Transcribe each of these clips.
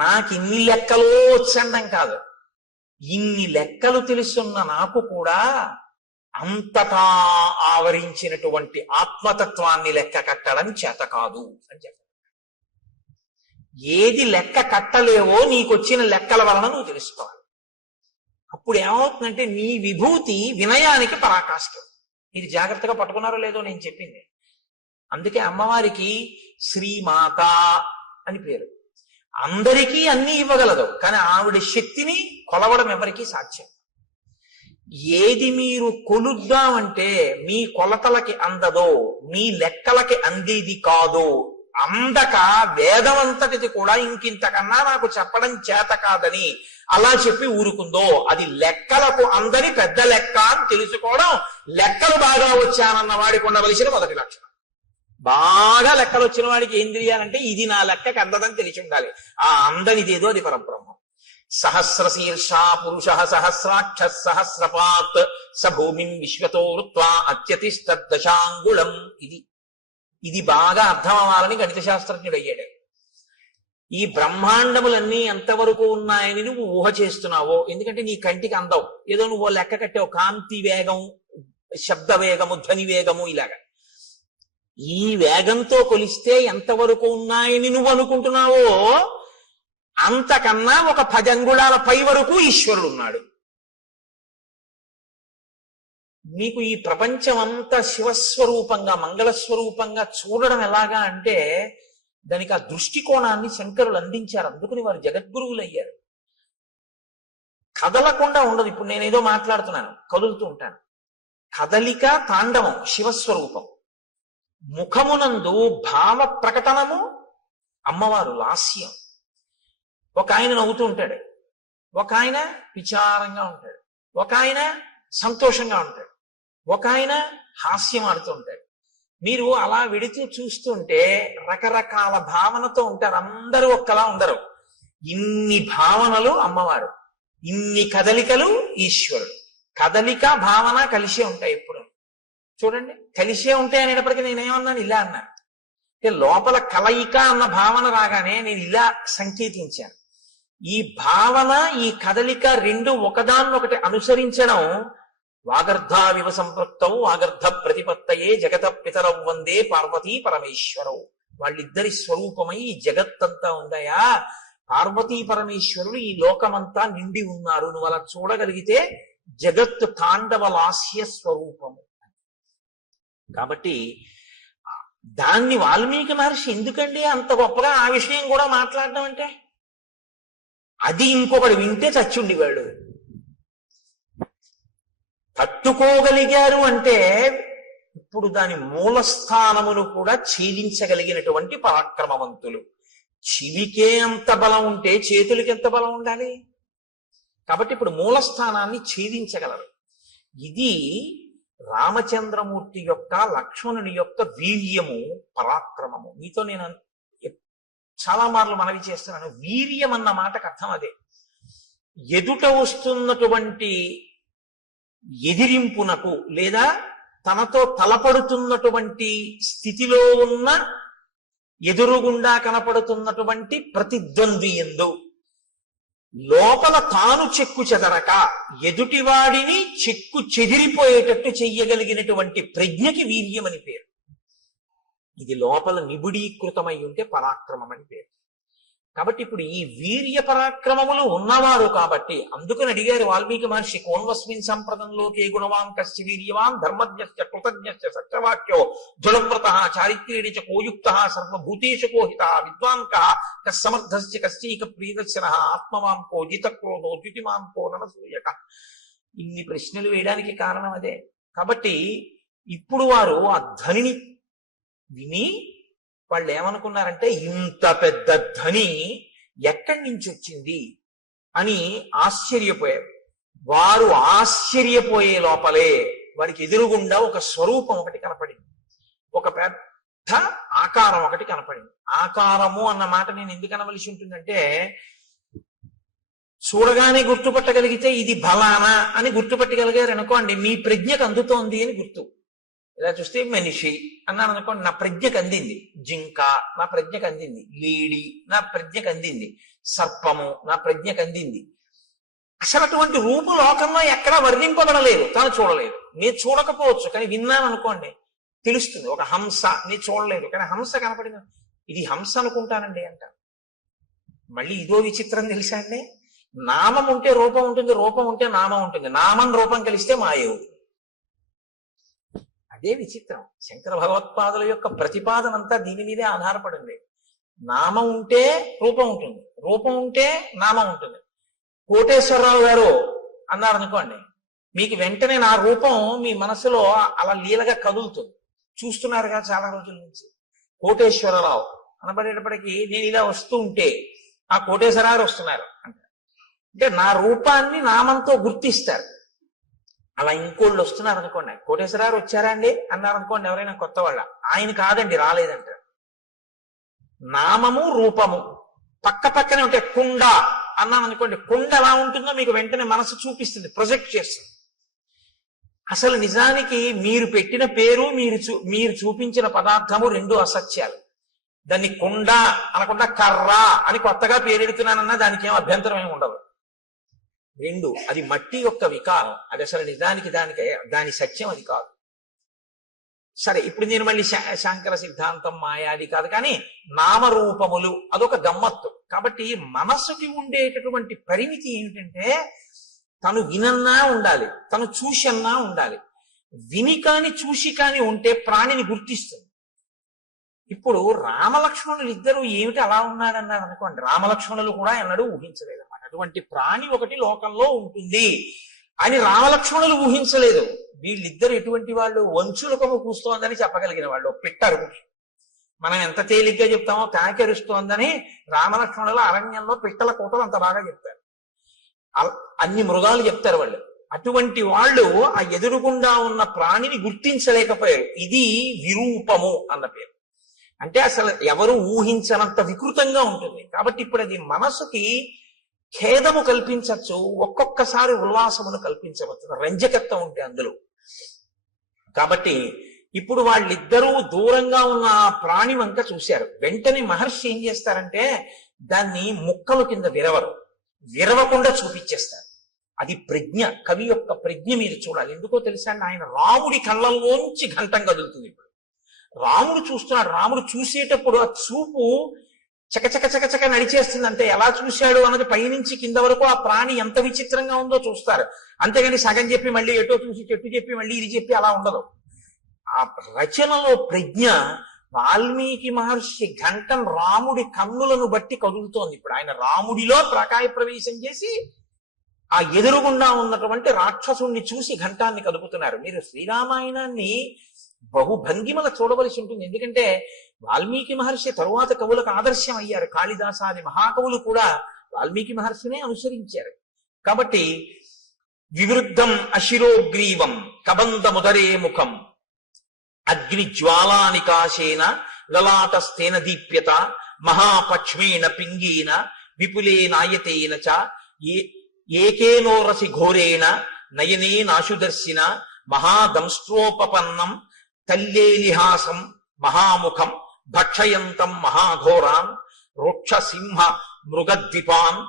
నాకు ఇన్ని లెక్కలో వచ్చండం కాదు, ఇన్ని లెక్కలు తెలుసున్న నాకు కూడా అంతటా ఆవరించినటువంటి ఆత్మతత్వాన్ని లెక్క కట్టడం చేత కాదు అని చెప్పారు. ఏది లెక్క కట్టలేవో నీకొచ్చిన లెక్కల వలన నువ్వు తెలుసుకోవాలి. అప్పుడు ఏమవుతుందంటే నీ విభూతి వినయానికి పరాకాష్ఠం. ఇది జాగ్రత్తగా పట్టుకున్నారో లేదో నేను చెప్పింది. అందుకే అమ్మవారికి శ్రీమాత అని పేరు. అందరికీ అన్ని ఇవ్వగలదు, కానీ ఆవిడ శక్తిని కొలవడం ఎవరికీ సాధ్యం. ఏది మీరు కొలుద్దామంటే మీ కొలతలకి అందదో, మీ లెక్కలకి అందేది కాదో, అందక వేదమంతటిది కూడా ఇంకింతకన్నా నాకు చెప్పడం చేత కాదని అలా చెప్పి ఊరుకుందో, అది లెక్కలకు అందని పెద్ద లెక్క అని తెలుసుకోవడం లెక్కలు బాగా వచ్చానన్న వాడికి ఉండవలసిన మొదటి లక్షణం. బాగా లెక్కలు వచ్చిన వాడికి ఏం తెలియాలంటే ఇది నా లెక్కకి అందదని తెలిసి ఉండాలి. ఆ అందనిదేదో అది పరబ్రహ్మం. సహస్రశీర్షా పురుష సహస్రాక్ష సహస్రపాత్ స భూమిం విశ్వతో వృత్వా అత్యతిష్టదశాంగుళం. ఇది బాగా అర్థం అవ్వాలని గణిత శాస్త్రజ్ఞుడు అయ్యాడు. ఈ బ్రహ్మాండములన్నీ ఎంతవరకు ఉన్నాయని నువ్వు ఊహ చేస్తున్నావో, ఎందుకంటే నీ కంటికి అందవు, ఏదో నువ్వు లెక్క కట్టావు, కాంతి వేగం, శబ్ద వేగము, ధ్వని వేగము, ఇలాగా. ఈ వేగంతో కొలిస్తే ఎంతవరకు ఉన్నాయని నువ్వు అనుకుంటున్నావో అంతకన్నా ఒక 10 అంగుళాల పై వరకు ఈశ్వరుడు ఉన్నాడు. నీకు ఈ ప్రపంచం అంతా శివస్వరూపంగా, మంగళస్వరూపంగా చూడడం ఎలాగా అంటే దానికి ఆ దృష్టికోణాన్ని శంకరులు అందించారు. అందుకని వారు జగద్గురువులు అయ్యారు. కదలకుండా ఉండదు. ఇప్పుడు నేనేదో మాట్లాడుతున్నాను, కదులుతూ ఉంటాను. కదలిక తాండవం శివస్వరూపం. ముఖమునందు భావ ప్రకటనము అమ్మవారు లాస్యం. ఒక ఆయన నవ్వుతూ ఉంటాడు, ఒక ఆయన విచారంగా ఉంటాడు, ఒక ఆయన సంతోషంగా ఉంటాడు, ఒక ఆయన హాస్యం ఆడుతూ ఉంటాడు. మీరు అలా విడుతూ చూస్తుంటే రకరకాల భావనతో ఉంటారు. అందరూ ఒక్కలా ఉండరు. ఇన్ని భావనలు అమ్మవారు, ఇన్ని కదలికలు ఈశ్వరుడు. కదలిక భావన కలిసే ఉంటాయి ఎప్పుడు. చూడండి, కలిసే ఉంటాయి అనేటప్పటికీ నేనేమన్నాను, ఇలా అన్నాను. లోపల కలయిక అన్న భావన రాగానే నేను ఇలా సంకేతించాను. ఈ భావన, ఈ కదలిక రెండు ఒకదాన్నొకటి అనుసరించడం. వాగర్ధావివ సంపృక్తౌ వాగర్ధ ప్రతిపత్తయే జగత పితరౌ వందే పార్వతీ పరమేశ్వరౌ. వాళ్ళిద్దరి స్వరూపమై ఈ జగత్తంతా ఉందయా. పార్వతీ పరమేశ్వరులు ఈ లోకమంతా నిండి ఉన్నారు. నువ్వు అలా చూడగలిగితే జగత్తు తాండవ లాస్య స్వరూపము. కాబట్టి దాన్ని వాల్మీకి మహర్షి ఎందుకండి అంత గొప్పగా ఆ విషయం కూడా మాట్లాడడం అంటే, అది ఇంకొకటి వింటే చచ్చుండివాడు. తట్టుకోగలిగారు అంటే ఇప్పుడు దాని మూలస్థానమును కూడా ఛేదించగలిగినటువంటి పరాక్రమవంతులు. చెవికే అంత బలం ఉంటే చేతులకి ఎంత బలం ఉండాలి. కాబట్టి ఇప్పుడు మూలస్థానాన్ని ఛేదించగలరు. ఇది రామచంద్రమూర్తి యొక్క, లక్ష్మణుని యొక్క వీర్యము, పరాక్రమము. మీతో నేను చాలా మార్లు మనవి చేస్తున్నాను, వీర్యం అన్న మాటకు అర్థం అదే. ఎదుట వస్తున్నటువంటి ఎదిరింపునకు లేదా తనతో తలపడుతున్నటువంటి స్థితిలో ఉన్న ఎదురుగుండా కనపడుతున్నటువంటి ప్రతిద్వంద్వి యందు లోపల తాను చెక్కు చెదరక ఎదుటివాడిని చెక్కు చెదిరిపోయేటట్టు చెయ్యగలిగినటువంటి ప్రజ్ఞకి వీర్యం అని పేరు. ఇది లోపల నిబిడీకృతమై ఉంటే పరాక్రమం అని పేరు. కాబట్టి ఇప్పుడు ఈ వీర్య పరాక్రమములు ఉన్నవారు కాబట్టి అందుకని అడిగారు వాల్మీకి మహర్షి, కోన్వస్మిన్ సంప్రదంలోకే గుణవాన్ కశ్చి వీర్యవాన్ ధర్మజ్ఞశ్చ కృతజ్ఞశ్చ సత్యవాక్యో దృఢవ్రతః చారిత్ర్యేణ చ కోయుక్తః సర్వభూతేషు కోహితః విద్వాన్ కః కస్సమర్థశ్చ కశ్చైక ప్రియదర్శనః ఆత్మవాన్ కో జితక్రోధో ద్యుతిమాన్ కో ననసూయకః. ఇన్ని ప్రశ్నలు వేయడానికి కారణం అదే. కాబట్టి ఇప్పుడు వారు ఆ ధ్వనిని విని వాళ్ళు ఏమనుకున్నారంటే ఇంత పెద్ద ధ్వని ఎక్కడి నుంచి వచ్చింది అని ఆశ్చర్యపోయారు. వారు ఆశ్చర్యపోయే లోపలే వారికి ఎదురుగుండా ఒక స్వరూపం ఒకటి కనపడింది, ఒక పెద్ద ఆకారం ఒకటి కనపడింది. ఆకారము అన్న మాట నేను ఎందుకు అనవలసి ఉంటుందంటే, చూడగానే గుర్తుపట్టగలిగితే ఇది బలానా అని గుర్తుపట్టగలిగారు అనుకోండి, మీ ప్రజ్ఞకు అందుతోంది అని గుర్తు. ఇలా చూస్తే మనిషి అన్నాను అనుకోండి, నా ప్రజ్ఞకు అందింది. జింక నా ప్రజ్ఞకు అందింది. లేడి నా ప్రజ్ఞకు అందింది. సర్పము నా ప్రజ్ఞకు అందింది. అసలు అటువంటి రూపు లోకంలో ఎక్కడా వర్ణింపబడలేదు, తాను చూడలేదు. నేను చూడకపోవచ్చు, కానీ విన్నాను అనుకోండి తెలుస్తుంది. ఒక హంస నేను చూడలేదు, కానీ హంస కనపడింది, ఇది హంస అనుకుంటానండి అంటాను. మళ్ళీ ఇదో విచిత్రం తెలుసా అండి, నామం ఉంటే రూపం ఉంటుంది, రూపం ఉంటే నామం ఉంటుంది, నామం రూపం కలిస్తే మాయవుడు. అదే విచిత్రం. శంకర భగవత్పాదుల యొక్క ప్రతిపాదన అంతా దీని మీదే ఆధారపడింది. నామం ఉంటే రూపం ఉంటుంది, రూపం ఉంటే నామం ఉంటుంది. కోటేశ్వరరావు గారు అన్నారనుకోండి, మీకు వెంటనే నా రూపం మీ మనసులో అలా లీలగా కదులుతుంది. చూస్తున్నారుగా చాలా రోజుల నుంచి. కోటేశ్వరరావు అనబడేటప్పటికీ నేను ఇలా వస్తూ ఉంటే ఆ కోటేశ్వరరావు వస్తున్నారు అంటే నా రూపాన్ని నామంతో గుర్తిస్తారు. అలా ఇంకోళ్ళు వస్తున్నారు అనుకోండి, కోటేశ్వరరావు వచ్చారా అండి అన్నారు అనుకోండి, ఎవరైనా కొత్త వాళ్ళ, ఆయన కాదండి రాలేదంటారు. నామము రూపము పక్క పక్కనే ఉంటాయి. కుండ అన్నాను అనుకోండి, కుండ ఎలా ఉంటుందో మీకు వెంటనే మనసు చూపిస్తుంది, ప్రొజెక్ట్ చేస్తుంది. అసలు నిజానికి మీరు పెట్టిన పేరు, మీరు చూపించిన పదార్థము రెండు అసత్యాలు. దాన్ని కుండ అనకుండా కర్ర అని కొత్తగా పేరెడుతున్నానన్నా దానికి ఏం అభ్యంతరం ఏమి ఉండదు. రెండు, అది మట్టి యొక్క వికారం, అది అసలు నిజానికి దాని సత్యం అది కాదు. సరే, ఇప్పుడు నేను మళ్ళీ శాంకర సిద్ధాంతం మాయాది కాదు, కానీ నామరూపములు అదొక గమ్మత్తు. కాబట్టి మనస్సుకి ఉండేటటువంటి పరిమితి ఏమిటంటే తను వినన్నా ఉండాలి, తను చూసన్నా ఉండాలి. విని కాని చూసి కాని ఉంటే ప్రాణిని గుర్తిస్తుంది. ఇప్పుడు రామలక్ష్మణులు ఇద్దరు ఏమిటి అలా ఉన్నాడన్నారు అనుకోండి, రామలక్ష్మణులు కూడా ఎన్నడూ ఊహించలేదు అన్నమాట. అటువంటి ప్రాణి ఒకటి లోకంలో ఉంటుంది అని రామలక్ష్మణులు ఊహించలేదు. వీళ్ళిద్దరు ఎటువంటి వాళ్ళు, వంచులకము కూస్తోందని చెప్పగలిగిన వాళ్ళు. పిట్టరు మనం ఎంత తేలిగ్గా చెప్తామో కాకెరుస్తోందని రామలక్ష్మణుల అరణ్యంలో పిట్టల కూటలు అంత బాగా చెప్తారు. అన్ని మృగాలు చెప్తారు వాళ్ళు. అటువంటి వాళ్ళు ఆ ఎదురుగుండా ఉన్న ప్రాణిని గుర్తించలేకపోయారు. ఇది విరూపము అన్న పేరు. అంటే అసలు ఎవరు ఊహించనంత వికృతంగా ఉంటుంది. కాబట్టి ఇప్పుడు అది మనసుకి ఖేదము కల్పించవచ్చు, ఒక్కొక్కసారి ఉల్లాసమును కల్పించవచ్చు, రంజకత్వం ఉంటే అందులో. కాబట్టి ఇప్పుడు వాళ్ళిద్దరూ దూరంగా ఉన్న ఆ ప్రాణి వంక చూశారు. వెంటనే మహర్షి ఏం చేస్తారంటే దాన్ని ముక్కలు కింద విరవకుండా చూపించేస్తారు. అది ప్రజ్ఞ, కవి యొక్క ప్రజ్ఞ మీరు చూడాలి. ఎందుకో తెలుసా, ఆయన రాముడి కళ్ళల్లోంచి ఘంటం కదులుతుంది. ఇప్పుడు రాముడు చూస్తున్నాడు, రాముడు చూసేటప్పుడు ఆ చూపు చకచక నడిచేస్తుంది. అంటే ఎలా చూశాడు అన్నది పైనుంచి కింద వరకు ఆ ప్రాణి ఎంత విచిత్రంగా ఉందో చూస్తారు. అంతేగాని సగం చెప్పి మళ్ళీ ఎటో చూసి చెట్టు చెప్పి మళ్ళీ ఇది చెప్పి అలా ఉండదు. ఆ రచనలో ప్రజ్ఞ. వాల్మీకి మహర్షి ఘంటం రాముడి కన్నులను బట్టి కదులుతోంది. ఇప్పుడు ఆయన రాముడిలో ప్రకాయ ప్రవేశం చేసి ఆ ఎదురుగుండా ఉన్నటువంటి రాక్షసుణ్ణి చూసి ఘంటాన్ని కదుపుతున్నారు. మీరు శ్రీరామాయణాన్ని బహుభంగిమల చూడవలసి ఉంటుంది. ఎందుకంటే వాల్మీకి మహర్షి తరువాత కవులకు ఆదర్శం అయ్యారు. కాళిదాసాది మహాకవులు కూడా వాల్మీకి మహర్షినే అనుసరించారు. కాబట్టి వివృద్ధం అశిరోగ్రీవం కబంధముదరే ముఖం అగ్ని జ్వాలానికాశేన లలాటస్థేన దీప్యత మహాపక్ష్మేణ పింగేన విపులేనాయతేన చ ఏకేనోరసి ఘోరేణ నయనే నాశుదర్శిన మహాదంష్ట్రోపపన్నం తల్లేలిహాసం మహాముఖం భక్షయంతం మహాఘోరాన్ వృక్ష సింహ మృగద్విపాన్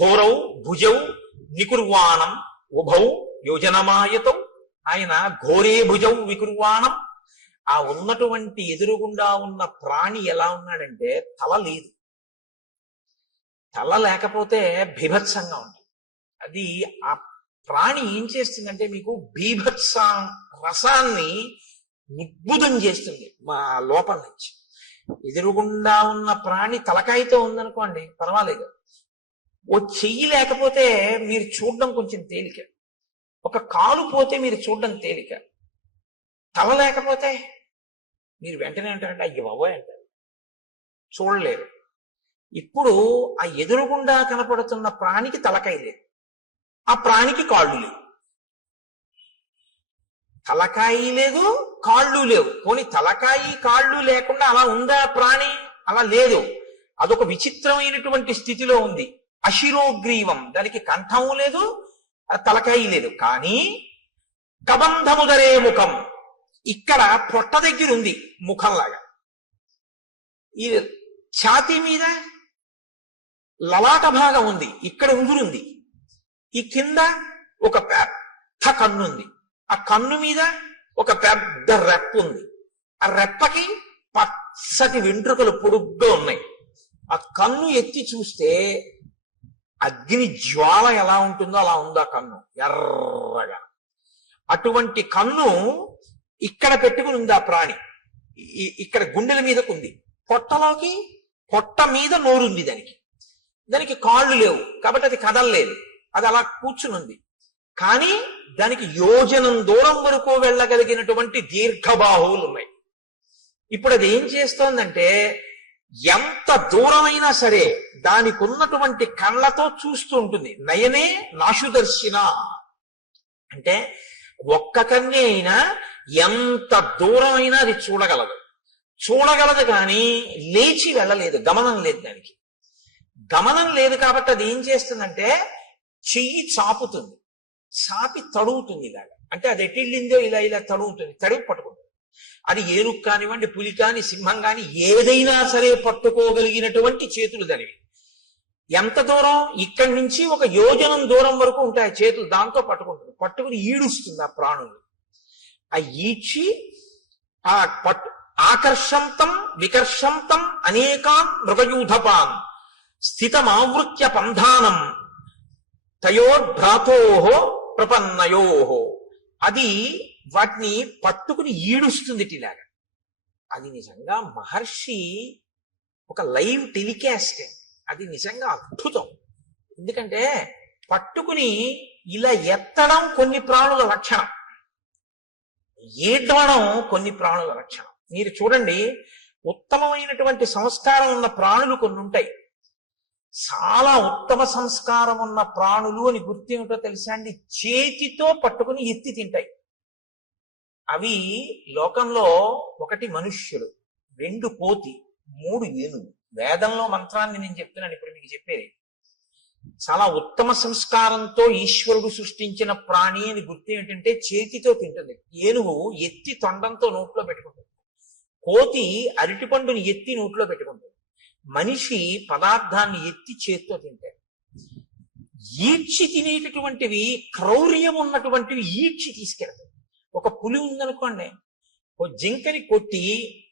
ఘోరౌ భుజౌ నికుర్వాణం ఉభౌ యోజనమాయతౌ. ఆయన ఘోరే భుజౌ వికుర్వాణం. ఆ ఉన్నటువంటి ఎదురుగుండా ఉన్న ప్రాణి ఎలా ఉన్నాడంటే తల లేదు. తల లేకపోతే బీభత్సంగా ఉంటుంది. అది ఆ ప్రాణి ఏం చేస్తుందంటే మీకు బీభత్స రసాన్ని ఉద్భుతం చేస్తుంది మా లోపల నుంచి. ఎదురుగుండా ఉన్న ప్రాణి తలకాయతో ఉందనుకోండి పర్వాలేదు, ఓ చెయ్యి లేకపోతే మీరు చూడడం కొంచెం తేలిక, ఒక కాలు పోతే మీరు చూడడం తేలిక, తల లేకపోతే మీరు వెంటనే అంటారంటే అయ్య బాబోయ్ అంటారు, చూడలేరు. ఇప్పుడు ఆ ఎదురుగుండా కనపడుతున్న ప్రాణికి తలకాయ లేదు, ఆ ప్రాణికి కాళ్ళు లేవు. తలకాయి లేదు, కాళ్ళు లేవు. పోనీ తలకాయి కాళ్ళు లేకుండా అలా ఉందా ప్రాణి? అలా లేదు. అదొక విచిత్రమైనటువంటి స్థితిలో ఉంది. అశిరోగ్రీవం, దానికి కంఠము లేదు, తలకాయి లేదు. కానీ కబంధముదరే ముఖం, ఇక్కడ పొట్ట దగ్గర ఉంది ముఖంలాగా, ఈ ఛాతీ మీద లలాట భాగం ఉంది, ఇక్కడ ఉంగురుంది, ఈ కింద ఒక పెద్ద కన్ను ఉంది, ఆ కన్ను మీద ఒక పెద్ద రెప్ప ఉంది, ఆ రెప్పకి పచ్చటి వెంట్రుకలు పొడుగ్గా ఉన్నాయి. ఆ కన్ను ఎత్తి చూస్తే అగ్ని జ్వాల ఎలా ఉంటుందో అలా ఉంది ఆ కన్ను, ఎర్రగా. అటువంటి కన్ను ఇక్కడ పెట్టుకుని ఉంది ఆ ప్రాణి, ఇక్కడ గుండెల మీదకు ఉంది. పొట్టలోకి, పొట్ట మీద నోరుంది దానికి. దానికి కాళ్ళు లేవు కాబట్టి అది కదలలేదు, అది అలా కూర్చునుంది. కానీ దానికి యోజనం దూరం వరకు వెళ్ళగలిగినటువంటి దీర్ఘబాహువులు ఉన్నాయి. ఇప్పుడు అది ఏం చేస్తోందంటే ఎంత దూరమైనా సరే దానికి ఉన్నటువంటి కళ్ళతో చూస్తూ ఉంటుంది. నయనే నాశుదర్శిన అంటే ఒక్క కన్నే అయినా ఎంత దూరమైనా అది చూడగలదు కానీ లేచి వెళ్ళలేదు, గమనం లేదు. దానికి గమనం లేదు కాబట్టి అది ఏం చేస్తుందంటే చెయ్యి చాపుతుంది, చాపి తడుగుతుంది ఇలాగా. అంటే అది ఎటిళ్ళిందో ఇలా ఇలా తడుగుతుంది, తడివి పట్టుకుంటుంది. అది ఏనుగు కానివ్వండి, పులి కాని, సింహం కాని ఏదైనా సరే పట్టుకోగలిగినటువంటి చేతులు దానివి. ఎంత దూరం? ఇక్కడి నుంచి ఒక యోజనం దూరం వరకు ఉంటాయి చేతులు, దాంతో పట్టుకుంటుంది. పట్టుకుని ఈడుస్తుంది ఆ ప్రాణులు. ఆ ఈడ్చి ఆ ఆకర్షంతం వికర్షంతం అనేకాన్ మృగయూధపాన్ స్థితమావృత్య పంధానం తయోర్భ్రాతోహో ప్రపన్నయోహో. అది వాటిని పట్టుకుని ఈడుస్తుంది ఇలాగా. అది నిజంగా మహర్షి ఒక లైవ్ టెలికాస్ట్, అది నిజంగా అద్భుతం. ఎందుకంటే పట్టుకుని ఇలా ఎత్తడం కొన్ని ప్రాణుల లక్షణం, ఈడ్వడం కొన్ని ప్రాణుల లక్షణం. మీరు చూడండి, ఉత్తమమైనటువంటి సంస్కారం ఉన్న ప్రాణులు కొన్ని ఉంటాయి. చాలా ఉత్తమ సంస్కారం ఉన్న ప్రాణులు అని గుర్తు ఏమిటో తెలుసా అండి? చేతితో పట్టుకుని ఎత్తి తింటాయి. అవి లోకంలో 1 మనుష్యుడు, 2 కోతి, 3 ఏనుగు. వేదంలో మంత్రాన్ని నేను చెప్తున్నాను ఇప్పుడు మీకు చెప్పేది. చాలా ఉత్తమ సంస్కారంతో ఈశ్వరుడు సృష్టించిన ప్రాణి అని గుర్తు ఏమిటంటే చేతితో తింటుంది. ఏనుగు ఎత్తి తొండంతో నోట్లో పెట్టుకుంటుంది, కోతి అరటిపండుని ఎత్తి నోట్లో పెట్టుకుంటుంది, మనిషి పదార్థాన్ని ఎత్తి చేతితో తింటాడు. ఈడ్చి తినేటటువంటివి, క్రౌర్యం ఉన్నటువంటివి ఈడ్చి తీసుకెళ్తాయి. ఒక పులి ఉందనుకోండి, ఓ జింకని కొట్టి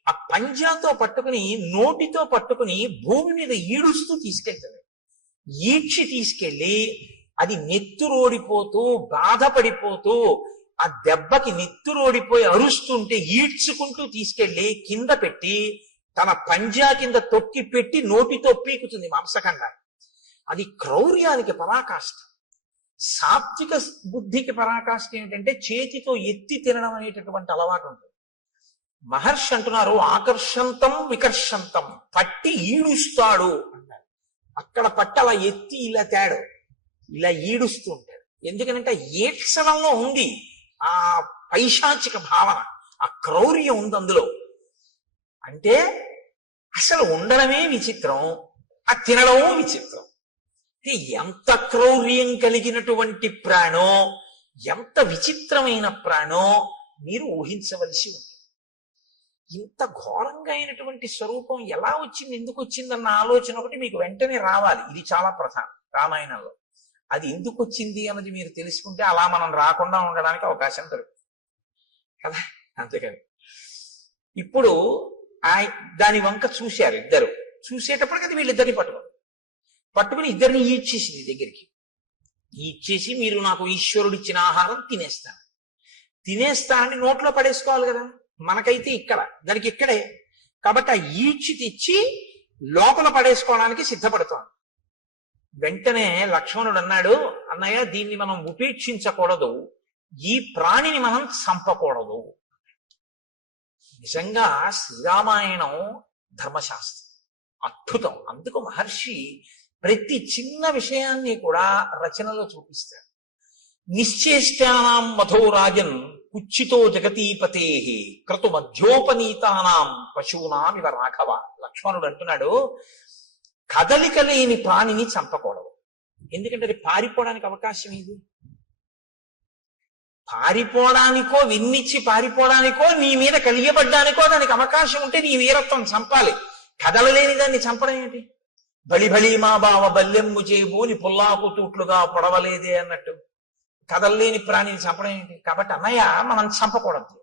ఆ పంజాతో పట్టుకుని, నోటితో పట్టుకుని భూమి మీద ఈడుస్తూ తీసుకెళ్తుంది. ఈడ్చి తీసుకెళ్ళి అది నెత్తురోడిపోతూ బాధపడిపోతూ ఆ దెబ్బకి నెత్తురోడిపోయి అరుస్తుంటే ఈడ్చుకుంటూ తీసుకెళ్లి కింద పెట్టి తన పంజా కింద తొక్కి పెట్టి నోటితో పీకుతుంది మాంసఖండాన్ని. అది క్రౌర్యానికి పరాకాష్ట. సాత్విక బుద్ధికి పరాకాష్ట ఏమిటంటే చేతితో ఎత్తి తినడం అనేటటువంటి అలవాటు ఉంటుంది. మహర్షి అంటున్నారు ఆకర్షంతం వికర్షంతం, పట్టి ఈడుస్తాడు అన్నారు. అక్కడ పట్టి అలా ఎత్తి ఇలా తేడు, ఇలా ఈడుస్తూ ఉంటాడు. ఎందుకంటే ఈడ్చడంలో ఉంది ఆ పైశాచిక భావన, ఆ క్రౌర్యం ఉంది అందులో. అంటే అసలు ఉండడమే విచిత్రం, ఆ తినడమో విచిత్రం. ఎంత క్రౌర్యం కలిగినటువంటి ప్రాణో, ఎంత విచిత్రమైన ప్రాణో మీరు ఊహించవలసి ఉంటుంది. ఇంత ఘోరంగా అయినటువంటి స్వరూపం ఎలా వచ్చింది, ఎందుకు వచ్చిందన్న ఆలోచన ఒకటి మీకు వెంటనే రావాలి. ఇది చాలా ప్రధానం రామాయణంలో. అది ఎందుకు వచ్చింది అన్నది మీరు తెలుసుకుంటే అలా మనం రాకుండా ఉండడానికి అవకాశం దొరుకుతుంది కదా. అంతేకాని ఇప్పుడు దాని వంక చూశారు ఇద్దరు. చూసేటప్పటికి అది వీళ్ళిద్దరిని పట్టుకుని ఇద్దరిని ఈడ్చేసింది దగ్గరికి. ఈడ్చేసి మీరు నాకు ఈశ్వరుడు ఇచ్చిన ఆహారం తినేస్తానని నోట్లో పడేసుకోవాలి కదా. మనకైతే ఇక్కడ, దానికి ఇక్కడే. కాబట్టి ఆ ఈడ్చి తెచ్చి లోపల పడేసుకోవడానికి సిద్ధపడుతోంది. వెంటనే లక్ష్మణుడు అన్నాడు, అన్నయ్య దీన్ని మనం ఉపేక్షించకూడదు, ఈ ప్రాణిని మనం చంపకూడదు. నిజంగా శ్రీరామాయణం ధర్మశాస్త్రం అద్భుతం. అందుకు మహర్షి ప్రతి చిన్న విషయాన్ని కూడా రచనలో చూపిస్తాడు. నిశ్చేష్టానాం మధో రాజన్ కుచ్చితో జగతీపతే క్రతు మధ్యోపనీతానాం పశూనామివ రాఘవ. లక్ష్మణుడు అంటున్నాడు కదలిక లేని ప్రాణిని చంపకూడదు. ఎందుకంటే అది పారిపోవడానికి అవకాశం ఇది. పారిపోవడానికో విన్నిచ్చి పారిపోవడానికో నీ మీద కలియబడ్డానికో దానికి అవకాశం ఉంటే నీ వీరత్వం చంపాలి. కదలలేని దాన్ని చంపడం ఏంటి? బలి బలి మా బావ బల్లెమ్ము చేబూని పుల్లాకు తూట్లుగా పొడవలేదే అన్నట్టు కదలలేని ప్రాణిని చంపడం ఏంటి? కాబట్టి అన్నయ్య మనం చంపకూడదు.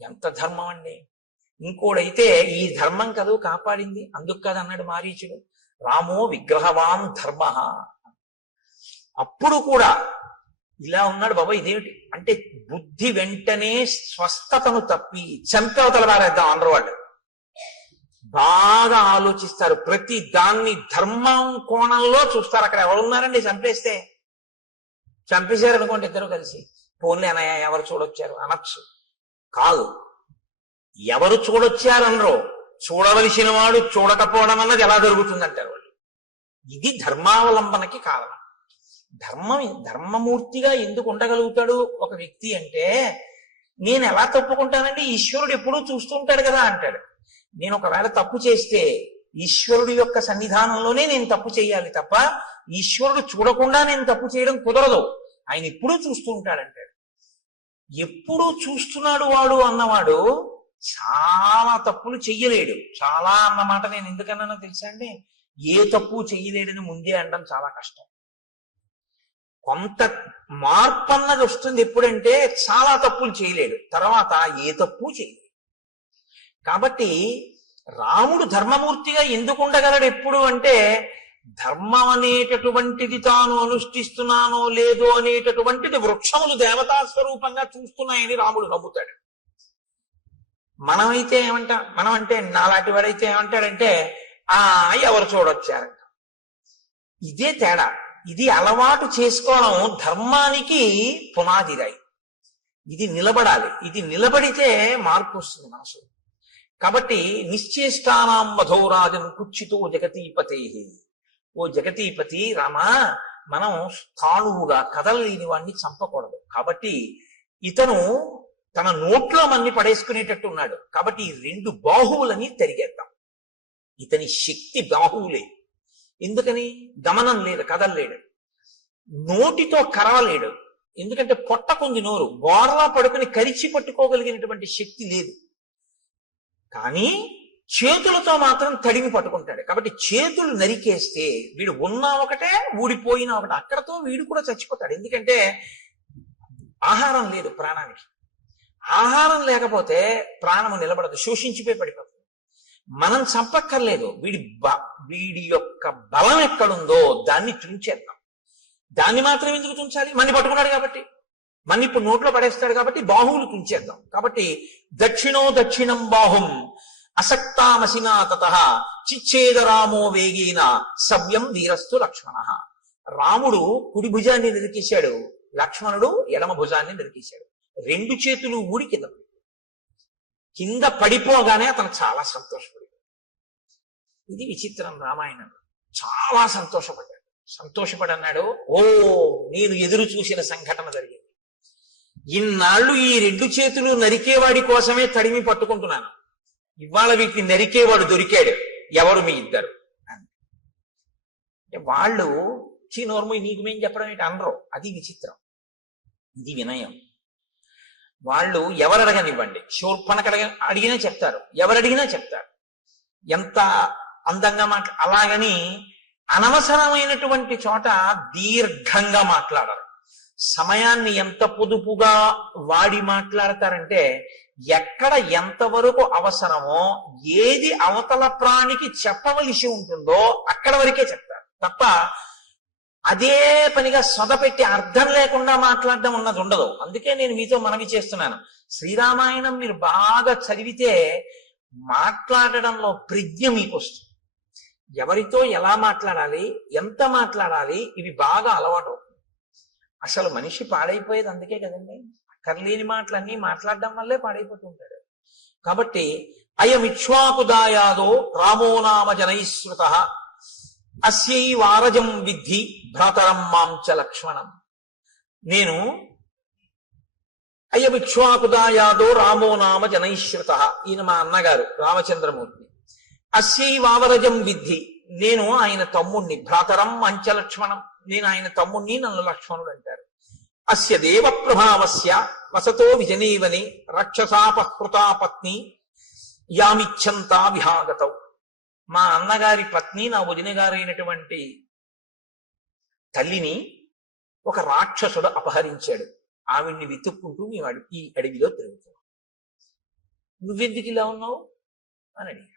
ఎంత ధర్మం అండి! ఇంకోడైతే ఈ ధర్మం కదూ కాపాడింది, అందుకు కదా అన్నాడు మారీచుడు, రామో విగ్రహవాన్ ధర్మ. అప్పుడు కూడా ఇలా ఉన్నాడు బాబా. ఇదేమిటి అంటే బుద్ధి వెంటనే స్వస్థతను తప్పి చంపవతల వారేద్దాం అందరూ. వాళ్ళు బాగా ఆలోచిస్తారు, ప్రతి దాన్ని ధర్మం కోణంలో చూస్తారు. అక్కడ ఎవరున్నారండి చంపేస్తే? చంపేశారు అనుకోండి ఇద్దరు కలిసి, పోన్లే అన్నయ్య ఎవరు చూడొచ్చారు అనొచ్చు. కాదు, ఎవరు చూడొచ్చారనరో, చూడవలసిన వాడు చూడకపోవడం అన్నది ఎలా జరుగుతుందంటారు వాళ్ళు. ఇది ధర్మావలంబనకి కారణం. ధర్మమూర్తిగా ఎందుకు ఉండగలుగుతాడు ఒక వ్యక్తి అంటే, నేను ఎలా తప్పుకుంటానండి, ఈశ్వరుడు ఎప్పుడూ చూస్తూ ఉంటాడు కదా అంటాడు. నేను ఒకవేళ తప్పు చేస్తే ఈశ్వరుడు యొక్క సన్నిధానంలోనే నేను తప్పు చేయాలి తప్ప ఈశ్వరుడు చూడకుండా నేను తప్పు చేయడం కుదరదు. ఆయన ఎప్పుడూ చూస్తూ ఉంటాడంటాడు. ఎప్పుడూ చూస్తున్నాడు వాడు అన్నవాడు చాలా తప్పులు చెయ్యలేడు. చాలా అన్నమాట నేను ఎందుకన్నానో తెలుసా అండి, ఏ తప్పు చెయ్యలేడని ముందే అనడం చాలా కష్టం. కొంత మార్పు అన్నది వస్తుంది ఎప్పుడంటే చాలా తప్పులు చేయలేడు, తర్వాత ఏ తప్పు చేయలేడు. కాబట్టి రాముడు ధర్మమూర్తిగా ఎందుకు ఉండగలడు ఎప్పుడు అంటే, ధర్మం అనేటటువంటిది తాను అనుష్ఠిస్తున్నానో లేదో అనేటటువంటిది వృక్షములు దేవతా స్వరూపంగా చూస్తున్నాయని రాముడు నమ్ముతాడు. మనం అంటే నాలాంటి వాడైతే ఏమంటాడంటే, ఎవరు చూడొచ్చారంట. ఇదే తేడా. ఇది అలవాటు చేసుకోవడం ధర్మానికి పునాదిరాయి. ఇది నిలబడాలి. ఇది నిలబడితే మార్పు వస్తుంది మనసు. కాబట్టి నిశ్చేష్టానాం వధోరాజన్ కుచ్చితో జగతీపతే. ఓ జగతీపతి రామా, మనం స్థాణువుగా కదలలేని వాడిని చంపకూడదు. కాబట్టి ఇతను తన నోట్లో మన్ని పడేసుకునేటట్టు ఉన్నాడు. కాబట్టి ఈ రెండు బాహువులని తరిగేద్దాం. ఇతని శక్తి బాహువులే. ఎందుకని? గమనం లేదు, కదలలేడు. నోటితో కరవలేడు, ఎందుకంటే పొట్టకుంది నోరు. బోర్లా పడుకుని కరిచి పట్టుకోగలిగినటువంటి శక్తి లేదు. కానీ చేతులతో మాత్రం తడిమి పట్టుకుంటాడు. కాబట్టి చేతులు నరికేస్తే వీడు ఉన్నా ఒకటే, ఊడిపోయినా ఒకటే. అక్కడతో వీడు కూడా చచ్చిపోతాడు. ఎందుకంటే ఆహారం లేదు ప్రాణానికి. ఆహారం లేకపోతే ప్రాణము నిలబడదు, శోషించిపోయి పడిపోతుంది. మనం చంపక్కర్లేదు, వీడి యొక్క బలం ఎక్కడుందో దాన్ని తుంచేద్దాం. దాన్ని మాత్రం ఎందుకు తుంచాలి? మన్ని పట్టుకున్నాడు కాబట్టి, మన్ని ఇప్పుడు నోట్లో పడేస్తాడు కాబట్టి బాహువులు తుంచేద్దాం. కాబట్టి దక్షిణం బాహుం అసక్తామసినా తతః చిచ్ఛేదరామో వేగేన సవ్యం వీరస్తు లక్ష్మణ. రాముడు కుడి భుజాన్ని నిరికేశాడు, లక్ష్మణుడు ఎడమ భుజాన్ని నిరికేశాడు. రెండు చేతులు ఊడి కింద పడిపోగానే అతను చాలా సంతోషపడ్డాడు. ఇది విచిత్రం. రామాయణం చాలా సంతోషపడి అన్నాడు, ఓ నేను ఎదురు చూసిన సంఘటన జరిగింది. ఇన్నాళ్ళు ఈ రెండు చేతులు నరికేవాడి కోసమే తడిమి పట్టుకుంటున్నాను, ఇవాళ వీటిని నరికేవాడు దొరికాడు. ఎవరు? మీ ఇద్దరు. అంటే వాళ్ళు చీనోర్ము నీకు మేం చెప్పడం ఏంటి అనరు. అది విచిత్రం, ఇది వినయం. వాళ్ళు ఎవరు అడగనివ్వండి, శూర్పణఖ అడిగినా చెప్తారు, ఎవరు అడిగినా చెప్తారు. ఎంత అందంగా అలాగని అనవసరమైనటువంటి చోట దీర్ఘంగా మాట్లాడరు. సమయాన్ని ఎంత పొదుపుగా వాడి మాట్లాడతారంటే, ఎక్కడ ఎంతవరకు అవసరమో, ఏది అవతల ప్రాణికి చెప్పవలసి ఉంటుందో అక్కడ వరకే చెప్తారు తప్ప అదే పనిగా సొదపెట్టి అర్థం లేకుండా మాట్లాడడం ఉన్నది ఉండదు. అందుకే నేను మీతో మనవి చేస్తున్నాను, శ్రీరామాయణం మీరు బాగా చదివితే మాట్లాడడంలో ప్రజ్ఞ మీకు వస్తుంది. ఎవరితో ఎలా మాట్లాడాలి, ఎంత మాట్లాడాలి, ఇవి బాగా అలవాటు అవుతుంది. అసలు మనిషి పాడైపోయేది అందుకే కదండి. అక్కర్లేని మాటలన్నీ మాట్లాడడం వల్లే పాడైపోతుంటాడు. కాబట్టి అయమిక్ష్వాకుదాయాదో రామో నామ జనైశ్రుత అస్యై వారజం విద్ధి భ్రాతరం మాంచ లక్ష్మణం. నేను అయమిక్ష్వాకుదాయాదో రామో నామ జనైశ్రుత, ఈయన మా అన్నగారు రామచంద్రమూర్తి. అస్యై వావరజం విద్ధి, నేను ఆయన తమ్ముణ్ణి. భ్రాతరం మంచ లక్ష్మణం, నేను ఆయన తమ్ముణ్ణి, నన్ను లక్ష్మణుడు అంటారు. అస్య దేవ ప్రభావస్య వసతో విజనీవని రక్షసాపహృతా పత్ని యామిచ్చంతా విహాగతౌ. మా అన్నగారి పత్ని, నా వదిన గారైనటువంటి తల్లిని ఒక రాక్షసుడు అపహరించాడు. ఆవిడ్ని వెతుక్కుంటూ మేము ఈ అడవిలో తిరుగుతున్నాం. నువ్వెందుకు ఇలా ఉన్నావు అని అడిగాడు.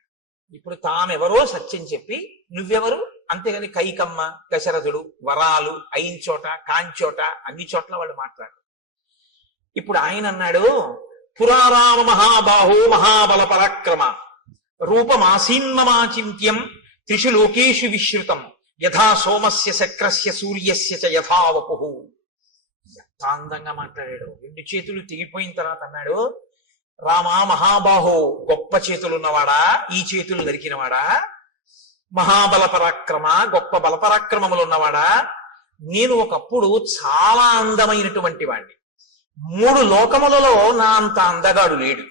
ఇప్పుడు తామెవరో సత్యం చెప్పి నువ్వెవరు, అంతేగాని కైకమ్మ, దశరథుడు, వరాలు అయిన చోట కాంచోట అన్ని చోట్ల వాళ్ళు మాట్లాడారు. ఇప్పుడు ఆయన అన్నాడు, పురారామ మహాబాహో మహాబల పరాక్రమ రూపమాసీన్మమాచింత్యం త్రిషు లోకేషు విశ్రుతం యథా సోమస్య శక్రస్య సూర్యస్య చ యథా వపుః. ఎంత అందంగా మాట్లాడాడు. 2 చేతులు తెగిపోయిన తర్వాత అన్నాడు, రామా మహాబాహో, గొప్ప చేతులున్నవాడా, ఈ చేతులు నరికినవాడా, మహాబల పరాక్రమ, గొప్ప బలపరాక్రమములు ఉన్నవాడా, నేను ఒకప్పుడు చాలా అందమైనటువంటి వాణ్ణి. 3 లోకములలో నా అంత అందగాడు లేడు.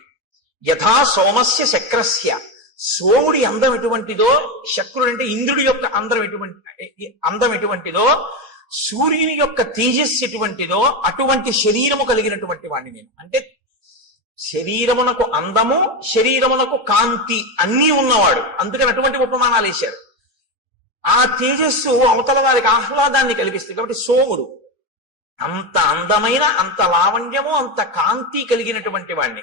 యథా సోమస్య శక్రస్య, సోముడి అందం ఎటువంటిదో, శక్రుడు అంటే ఇంద్రుడి యొక్క అందం ఎటువంటిదో, సూర్యుని యొక్క తేజస్సు ఎటువంటిదో అటువంటి శరీరము కలిగినటువంటి వాణ్ణి నేను. అంటే శరీరమునకు అందము, శరీరమునకు కాంతి అన్నీ ఉన్నవాడు. అందుకని అటువంటి ఉపమానాలు వేశారు. ఆ తేజస్సు అవతల వారికి ఆహ్లాదాన్ని కలిగిస్తుంది. కాబట్టి సోముడు అంత అందమైన, అంత లావణ్యము, అంత కాంతి కలిగినటువంటి వాణ్ణి.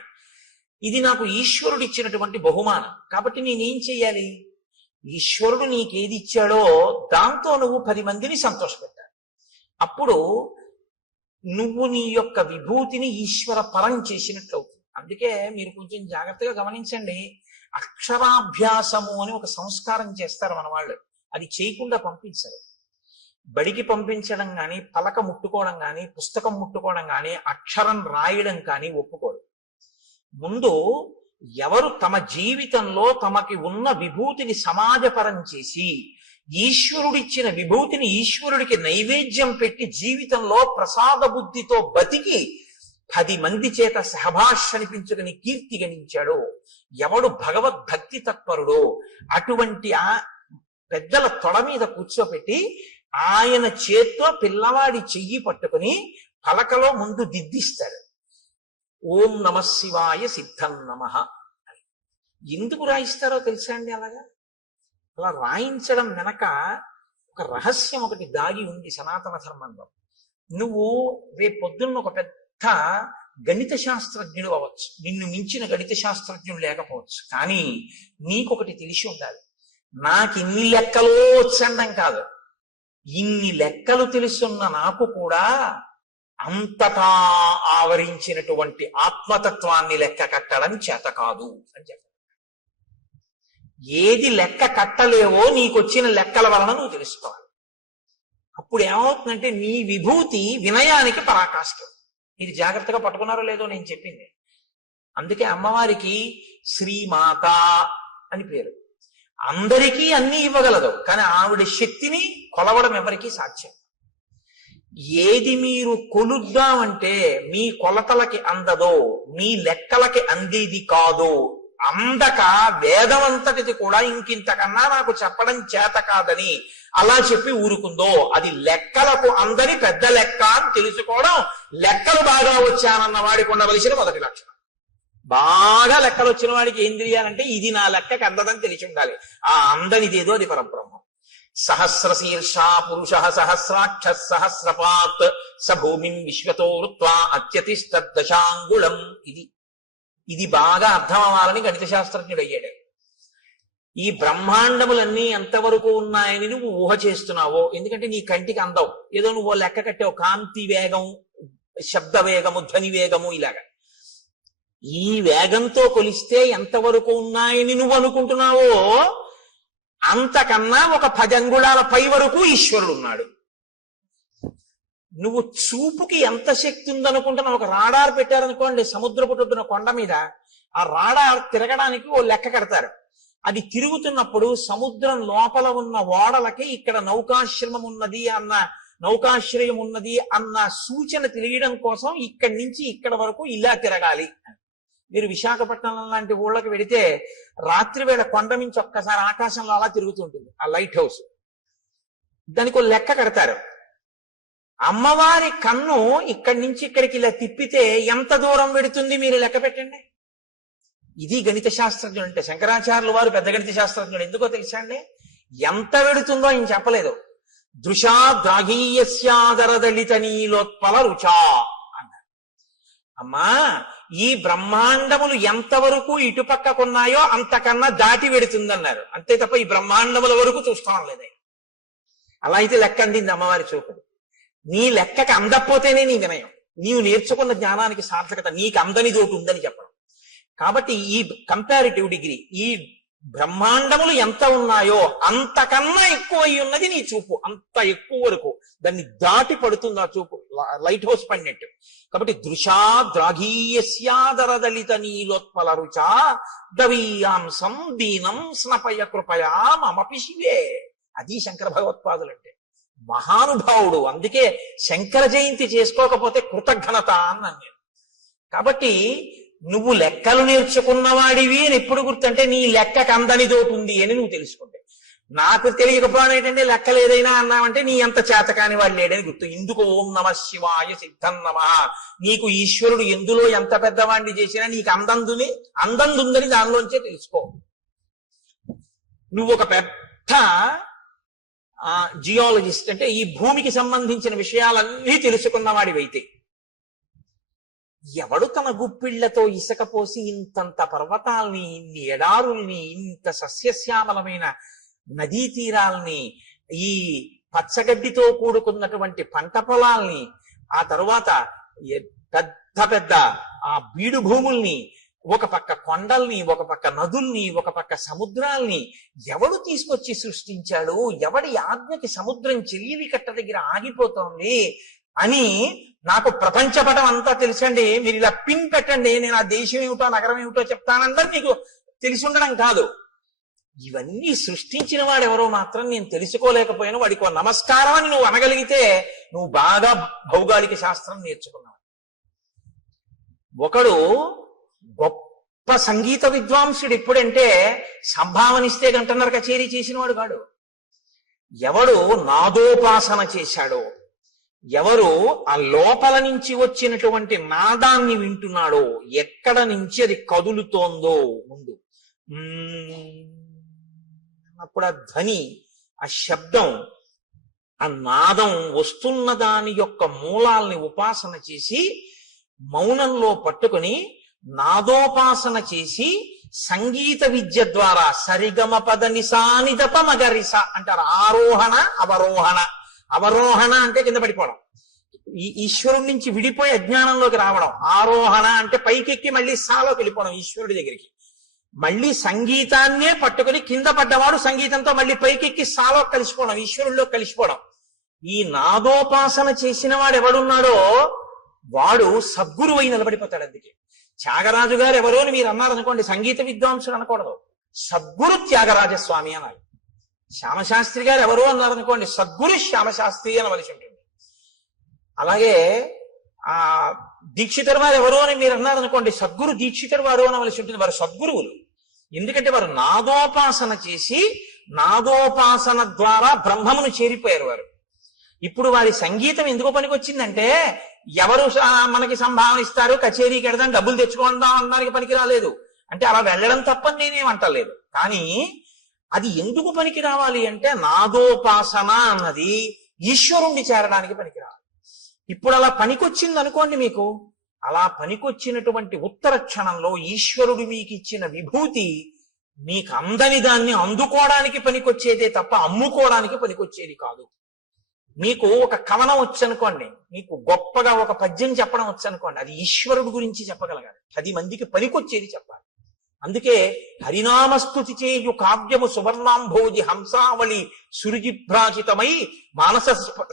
ఇది నాకు ఈశ్వరుడు ఇచ్చినటువంటి బహుమానం. కాబట్టి నేనేం చెయ్యాలి? ఈశ్వరుడు నీకేది ఇచ్చాడో దాంతో నువ్వు 10 మందిని సంతోషపెట్టాలి. అప్పుడు నువ్వు నీ యొక్క విభూతిని ఈశ్వర పరం చేసినట్లు అవుతుంది. అందుకే మీరు కొంచెం జాగ్రత్తగా గమనించండి. అక్షరాభ్యాసము అని ఒక సంస్కారం చేస్తారు మన వాళ్ళు. అది చేయకుండా పంపించరు. బడికి పంపించడం కానీ, పలక ముట్టుకోవడం కానీ, పుస్తకం ముట్టుకోవడం కానీ, అక్షరం రాయడం కానీ ఒప్పుకోరు. ముందు ఎవరు తమ జీవితంలో తమకి ఉన్న విభూతిని సమాజపరం చేసి ఈశ్వరుడిచ్చిన విభూతిని ఈశ్వరుడికి నైవేద్యం పెట్టి జీవితంలో ప్రసాద బుద్ధితో బతికి 10 మంది చేత సహభాష్ అనిపించుకుని కీర్తి గణించాడో, ఎవడు భగవద్భక్తి తత్పరుడో అటువంటి ఆ పెద్దల తొడ మీద కూర్చోపెట్టి ఆయన చేత్తో పిల్లవాడి చెయ్యి పట్టుకుని పలకలో ముందు దిద్దిస్తాడు. ఓం నమ శివాయ సిద్ధం నమః. ఎందుకు రాయిస్తారో తెలుసా అండి? అలా రాయించడం వెనక ఒక రహస్యం ఒకటి దాగి ఉంది సనాతన ధర్మంలో. నువ్వు రేపు పొద్దున్న ఒక పెద్ద గణిత శాస్త్రజ్ఞుడు అవ్వచ్చు, నిన్ను మించిన గణిత శాస్త్రజ్ఞుడు లేకపోవచ్చు, కానీ నీకొకటి తెలిసి ఉండాలి. నాకు ఇన్ని లెక్కలో వచ్చండం కాదు, ఇన్ని లెక్కలు తెలుసున్న నాకు కూడా అంతటా ఆవరించినటువంటి ఆత్మతత్వాన్ని లెక్క కట్టడం చేత కాదు అని చెప్పారు. ఏది లెక్క కట్టలేవో నీకొచ్చిన లెక్కల వలన నువ్వు తెలుసుకోవాలి. అప్పుడు ఏమవుతుందంటే నీ విభూతి వినయానికి పరాకాష్ఠం. ఇది జాగ్రత్తగా పట్టుకున్నారో లేదో నేను చెప్పింది. అందుకే అమ్మవారికి శ్రీమాత అని పేరు. అందరికీ అన్ని ఇవ్వగలదు, కానీ ఆవిడ శక్తిని కొలవడం ఎవరికీ సాధ్యం. ఏది మీరు కొలుద్దామంటే మీ కొలతలకి అందదో, మీ లెక్కలకి అందేది కాదో, అందక వేదమంతటిది కూడా ఇంకింతకన్నా నాకు చెప్పడం చేత కాదని అలా చెప్పి ఊరుకుందో, అది లెక్కలకు అందని పెద్ద లెక్క అని తెలుసుకోవడం లెక్కలు బాగా వచ్చానన్న వాడికి ఉండవలసిన మొదటి లక్షణం. బాగా లెక్కలు వచ్చిన వాడికి ఏం తెలియాలంటే ఇది నా లెక్కకి అందదని తెలిసి ఉండాలి. ఆ అందనిదేదో అది పరబ్రహ్మం. సహస్రశీర్షా పురుష సహస్రాక్ష సహస్రపాత్ స భూమిం విశ్వతో వృత్వా అత్యతిష్టదశాంగుళం. ఇది బాగా అర్థం అవ్వాలని గణిత శాస్త్రజ్ఞుడు అయ్యాడు. ఈ బ్రహ్మాండములన్నీ ఎంతవరకు ఉన్నాయని నువ్వు ఊహ చేస్తున్నావో, ఎందుకంటే నీ కంటికి అందవు, ఏదో నువ్వు లెక్క కట్టావు, కాంతి వేగం, శబ్ద వేగము, ధ్వని వేగము, ఇలాగా ఈ వేగంతో కొలిస్తే ఎంతవరకు ఉన్నాయని నువ్వు అనుకుంటున్నావో అంతకన్నా ఒక 10 అంగుళాల పై వరకు ఈశ్వరుడు ఉన్నాడు. నువ్వు చూపుకి ఎంత శక్తి ఉందనుకుంటున్నావు? ఒక రాడార్ పెట్టారనుకోండి సముద్రపుటొడ్డున కొండ మీద, ఆ రాడార్ తిరగడానికి ఓ లెక్క కడతారు. అది తిరుగుతున్నప్పుడు సముద్రం లోపల ఉన్న ఓడలకి ఇక్కడ నౌకాశ్రమం ఉన్నది అన్న, నౌకాశ్రయం ఉన్నది అన్న సూచన తెలియడం కోసం ఇక్కడి నుంచి ఇక్కడ వరకు ఇలా తిరగాలి. మీరు విశాఖపట్నం లాంటి ఊళ్ళకి వెడితే రాత్రి వేళ కొండ నుంచి ఒక్కసారి ఆకాశంలో అలా తిరుగుతుంటుంది ఆ లైట్ హౌస్. దానికి ఒక లెక్క కడతారు. అమ్మవారి కన్ను ఇక్కడి నుంచి ఇక్కడికి ఇలా తిప్పితే ఎంత దూరం పెడుతుంది మీరు లెక్క పెట్టండి. ఇది గణిత శాస్త్రజ్ఞుడు అంటే. శంకరాచార్యులు వారు పెద్ద గణిత శాస్త్రజ్ఞుడు. ఎందుకో తెలుసా అండి? ఎంత పెడుతుందో ఆయన చెప్పలేదు. దృశా ద్రాఘీయస్యాదరదళిత నీలోత్పల రుచా అన్నారు. అమ్మా, ఈ బ్రహ్మాండములు ఎంతవరకు ఇటుపక్కకున్నాయో అంతకన్నా దాటి పెడుతుందన్నారు. అంతే తప్ప ఈ బ్రహ్మాండముల వరకు చూస్తాం లేదు. అలా అయితే లెక్క అందింది అమ్మవారి చూపుడు. నీ లెక్కకి అందకపోతేనే నీ వినయం, నీవు నేర్చుకున్న జ్ఞానానికి సార్థకత, నీకు అందని తోటి ఉందని చెప్పడం. కాబట్టి ఈ కంపారిటివ్ డిగ్రీ, ఈ బ్రహ్మాండములు ఎంత ఉన్నాయో అంతకన్నా ఎక్కువ అయి ఉన్నది నీ చూపు. అంత ఎక్కువ వరకు దాన్ని దాటి పడుతుంది ఆ చూపు, లైట్ హౌస్ పడినట్టు. కాబట్టి దృశా ద్రాఘీయస్యాదరదళిత నీలోత్పల రుచా దవీయాంసం దీనం స్నపయ కృపయా మమపి శివే. అది శంకర భగవత్పాదులు అంటే. మహానుభావుడు. అందుకే శంకర జయంతి చేసుకోకపోతే కృతజ్ఞత అన్నాను నేను. కాబట్టి నువ్వు లెక్కలు నేర్చుకున్నవాడివి అని ఎప్పుడు గుర్తంటే నీ లెక్కకు అందని దోటుంది అని నువ్వు తెలుసుకుంటే. నాకు తెలియకపోవడం ఏంటంటే లెక్కలు ఏదైనా అన్నావంటే నీ అంత చేతకాని వాడు లేడని గుర్తు. ఇందుకు ఓం నమ శివాయ సిద్ధం నమ. నీకు ఈశ్వరుడు ఎందులో ఎంత పెద్దవాడిని చేసినా నీకు అందందుందని దానిలోంచే తెలుసుకో. నువ్వు ఒక పెద్ద జియాలజిస్ట్ అంటే ఈ భూమికి సంబంధించిన విషయాలన్నీ తెలుసుకున్నవాడివైతే, ఎవడు తన గుప్పిళ్లతో ఇసుక పోసి ఇంతంత పర్వతాల్ని, ఇన్ని ఎడారుల్ని, ఇంత సస్యశ్యామలమైన నదీ తీరాల్ని, ఈ పచ్చగడ్డితో కూడుకున్నటువంటి పంట పొలాల్ని, ఆ తరువాత పెద్ద పెద్ద ఆ బీడు భూముల్ని, ఒక పక్క కొండల్ని, ఒక పక్క నదుల్ని, ఒక పక్క సముద్రాల్ని ఎవడు తీసుకొచ్చి సృష్టించాడు? ఎవడి ఆజ్ఞకి సముద్రం చెలివి కట్ట దగ్గర ఆగిపోతోంది అని నాకు ప్రపంచపటం అంతా తెలుసండి. మీరు ఇలా పిన్ పెట్టండి, నేను ఆ దేశం ఏమిటో నగరం ఏమిటో చెప్తానందరూ మీకు తెలిసి ఉండడం కాదు. ఇవన్నీ సృష్టించిన వాడు ఎవరో మాత్రం నేను తెలుసుకోలేకపోయాను, వాడికి నమస్కారం అని నువ్వు అనగలిగితే నువ్వు బాగా భౌగోళిక శాస్త్రం నేర్చుకున్నావు. ఒకడు గొప్ప సంగీత విద్వాంసుడు ఎప్పుడంటే సంభావనిస్తే గంటన్నర కచేరీ చేసిన వాడు కాడు. ఎవడు నాదోపాసన చేశాడో, ఎవరు ఆ లోపల నుంచి వచ్చినటువంటి నాదాన్ని వింటున్నాడో, ఎక్కడ నుంచి అది కదులుతోందో ముందు అప్పుడు ఆ ధ్వని, ఆ శబ్దం, ఆ నాదం వస్తున్న దాని యొక్క మూలాల్ని ఉపాసన చేసి మౌనంలో పట్టుకుని నాదోపాసన చేసి సంగీత విద్య ద్వారా సరిగమ పద నిసానిదప మగరిస అంటారు. ఆరోహణ అవరోహణ. అవరోహణ అంటే కింద పడిపోవడం, ఈ ఈశ్వరుడి నుంచి విడిపోయి అజ్ఞానంలోకి రావడం. ఆరోహణ అంటే పైకెక్కి మళ్ళీ సాలోకి వెళ్ళిపోవడం ఈశ్వరుడి దగ్గరికి. మళ్ళీ సంగీతాన్నే పట్టుకుని కింద పడ్డవాడు సంగీతంతో మళ్ళీ పైకెక్కి సాలో కలిసిపోవడం, ఈశ్వరుల్లో కలిసిపోవడం. ఈ నాదోపాసన చేసిన వాడు ఎవడున్నాడో వాడు సద్గురువు అయి నిలబడిపోతాడు. అందుకే త్యాగరాజు గారు ఎవరో అని మీరు అన్నారనుకోండి, సంగీత విద్వాంసుడు అనకూడదు, సద్గురు త్యాగరాజస్వామి అనాలి. శ్యామశాస్త్రి గారు ఎవరో అన్నారనుకోండి, సద్గురు శ్యామశాస్త్రి అనవలసి ఉంటుంది. అలాగే ఆ దీక్షితుడు వారు ఎవరో అని మీరు అన్నారనుకోండి, సద్గురు దీక్షితుడు వారు అనవలసి ఉంటుంది. వారు సద్గురువులు. ఎందుకంటే వారు నాదోపాసన చేసి నాదోపాసన ద్వారా బ్రహ్మమును చేరిపోయారు వారు. ఇప్పుడు వారి సంగీతం ఎందుకు పనికి వచ్చిందంటే, ఎవరు మనకి సంభావన ఇస్తారు, కచేరీకి వెడదాం, డబ్బులు తెచ్చుకుందాం అనడానికి పనికి రాలేదు. అంటే అలా వెళ్ళడం తప్పని నేనేమంటలేదు. కానీ అది ఎందుకు పనికి రావాలి అంటే, నాదోపాసన అన్నది ఈశ్వరుణ్ణి చేరడానికి పనికి రావాలి. ఇప్పుడు అలా పనికొచ్చింది అనుకోండి, మీకు అలా పనికొచ్చినటువంటి ఉత్తర క్షణంలో ఈశ్వరుడు మీకు ఇచ్చిన విభూతి మీకు అందని దాన్ని అందుకోవడానికి పనికొచ్చేదే తప్ప అమ్ముకోవడానికి పనికొచ్చేది కాదు. మీకు ఒక కవనం వచ్చనుకోండి, మీకు గొప్పగా ఒక పద్యం చెప్పడం వచ్చనుకోండి, అది ఈశ్వరుడు గురించి చెప్పగలగాలి, 10 మందికి పనికొచ్చేది చెప్పాలి. అందుకే హరినామస్తుతి చేయు కావ్యము సువర్ణాంభోజి హంసావళి సురుజిభ్రాజితమై మానస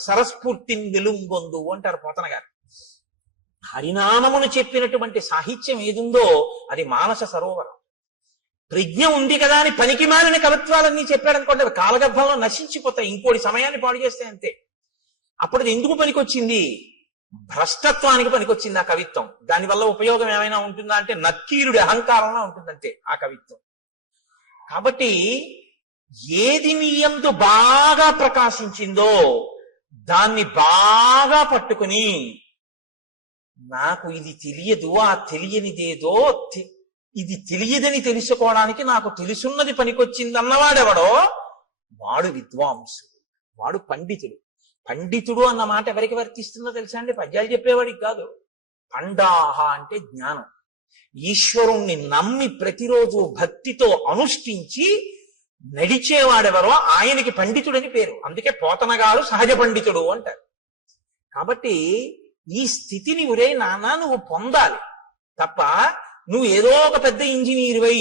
సరస్ఫూర్తిని వెలుంగొందు అంటారు పోతన గారు. హరినామమును చెప్పినటువంటి సాహిత్యం ఏదుందో అది మానస సరోవరం. ప్రజ్ఞ ఉంది కదా అని పనికి మాలిన కవిత్వాలన్నీ చెప్పాడనుకోండి, అవి కాలగర్భంలో నశించిపోతాయి, ఇంకోటి సమయాన్ని పాడు చేస్తాయి అంతే. అప్పుడు అది ఎందుకు పనికొచ్చింది? భ్రష్టత్వానికి పనికొచ్చింది ఆ కవిత్వం. దానివల్ల ఉపయోగం ఏమైనా ఉంటుందా అంటే నక్కీరుడి అహంకారంలో ఉంటుందంతే ఆ కవిత్వం. కాబట్టి ఏది నీ యందు బాగా ప్రకాశించిందో దాన్ని బాగా పట్టుకుని నాకు ఇది తెలియదు, ఆ తెలియనిదేదో ఇది తెలియదని తెలుసుకోవడానికి నాకు తెలుసున్నది పనికొచ్చింది అన్నవాడెవడో వాడు విద్వాంసుడు, వాడు పండితుడు. పండితుడు అన్న మాట ఎవరికి వర్తిస్తుందో తెలుసా అండి? పద్యాలు చెప్పేవాడికి కాదు. పండాహ అంటే జ్ఞానం. ఈశ్వరుణ్ణి నమ్మి ప్రతిరోజు భక్తితో అనుష్ఠించి నడిచేవాడెవరో ఆయనకి పండితుడని పేరు. అందుకే పోతనగారు సహజ పండితుడు అంటారు. కాబట్టి ఈ స్థితిని ఒరే నాన్న నువ్వు పొందాలి తప్ప నువ్వు ఏదో ఒక పెద్ద ఇంజనీర్ వై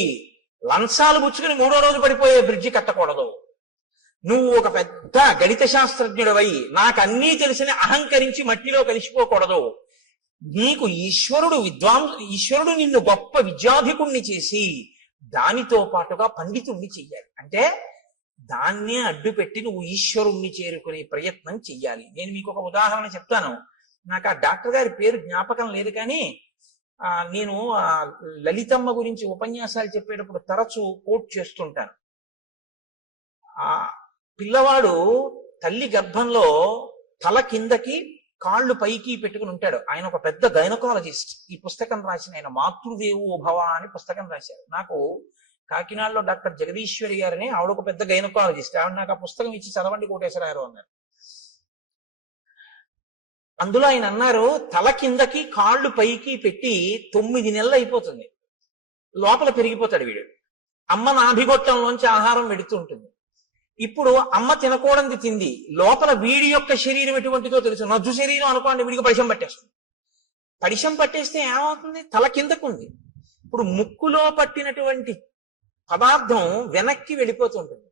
లంచాలు పుచ్చుకుని 3వ రోజు పడిపోయే బ్రిడ్జి కట్టకూడదు. నువ్వు ఒక పెద్ద గణిత శాస్త్రజ్ఞుడవై నాకు అన్నీ తెలిసిన అహంకరించి మట్టిలో కలిసిపోకూడదు. నీకు ఈశ్వరుడు నిన్ను గొప్ప విద్యాధికుణ్ణి చేసి దానితో పాటుగా పండితుణ్ణి చెయ్యాలి. అంటే దాన్నే అడ్డుపెట్టి నువ్వు ఈశ్వరుణ్ణి చేరుకునే ప్రయత్నం చెయ్యాలి. నేను మీకు ఒక ఉదాహరణ చెప్తాను. నాకు ఆ డాక్టర్ గారి పేరు జ్ఞాపకం లేదు, కానీ నేను లలితమ్మ గురించి ఉపన్యాసాలు చెప్పేటప్పుడు తరచూ కోట్ చేస్తుంటాను. ఆ పిల్లవాడు తల్లి గర్భంలో తల కిందకి కాళ్ళు పైకి పెట్టుకుని ఉంటాడు. ఆయన ఒక పెద్ద గైనకాలజిస్ట్. ఈ పుస్తకం రాసిన ఆయన మాతృదేవో భవ అని పుస్తకం రాశారు. నాకు కాకినాడలో డాక్టర్ జగదీశ్వరి గారని ఆవిడ ఒక పెద్ద గైనకాలజిస్ట్. ఆవిడ నాకు ఆ పుస్తకం ఇచ్చి చదవండి కోటేశ్వరరావు అన్నారు. అందులో ఆయన అన్నారు, తల కిందకి కాళ్ళు పైకి పెట్టి 9 నెలలు అయిపోతుంది, లోపల పెరిగిపోతాడు వీడు. అమ్మ నాభిగొట్టంలోంచి ఆహారం వెడుతూ ఉంటుంది. ఇప్పుడు అమ్మ తినకూడదు తింది, లోపల వీడి యొక్క శరీరం ఎటువంటిదో తెలుసు. నజ్జు శరీరం అనుకోండి, వీడికి పడిశం పట్టేస్తుంది. పడిశం పట్టేస్తే ఏమవుతుంది? తల కిందకు ఉంది. ఇప్పుడు ముక్కులో పట్టినటువంటి పదార్థం వెనక్కి వెళ్ళిపోతుంటుంది.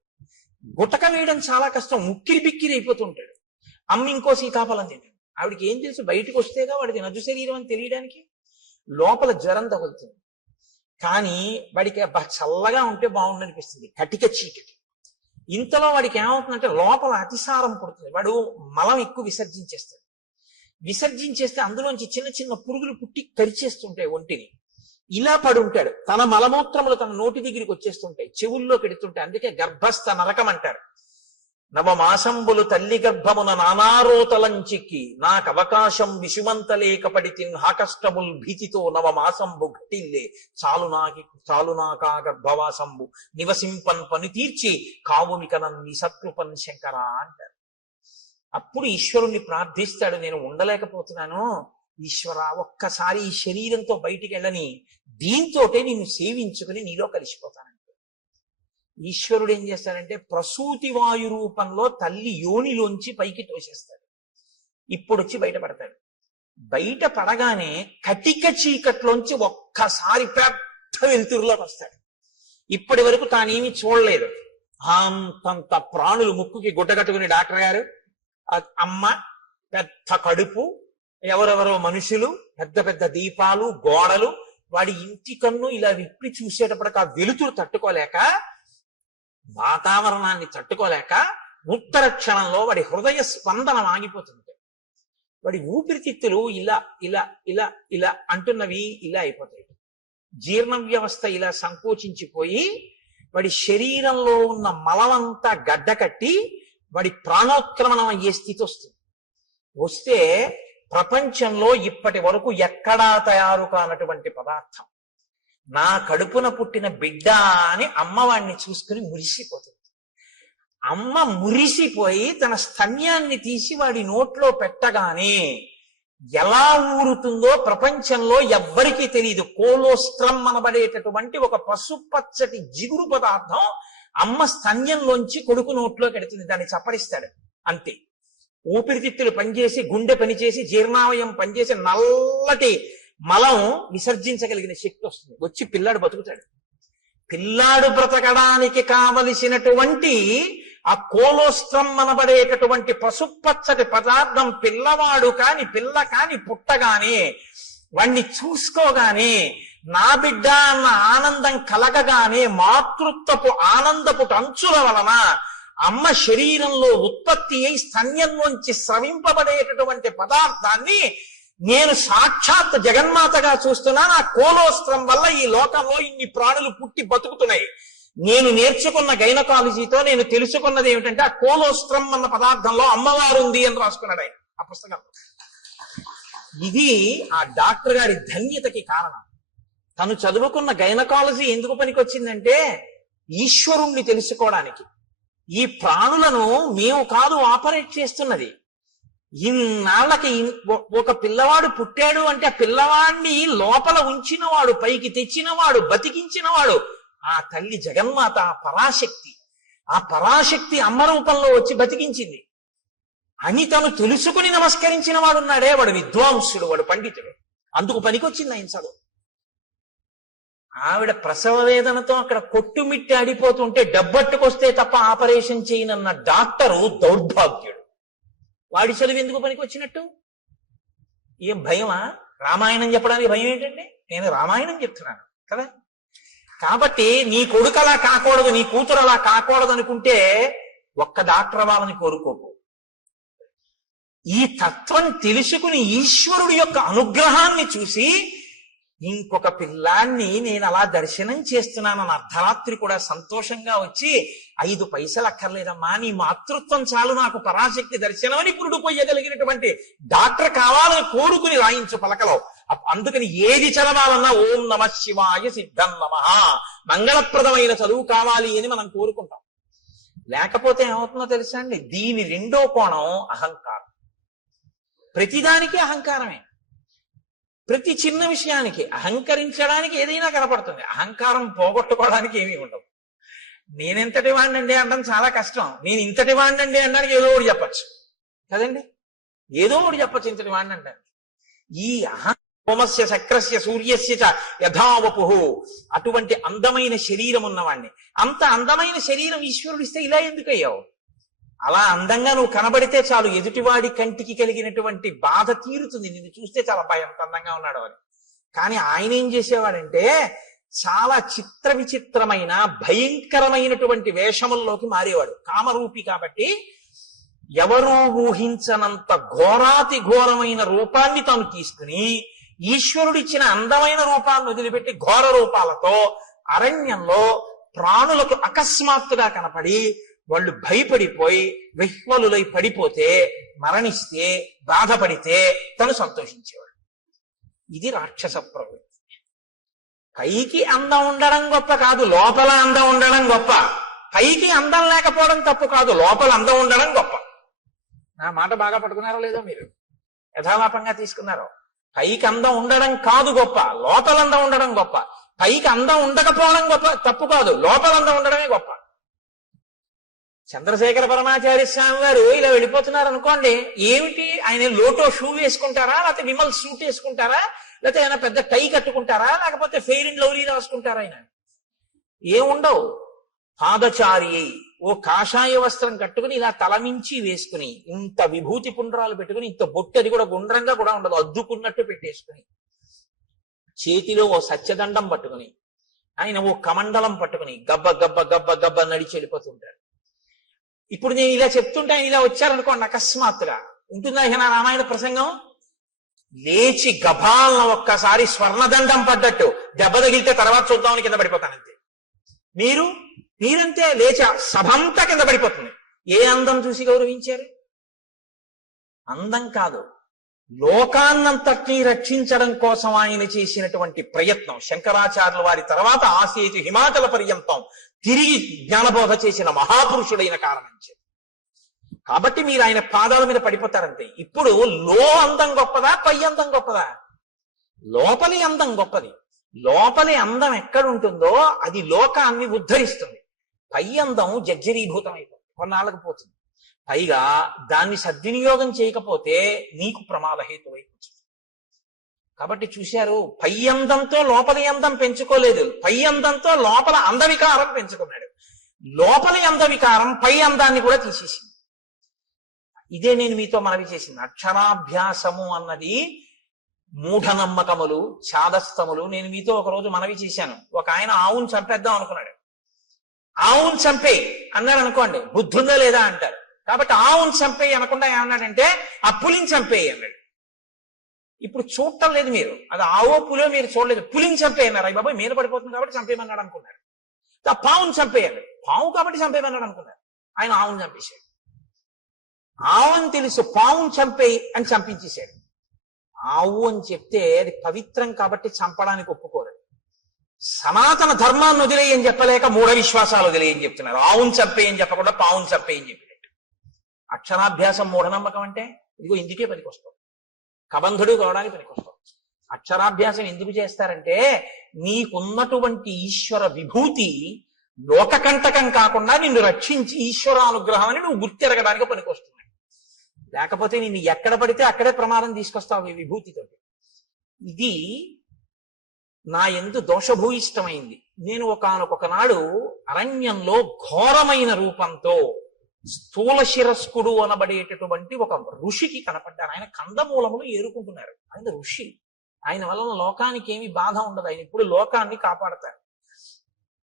గుటక వేయడం చాలా కష్టం, ఉక్కిరి బిక్కిరి అయిపోతుంటాడు. అమ్మ ఇంకో సీతాఫలం తింటాడు. ఆవిడికి ఏం తెలుసు? బయటకు వస్తేగా వాడికి నజ్జు శరీరం అని తెలియడానికి. లోపల జ్వరం తగులుతుంది, కానీ వాడికి చల్లగా ఉంటే బాగుండనిపిస్తుంది, కటిక చీకటి. ఇంతలో వాడికి ఏమవుతుందంటే లోపల అతిసారం పుడుతుంది. వాడు మలం ఎక్కువ విసర్జించేస్తాడు. విసర్జించేస్తే అందులోంచి చిన్న చిన్న పురుగులు పుట్టి కరిచేస్తుంటాయి ఒంటిని. ఇలా పడి ఉంటాడు. తన మలమూత్రములు తన నోటి దగ్గరికి వచ్చేస్తుంటాయి, చెవుల్లో పెడుతుంటాయి. అందుకే గర్భస్థ నరకం అంటారు. నవమాసంబులు తల్లి గర్భమున నానారోతలంచిక్కి నాకు అవకాశం విషుమంతలేకపడి హాకష్టముల్ భీతితో నవమాసంబు ఘటిల్లే చాలు నాకా గర్భవాసంబు నివసింపన్ పని తీర్చి కావుమికనన్ని సత్కృపన్ శంకర అంటారు. అప్పుడు ఈశ్వరుణ్ణి ప్రార్థిస్తాడు, నేను ఉండలేకపోతున్నాను ఈశ్వర, ఒక్కసారి ఈ శరీరంతో బయటికి వెళ్ళని, దీంతోటే నిన్ను సేవించుకుని నీలో కలిసిపోతాను. ఈశ్వరుడు ఏం చేస్తాడంటే ప్రసూతి వాయు రూపంలో తల్లి యోనిలోంచి పైకి తోసేస్తాడు. ఇప్పుడు వచ్చి బయటపడతాడు. బయట పడగానే కటిక చీకట్లోంచి ఒక్కసారి పెద్ద వెలుతురులోకి వస్తాడు. ఇప్పటి వరకు తానేమి చూడలేదు. అంతంత ప్రాణులు ముక్కుకి గుడ్డ కట్టుకుని డాక్టర్ గారు, అమ్మ, పెద్ద కడుపు, ఎవరెవరో మనుషులు, పెద్ద పెద్ద దీపాలు, గోడలు. వాడి ఇంటి కన్ను ఇలా విప్పి చూసేటప్పటికి ఆ వెలుతురు తట్టుకోలేక, వాతావరణాన్ని తట్టుకోలేక ఉత్తర క్షణంలో వాడి హృదయ స్పందన ఆగిపోతుంది. వాడి ఊపిరితిత్తులు ఇలా ఇలా ఇలా ఇలా అంటున్నవి ఇలా అయిపోతాయి. జీర్ణ వ్యవస్థ ఇలా సంకోచించిపోయి వాడి శరీరంలో ఉన్న మలమంతా గడ్డకట్టి వాడి ప్రాణోత్క్రమణం అయ్యే స్థితి వస్తుంది. వస్తే ప్రపంచంలో ఇప్పటి వరకు ఎక్కడా తయారు కానటువంటి పదార్థం, నా కడుపున పుట్టిన బిడ్డ అని అమ్మవాడిని చూసుకుని మురిసిపోతుంది. అమ్మ మురిసిపోయి తన స్తన్యాన్ని తీసి వాడి నోట్లో పెట్టగానే ఎలా ఊరుతుందో ప్రపంచంలో ఎవ్వరికీ తెలియదు. కోలోస్ట్రమ్ అనబడేటటువంటి ఒక పసుపచ్చటి జిగురు పదార్థం అమ్మ స్తన్యంలోంచి కొడుకు నోట్లో పెడుతుంది. దాన్ని చప్పరిస్తాడు అంతే. ఊపిరితిత్తులు పనిచేసి, గుండె పనిచేసి, జీర్ణావయం పనిచేసి నల్లటి మలం విసర్జించగలిగిన శక్తి వస్తుంది. వచ్చి పిల్లాడు బతుకుతాడు. పిల్లాడు బ్రతకడానికి కావలసినటువంటి ఆ కోలోస్ట్రమ్ అనబడేటటువంటి పసుపచ్చటి పదార్థం పిల్లవాడు కాని పిల్ల కాని పుట్టగానే వాణ్ణి చూసుకోగానే నా బిడ్డ అన్న ఆనందం కలగగానే మాతృత్వపు ఆనందపు అంచుల వలన అమ్మ శరీరంలో ఉత్పత్తి అయి స్తన్యంలోంచి స్రవింపబడేటటువంటి పదార్థాన్ని నేను సాక్షాత్ జగన్మాతగా చూస్తున్నా. నా కోలోస్త్రం వల్ల ఈ లోకంలో ఇన్ని ప్రాణులు పుట్టి బతుకుతున్నాయి. నేను నేర్చుకున్న గైనకాలజీతో నేను తెలుసుకున్నది ఏమిటంటే ఆ కోలోస్ట్రం అన్న పదార్థంలో అమ్మవారు ఉంది అని రాసుకున్నాడు ఆయన ఆ పుస్తకం. ఇది ఆ డాక్టర్ గారి ధన్యతకి కారణం. తను చదువుకున్న గైనకాలజీ ఎందుకు పనికొచ్చిందంటే ఈశ్వరుణ్ణి తెలుసుకోవడానికి. ఈ ప్రాణులను మేము కాదు ఆపరేట్ చేస్తున్నది. ఇన్నాళ్ళకి ఒక పిల్లవాడు పుట్టాడు అంటే ఆ పిల్లవాడిని లోపల ఉంచినవాడు, పైకి తెచ్చినవాడు, బతికించినవాడు ఆ తల్లి జగన్మాత, ఆ పరాశక్తి. ఆ పరాశక్తి అమ్మ రూపంలో వచ్చి బతికించింది అని తను తెలుసుకుని నమస్కరించిన వాడున్నాడే, వాడు విద్వాంసుడు, వాడు పండితుడు. అందుకు పనికొచ్చింది ఆయన చదువు. ఆవిడ ప్రసవ వేదనతో అక్కడ కొట్టుమిట్టి ఆడిపోతుంటే డబ్బట్టుకొస్తే తప్ప ఆపరేషన్ చేయనన్న డాక్టరు దౌర్భాగ్యుడు. వాడి చదువు ఎందుకు పనికొచ్చినట్టు? ఏం భయమా? రామాయణం చెప్పడానికి భయం ఏంటండి? నేను రామాయణం చెప్తున్నాను కదా. కాబట్టి నీ కొడుకు అలా కాకూడదు, నీ కూతురు అలా కాకూడదు అనుకుంటే ఒక్క డాక్టర్ అవ్వాలని కోరుకోకు. ఈ తత్వం తెలుసుకుని ఈశ్వరుడి యొక్క అనుగ్రహాన్ని చూసి ఇంకొక పిల్లాన్ని నేను అలా దర్శనం చేస్తున్నానని అర్ధరాత్రి కూడా సంతోషంగా వచ్చి 5 పైసలు అక్కర్లేదమ్మా, నీ మాతృత్వం చాలు నాకు పరాశక్తి దర్శనం అని పురుడు పోయగలిగినటువంటి డాక్టర్ కావాలని కోరుకుని రాయించు పలకలో. అందుకని ఏది చదవాలన్నా ఓం నమ శివాయ సిద్ధం నమః, మంగళప్రదమైన చదువు కావాలి అని మనం కోరుకుంటాం. లేకపోతే ఏమవుతుందో తెలుసా అండి? దీని రెండో కోణం అహంకారం. ప్రతిదానికి అహంకారమే. ప్రతి చిన్న విషయానికి అహంకరించడానికి ఏదైనా కనపడుతుంది. అహంకారం పోగొట్టుకోవడానికి ఏమీ ఉండవు. నేనెంతటి వాడినండి అనడం చాలా కష్టం. నేను ఇంతటి వాడినండి అనడానికి ఏదో ఒకటి చెప్పచ్చు కదండి. ఏదో ఒకటి చెప్పచ్చు ఇంతటి వాడిని అనడానికి. ఈ హోమస్య శక్రస్య సూర్యస్య చ యథావపుః, అటువంటి అందమైన శరీరం ఉన్నవాణ్ణి, అంత అందమైన శరీరం ఈశ్వరుడిస్తే ఇలా ఎందుకు అయ్యావు? అలా అందంగా నువ్వు కనబడితే చాలు, ఎదుటివాడి కంటికి కలిగినటువంటి బాధ తీరుతుంది. నిన్ను చూస్తే చాలా భయం, అందంగా ఉన్నాడు అని. కానీ ఆయన ఏం చేసేవాడంటే చాలా చిత్ర విచిత్రమైన భయంకరమైనటువంటి వేషముల్లోకి మారేవాడు. కామరూపి కాబట్టి ఎవరూ ఊహించనంత ఘోరాతి ఘోరమైన రూపాన్ని తాను తీసుకుని ఈశ్వరుడిచ్చిన అందమైన రూపాన్ని వదిలిపెట్టి ఘోర రూపాలతో అరణ్యంలో ప్రాణులకు అకస్మాత్తుగా కనపడి వాళ్ళు భయపడిపోయి విహ్వలులై పడిపోతే, మరణిస్తే, బాధపడితే తను సంతోషించేవాడు. ఇది రాక్షస ప్రవృత్తి. పైకి అందం ఉండడం గొప్ప కాదు, లోపల అందం ఉండడం గొప్ప. పైకి అందం లేకపోవడం తప్పు కాదు, లోపల అందం ఉండడం గొప్ప. నా మాట బాగా పట్టుకున్నారో లేదో మీరు? యథాలాపంగా తీసుకున్నారో? పైకి అందం ఉండడం కాదు గొప్ప, లోపల అందం ఉండడం గొప్ప. పైకి అందం ఉండకపోవడం గొప్ప తప్పు కాదు, లోపల అందం ఉండడమే గొప్ప. చంద్రశేఖర పరమాచార్య స్వామి గారు ఇలా వెళ్ళిపోతున్నారు అనుకోండి, ఏమిటి ఆయన లోటో షూ వేసుకుంటారా, లేకపోతే విమల్ సూట్ వేసుకుంటారా, లేకపోతే ఆయన పెద్ద టై కట్టుకుంటారా, లేకపోతే ఫెయిర్ అండ్ లవ్లీ రాసుకుంటారా? ఆయన ఏముండవు. పాదచారి ఓ కాషాయ వస్త్రం కట్టుకుని ఇలా తలమించి వేసుకుని, ఇంత విభూతి పుండ్రాలు పెట్టుకుని, ఇంత బొట్టు, అది కూడా గుండ్రంగా కూడా ఉండదు, అద్దుకున్నట్టు పెట్టేసుకుని, చేతిలో ఓ సత్యదండం పట్టుకుని, ఆయన ఓ కమండలం పట్టుకుని గబ్బ గబ్బ గబ్బ గబ్బ నడిచి వెళ్ళిపోతుంటాడు. ఇప్పుడు నేను ఇలా చెప్తుంటే ఆయన ఇలా వచ్చారనుకోండి, అకస్మాత్తుగా ఉంటుందా నా రామాయణ ప్రసంగం? లేచి గభాలను ఒక్కసారి స్వర్ణదండం పడ్డట్టు దెబ్బ తగిలితే తర్వాత చూద్దామని కింద పడిపోతానంతే. మీరంతే లేచి సభంతా కింద పడిపోతుంది. ఏ అందం చూసి గౌరవించారు? అందం కాదు, లోకాన్నంతటినీ రక్షించడం కోసం ఆయన చేసినటువంటి ప్రయత్నం. శంకరాచార్యుల వారి తర్వాత ఆసేతు హిమాచల పర్యంతం తిరిగి జ్ఞానబోధ చేసిన మహాపురుషుడైన కారణం చేత. కాబట్టి మీరు ఆయన పాదాల మీద పడిపోతారంతే. ఇప్పుడు అందం గొప్పదా, పై అందం గొప్పదా? లోపలి అందం గొప్పది. లోపలి అందం ఎక్కడుంటుందో అది లోకాన్ని ఉద్ధరిస్తుంది. పై అందం జర్జరీభూతం అయిపోతుంది, కొన్నాళ్ళకు పోతుంది. పైగా దాన్ని సద్వినియోగం చేయకపోతే నీకు ప్రమాదహేతు అయిపోతుంది. కాబట్టి చూశారు, పై అందంతో లోపలి అందం పెంచుకోలేదు, పై అందంతో లోపల అందవికారం పెంచుకున్నాడు. లోపలి అందవికారం పై అందాన్ని కూడా తీసేసింది. ఇదే నేను మీతో మనవి చేసింది. అక్షరాభ్యాసము అన్నది మూఢనమ్మకములు, చాదస్తములు. నేను మీతో ఒకరోజు మనవి చేశాను. ఒక ఆయన ఆవును చంపేద్దాం అనుకున్నాడు. ఆవును చంపే అన్నాడు అనుకోండి, బుద్ధుందా లేదా అంటారు. కాబట్టి ఆవును చంపేయి అనకుండా ఏమన్నాడంటే ఆ పులిని చంపేయి అన్నాడు. ఇప్పుడు చూడటం లేదు మీరు, అది ఆవో పులో మీరు చూడలేదు. పులిని చంపేయన్నారు. అయ్యి బాబాయ్ మీద పడిపోతుంది కాబట్టి చంపేయమన్నాడు అనుకున్నారు. ఆ పావును చంపేయాలి. పావు కాబట్టి చంపేయమన్నాడు అనుకున్నారు. ఆయన ఆవును చంపేశాడు. ఆవుని తెలుసు, పావును చంపేయి అని చంపించేశాడు. ఆవు అని చెప్తే అది పవిత్రం కాబట్టి చంపడానికి ఒప్పుకోరు. సనాతన ధర్మాన్ని వదిలేయని చెప్పలేక మూఢ విశ్వాసాలు వదిలేయని చెప్తున్నారు. ఆవును చంపేయని చెప్పకుండా పావును చంపేయని చెప్పినట్టు. అక్షరాభ్యాసం మూఢనమ్మకం అంటే ఇదిగో ఇందుకే పనికొస్తాం. కబంధుడు కావడానికి పనికొస్తాం. అక్షరాభ్యాసం ఎందుకు చేస్తారంటే నీకున్నటువంటి ఈశ్వర విభూతి లోకకంటకం కాకుండా నిన్ను రక్షించి ఈశ్వరానుగ్రహం అని నువ్వు గుర్తెరగడానికి పనికొస్తుంది. లేకపోతే నిన్ను ఎక్కడ పడితే అక్కడే ప్రమాదం తీసుకొస్తావు ఈ విభూతితో. ఇది నా యందు దోషభూయిష్టమైంది. నేను ఒకానొకనాడు అరణ్యంలో ఘోరమైన రూపంతో స్థూల శిరస్కుడు అనబడేటటువంటి ఒక ఋషికి కనపడ్డాను. ఆయన కందమూలములు ఏరుకుంటున్నారు. ఆయన ఋషి. ఆయన వలన లోకానికి ఏమి బాధ ఉండదు. ఆయన ఇప్పుడు లోకాన్ని కాపాడతారు.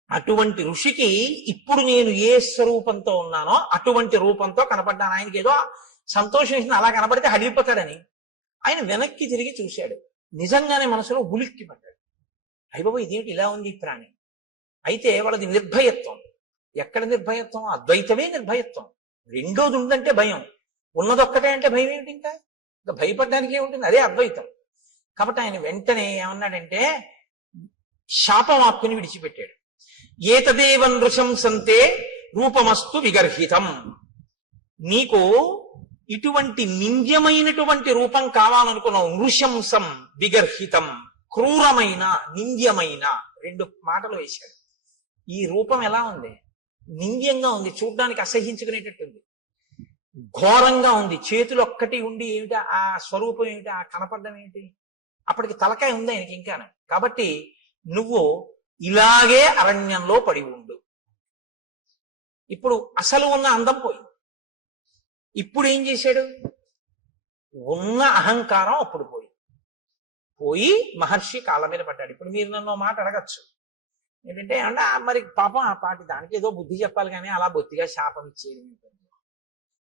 అటువంటి ఋషికి ఇప్పుడు నేను ఏ స్వరూపంతో ఉన్నానో అటువంటి రూపంతో కనపడ్డాను. ఆయనకి ఏదో సంతోషం వేసింది, అలా కనపడితే హడిలిపోతాడని. ఆయన వెనక్కి తిరిగి చూశాడు. నిజంగానే మనసులో ఉలిక్కి పడ్డాడు. అయ్యబాబు ఇదేంటి ఇలా ఉంది ఈ ప్రాణి. అయితే వాళ్ళది నిర్భయత్వం. ఎక్కడ నిర్భయత్వం? అద్వైతమే నిర్భయత్వం. రెండోది ఉందంటే భయం, ఉన్నదొక్కటే అంటే భయం ఏమిటి? ఇంకా భయపడడానికి ఏముంటుంది? అదే అద్వైతం. కాబట్టి ఆయన వెంటనే ఏమన్నాడంటే శాపవాక్కుని విడిచిపెట్టాడు. ఏతదేవ నృశంసంతే రూపమస్తు విగర్హితం. నీకు ఇటువంటి నింద్యమైనటువంటి రూపం కావాలనుకున్నావు. నృశంసం విగర్హితం, క్రూరమైన నింద్యమైన, రెండు మాటలు వేశాడు. ఈ రూపం ఎలా ఉంది? నింద్యంగా ఉంది, చూడ్డానికి అసహించుకునేటట్టుంది, ఘోరంగా ఉంది. చేతులు ఒక్కటి ఉండి ఏమిటా ఆ స్వరూపం ఏమిటి, ఆ కనపడడం ఏమిటి? అప్పటికి తలకాయ ఉంది ఆయనకి ఇంకా. కాబట్టి నువ్వు ఇలాగే అరణ్యంలో పడి ఉండు. ఇప్పుడు అసలు ఉన్న అందం పోయింది. ఇప్పుడు ఏం చేశాడు? ఉన్న అహంకారం అప్పుడు పోయి మహర్షి కాళ్ళ మీద పడ్డాడు. ఇప్పుడు మీరు నన్ను మాట అడగచ్చు ఏంటంటే, అంటే మరి పాపం ఆ పాటి దానికి ఏదో బుద్ధి చెప్పాలి కానీ అలా బొత్తిగా శాపం ఇచ్చేది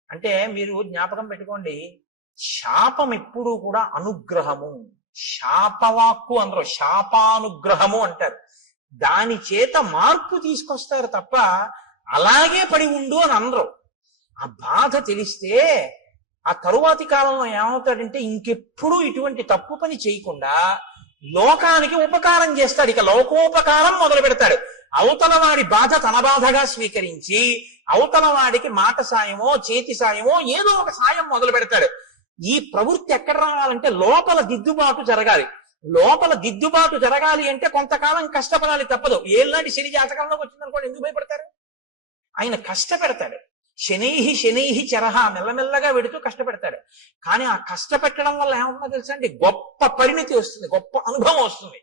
అంటే, మీరు జ్ఞాపకం పెట్టుకోండి, శాపం ఎప్పుడూ కూడా అనుగ్రహము. శాపవాక్కు అందరూ శాపానుగ్రహము అంటారు. దాని చేత మార్పు తీసుకొస్తారు తప్ప అలాగే పడి ఉండు అని అందరూ. ఆ బాధ తెలిస్తే ఆ తరువాతి కాలంలో ఏమవుతాడంటే ఇంకెప్పుడు ఇటువంటి తప్పు పని చేయకుండా లోకానికి ఉపకారం చేస్తాడు. ఇక లోకోపకారం మొదలు పెడతాడు. అవతల వాడి బాధ తన బాధగా స్వీకరించి అవతల వాడికి మాట సాయమో చేతి సాయమో ఏదో ఒక సాయం మొదలు పెడతాడు. ఈ ప్రవృత్తి ఎక్కడ రావాలంటే లోపల దిద్దుబాటు జరగాలి. లోపల దిద్దుబాటు జరగాలి అంటే కొంతకాలం కష్టపడాలి, తప్పదు. ఏళ్ళనాటి శని జాతకంలోకి వచ్చిందనుకోండి, ఎందుకు భయపడతారు? ఆయన కష్టపెడతాడు. శనైహి చరహ, మెల్లమెల్లగా వెడుతూ కష్టపెడతాడు. కానీ ఆ కష్టపెట్టడం వల్ల ఏమవుతుందో తెలుసా అండి? గొప్ప పరిణితి వస్తుంది, గొప్ప అనుభవం వస్తుంది.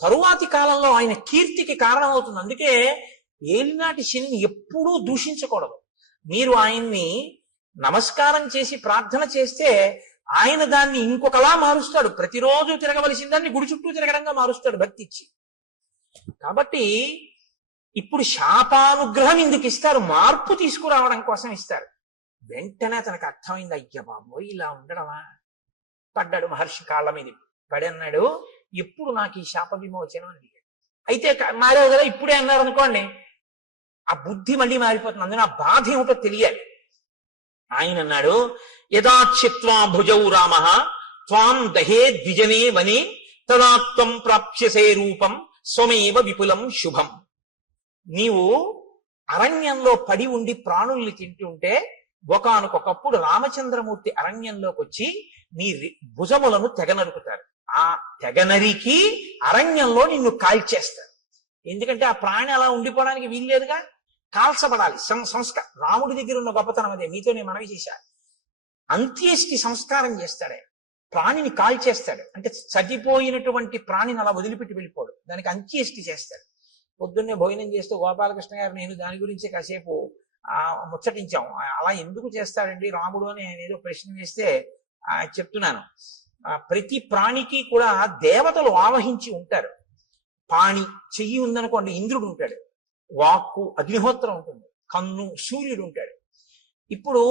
తరువాతి కాలంలో ఆయన కీర్తికి కారణమవుతుంది. అందుకే ఏలినాటి శనిని ఎప్పుడూ దూషించకూడదు. మీరు ఆయన్ని నమస్కారం చేసి ప్రార్థన చేస్తే ఆయన దాన్ని ఇంకొకలా మారుస్తాడు. ప్రతిరోజు తిరగవలసిన దాన్ని గుడి చుట్టూ తిరగడంగా మారుస్తాడు భక్తి ఇచ్చి. కాబట్టి ఇప్పుడు శాపానుగ్రహం ఎందుకు ఇస్తారు? మార్పు తీసుకురావడం కోసం ఇస్తారు. వెంటనే తనకు అర్థమైంది, అయ్య బాబోయ్ ఇలా ఉండడమా. పడ్డాడు మహర్షి కాళ్ళ మీద పడి అన్నాడు, ఎప్పుడు నాకు ఈ శాప విమోచనం అని అడిగాడు. అయితే మారావు కదా, ఇప్పుడే అన్నారు అనుకోండి, ఆ బుద్ధి మళ్ళీ మారిపోతుంది. అందులో ఆ బాధ ఏమిటో తెలియాలి. ఆయన అన్నాడు, యథాచిత్వా భుజౌ రామ త్వాం దహే ద్విజనే వనే తదాత్వం ప్రాప్స్యసే రూపం స్వమేవ విపులం శుభం. నీవు అరణ్యంలో పడి ఉండి ప్రాణుల్ని తింటుంటే ఒకానొకప్పుడు రామచంద్రమూర్తి అరణ్యంలోకి వచ్చి నీ భుజములను తెగనరుకుతారు. ఆ తెగనరికి అరణ్యంలో నిన్ను కాల్చేస్తారు. ఎందుకంటే ఆ ప్రాణి అలా ఉండిపోవడానికి వీల్లేదుగా, కాల్చబడాలి. సంస్కారం రాముడి దగ్గర ఉన్న గొప్పతనం అదే. మీతో నేను మనవి చేశాను. అంత్యేష్టి సంస్కారం చేస్తాడే, ప్రాణిని కాల్చేస్తాడు. అంటే చనిపోయినటువంటి ప్రాణిని అలా వదిలిపెట్టి వెళ్ళిపోడు, దానికి అంత్యేష్టి చేస్తాడు. పొద్దున్నే భోజనం చేస్తూ గోపాలకృష్ణ గారు నేను దాని గురించి కాసేపు ముచ్చటించాం. అలా ఎందుకు చేస్తాడండి రాముడు అని ఆయన ఏదో ప్రశ్న వేస్తే చెప్తున్నాను. ప్రతి ప్రాణికి కూడా దేవతలు ఆవహించి ఉంటారు. పాణి చెయ్యి ఉందనుకోండి, ఇంద్రుడు ఉంటాడు. వాక్కు అగ్నిహోత్రం ఉంటుంది. కన్ను సూర్యుడు ఉంటాడు. ఇప్పుడు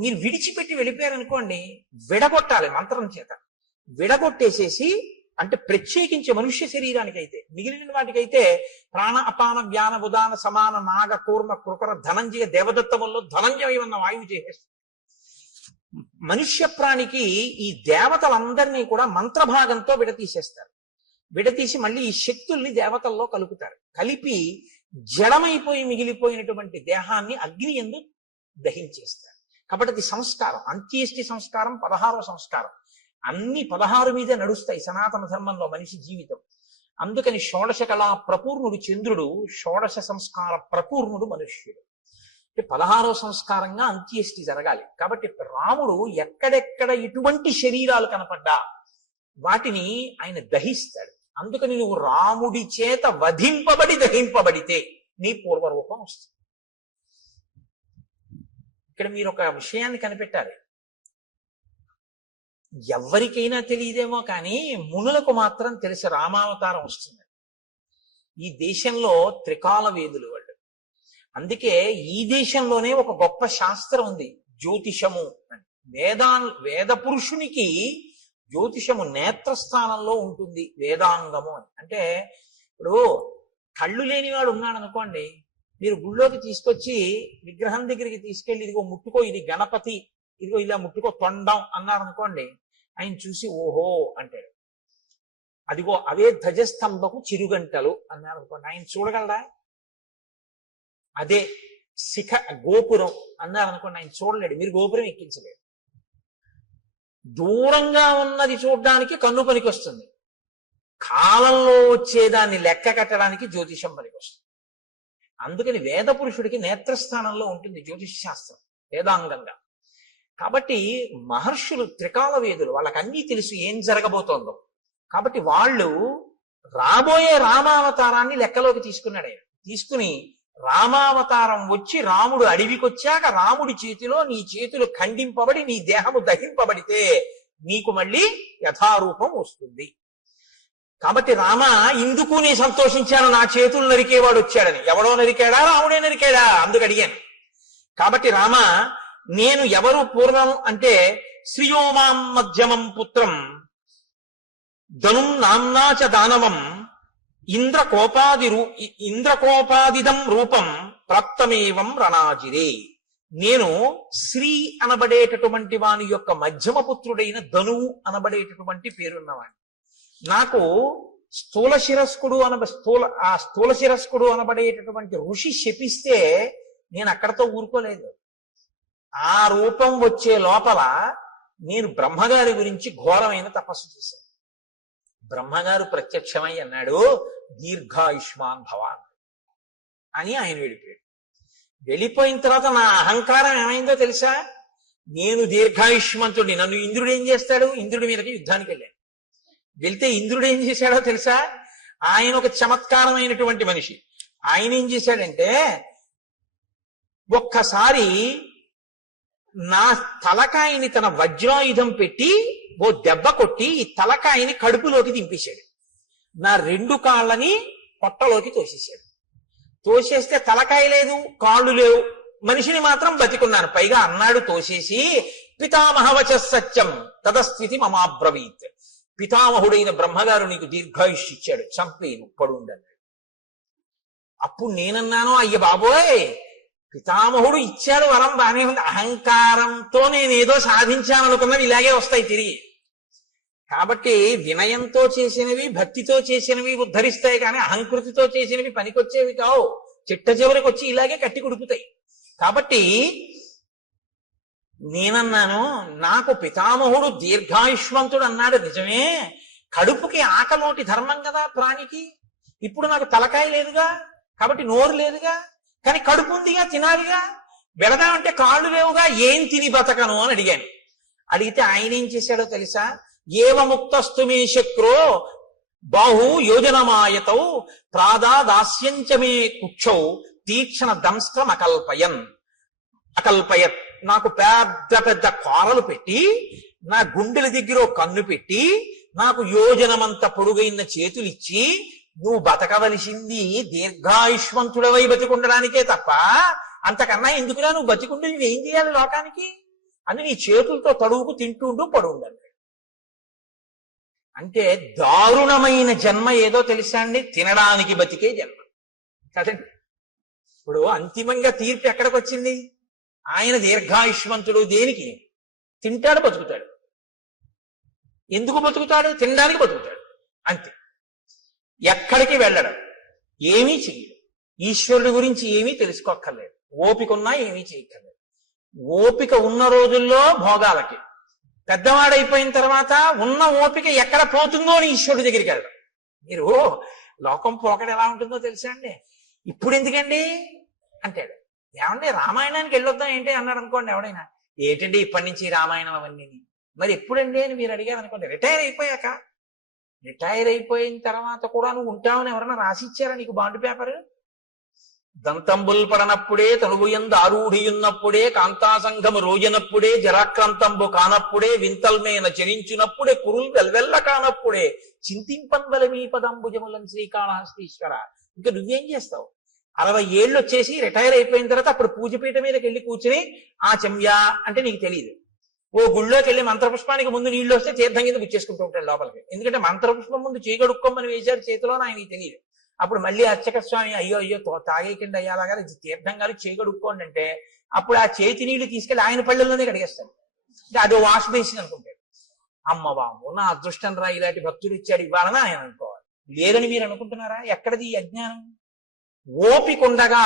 మీరు విడిచిపెట్టి వెళ్ళిపోయారనుకోండి, విడగొట్టాలి మంత్రం చేత. విడగొట్టేసేసి అంటే ప్రత్యేకించి మనుష్య శరీరానికైతే, మిగిలిన వాటికైతే ప్రాణ అపాన వ్యాన ఉదాన సమాన నాగ కూర్మ కృకర ధనంజయ దేవదత్తముల్లో ధనంజయ ఉన్న వాయువు చేసేస్తుంది. మనుష్య ప్రాణికి ఈ దేవతలందరినీ కూడా మంత్రభాగంతో విడతీసేస్తారు. విడతీసి మళ్ళీ ఈ శక్తుల్ని దేవతల్లో కలుపుతారు. కలిపి జడమైపోయి మిగిలిపోయినటువంటి దేహాన్ని అగ్ని యందు దహించేస్తారు. కాబట్టి అది సంస్కారం. అంత్యేష్టి సంస్కారం 16వ సంస్కారం. అన్ని 16 మీదే నడుస్తాయి సనాతన ధర్మంలో మనిషి జీవితం. అందుకని షోడశ కళా ప్రపూర్ణుడు చంద్రుడు, షోడశ సంస్కార ప్రపూర్ణుడు మనుష్యుడు. 16వ సంస్కారంగా అంత్యేష్టి జరగాలి. కాబట్టి రాముడు ఎక్కడెక్కడ ఎటువంటి శరీరాలు కనపడ్డా వాటిని ఆయన దహిస్తాడు. అందుకని నువ్వు రాముడి చేత వధింపబడి దహింపబడితే నీ పూర్వరూపం వస్తుంది. ఇక్కడ మీరు ఒక విషయాన్ని కనిపెట్టాలి. ఎవరికైనా తెలియదేమో కానీ మునులకు మాత్రం తెలిసి రామావతారం వస్తుంది. ఈ దేశంలో త్రికాల వేదులు వాళ్ళు. అందుకే ఈ దేశంలోనే ఒక గొప్ప శాస్త్రం ఉంది, జ్యోతిషము అని. వేద పురుషునికి జ్యోతిషము నేత్రస్థానంలో ఉంటుంది, వేదాంగము అని. అంటే ఇప్పుడు కళ్ళు లేనివాడు ఉన్నాడు అనుకోండి, మీరు గుళ్ళోకి తీసుకొచ్చి విగ్రహం దగ్గరికి తీసుకెళ్లి ఇదిగో ముట్టుకో, ఇది గణపతి, ఇదిగో ఇలా ముట్టుకో తొండం అన్నారు అనుకోండి, ఆయన చూసి ఓహో అంటాడు. అదిగో అవే ధ్వజస్తంభకు చిరుగంటలు అన్నారు అనుకోండి, ఆయన చూడగలరా? అదే శిఖ గోపురం అన్నారు అనుకోండి, ఆయన చూడలేడు, మీరు గోపురం ఎక్కించలేడు. దూరంగా ఉన్నది చూడడానికి కన్ను పనికి వస్తుంది, కాలంలో వచ్చేదాన్ని లెక్క కట్టడానికి జ్యోతిషం పనికి వస్తుంది. అందుకని వేద పురుషుడికి నేత్రస్థానంలో ఉంటుంది జ్యోతిష శాస్త్రం వేదాంగంగా. కాబట్టి మహర్షులు త్రికాల వేదులు, వాళ్ళకి అన్నీ తెలుసు ఏం జరగబోతోందో. కాబట్టి వాళ్ళు రాబోయే రామావతారాన్ని లెక్కలోకి తీసుకున్నాడు ఆయన. తీసుకుని రామావతారం వచ్చి రాముడు అడవికి వచ్చాక రాముడి చేతిలో నీ చేతులు ఖండింపబడి నీ దేహము దహింపబడితే నీకు మళ్ళీ యథారూపం వస్తుంది. కాబట్టి రామ ఇందుకు నీ సంతోషించాను, నా చేతులు నరికేవాడు వచ్చాడని. ఎవడో నరికాడా? రాముడే నరికాడా? అందుకు అడిగాను. కాబట్టి రామ నేను ఎవరు పూర్వం అంటే శ్రియోమాం మధ్యమం పుత్రం ధనుం నామ్నాచ దానవం ఇంద్రకోపాదిదం రూపం ప్రాప్తమేవం రణాజిరే. నేను శ్రీ అనబడేటటువంటి వాని యొక్క మధ్యమ పుత్రుడైన ధనువు అనబడేటటువంటి పేరున్నవాడిని. నాకు స్థూల శిరస్కుడు అనబడేటటువంటి ఋషి శపిస్తే నేను అక్కడతో ఊరుకోలేదు. ఆ రూపం వచ్చే లోపల నేను బ్రహ్మగారి గురించి ఘోరమైన తపస్సు చేశాను. బ్రహ్మగారు ప్రత్యక్షమై అన్నాడు, దీర్ఘాయుష్మాన్ భవాన్ అని. ఆయన వెళ్ళిపోయాడు. వెళ్ళిపోయిన తర్వాత నా అహంకారం ఏమైందో తెలుసా? నేను దీర్ఘాయుష్మంతుడిని, నన్ను ఇంద్రుడు ఏం చేస్తాడు? ఇంద్రుడి మీదకి యుద్ధానికి వెళ్ళాను. వెళ్తే ఇంద్రుడు ఏం చేశాడో తెలుసా? ఆయన ఒక చమత్కారమైనటువంటి మనిషి. ఆయన ఏం చేశాడంటే ఒక్కసారి నా తలకాయని తన వజ్రాయుధం పెట్టి ఓ దెబ్బ కొట్టి ఈ తలకాయని కడుపులోకి దింపేశాడు. నా 2 కాళ్ళని పొట్టలోకి తోసేశాడు. తోసేస్తే తలకాయ లేదు, కాళ్ళు లేవు, మనిషిని మాత్రం బతికున్నాను. పైగా అన్నాడు తోసేసి, పితామహవచ సత్యం తదస్థితి మమాబ్రవీత్. పితామహుడైన బ్రహ్మగారు నీకు దీర్ఘాయుష్ ఇచ్చాడు, చంపేను పడుండన్నాడు. అప్పుడు నేనన్నాను, అయ్య బాబోయ్, పితామహుడు ఇచ్చాడు వరం బానే ఉంది, అహంకారంతో నేనేదో సాధించాననుకున్నవి ఇలాగే వస్తాయి తిరిగి. కాబట్టి వినయంతో చేసినవి, భక్తితో చేసినవి ఉద్ధరిస్తాయి, కానీ అహంకృతితో చేసినవి పనికొచ్చేవి కావు. చిట్ట చివరికి వచ్చి ఇలాగే కట్టి కుడుపుతాయి. కాబట్టి నేనన్నాను, నాకు పితామహుడు దీర్ఘాయుష్మంతుడు అన్నాడు నిజమే, కడుపుకి ఆకలోటి ధర్మం కదా ప్రాణికి. ఇప్పుడు నాకు తలకాయ లేదుగా, కాబట్టి నోరు లేదుగా, కానీ కడుపు ఉందిగా, తినాలిగా. వెళదామంటే కాళ్ళు లేవుగా, ఏం తిని బతకను అని అడిగాను. అడిగితే ఆయన ఏం చేశాడో తెలుసా? ఏవముక్తస్తు మే శక్రో బాహు యోజనమాయతౌ ప్రాదాదాస్యంచమే కుక్షౌ తీక్షణ దంస్త్రం అకల్పయత్. నాకు పెద్ద పెద్ద కోరలు పెట్టి, నా గుండెల దగ్గర కన్ను పెట్టి, నాకు యోజనమంత పొడుగైన చేతులు ఇచ్చి, నువ్వు బతకవలసింది దీర్ఘాయుష్మంతుడవై బతికుండడానికే తప్ప అంతకన్నా ఎందుకురా నువ్వు బతికుండి నువ్వేం చేయాలి లోకానికి అని నీ చేతులతో తడువుకు తింటుండు పడుండాలి. అంటే దారుణమైన జన్మ ఏదో తెలుసా అండి? తినడానికి బతికే జన్మ కదండి. ఇప్పుడు అంతిమంగా తీర్పు ఎక్కడికి వచ్చింది? ఆయన దీర్ఘాయుష్మంతుడు. దేనికి? తింటాడు, బతుకుతాడు. ఎందుకు బతుకుతాడు? తినడానికి బతుకుతాడు, అంతే. ఎక్కడికి వెళ్ళడం, ఏమీ చెయ్యడు. ఈశ్వరుడి గురించి ఏమీ తెలుసుకోక్కర్లేదు. ఓపిక ఉన్నా ఏమీ చేయక్కర్లేదు. ఓపిక ఉన్న రోజుల్లో భోగాలకి, పెద్దవాడైపోయిన తర్వాత ఉన్న ఓపిక ఎక్కడ పోతుందో అని ఈశ్వరుడి దగ్గరికి వెళ్ళడం. మీరు లోకం పోకడ ఎలా ఉంటుందో తెలుసా అండి? ఇప్పుడు ఎందుకండి అంటాడు. ఏమండి రామాయణానికి వెళ్ళొద్దాం ఏంటి అన్నాడు అనుకోండి ఎవడైనా. ఏంటండి ఇప్పటి నుంచి రామాయణం అవన్నీ? మరి ఎప్పుడండి అని మీరు అడిగారు అనుకోండి, రిటైర్ అయిపోయాక. రిటైర్ అయిపోయిన తర్వాత కూడా నువ్వు ఉంటావని ఎవరైనా రాసిచ్చారా నీకు బాండ్ పేపర్? దంతంబుల్ పడనప్పుడే తనుగుయందు ఆరూఢియున్నప్పుడే కాంతాసంఘము రోజనప్పుడే జరాక్రాంతంబు కానప్పుడే వింతల్మేన చరించినప్పుడే కురుల్ వెల్వెల్ల కానప్పుడే చింతింపన్వల మీ పదంబుజములం శ్రీకాళహస్తీశ్వర. ఇంకా నువ్వేం చేస్తావు? 60 ఏళ్ళు వచ్చేసి రిటైర్ అయిపోయిన తర్వాత అప్పుడు పూజపీఠ మీదకి వెళ్ళి కూర్చుని ఆ చెమ్యా అంటే నీకు తెలియదు. ఓ గుళ్ళోకి వెళ్ళి మంత్రపుష్పానికి ముందు నీళ్లు వస్తే తీర్థం కింద గుచ్చేసుకుంటూ ఉంటాడు లోపలికి. ఎందుకంటే మంత్రపుష్పం ముందు చేయగడుక్కోమని వేశారు చేతిలో, ఆయనకి తెలియదు. అప్పుడు మళ్ళీ అర్చక స్వామి అయ్యో అయ్యో తాగేకండి అయ్యాలాగా తీర్థం గారు చేయగడుక్కోండి అంటే అప్పుడు ఆ చేతి నీళ్లు తీసుకెళ్లి ఆయన పళ్ళల్లోనే కడిగేస్తాడు. అంటే అదో వాష్ బేసిన్ అనుకుంటాడు. అమ్మ బాబు నా అదృష్టం రా, ఇలాంటి భక్తుడు ఇచ్చాడు ఇవ్వాలని ఆయన అనుకోవాలి. లేదని మీరు అనుకుంటున్నారా? ఎక్కడది ఈ అజ్ఞానం? ఓపిక ఉండగా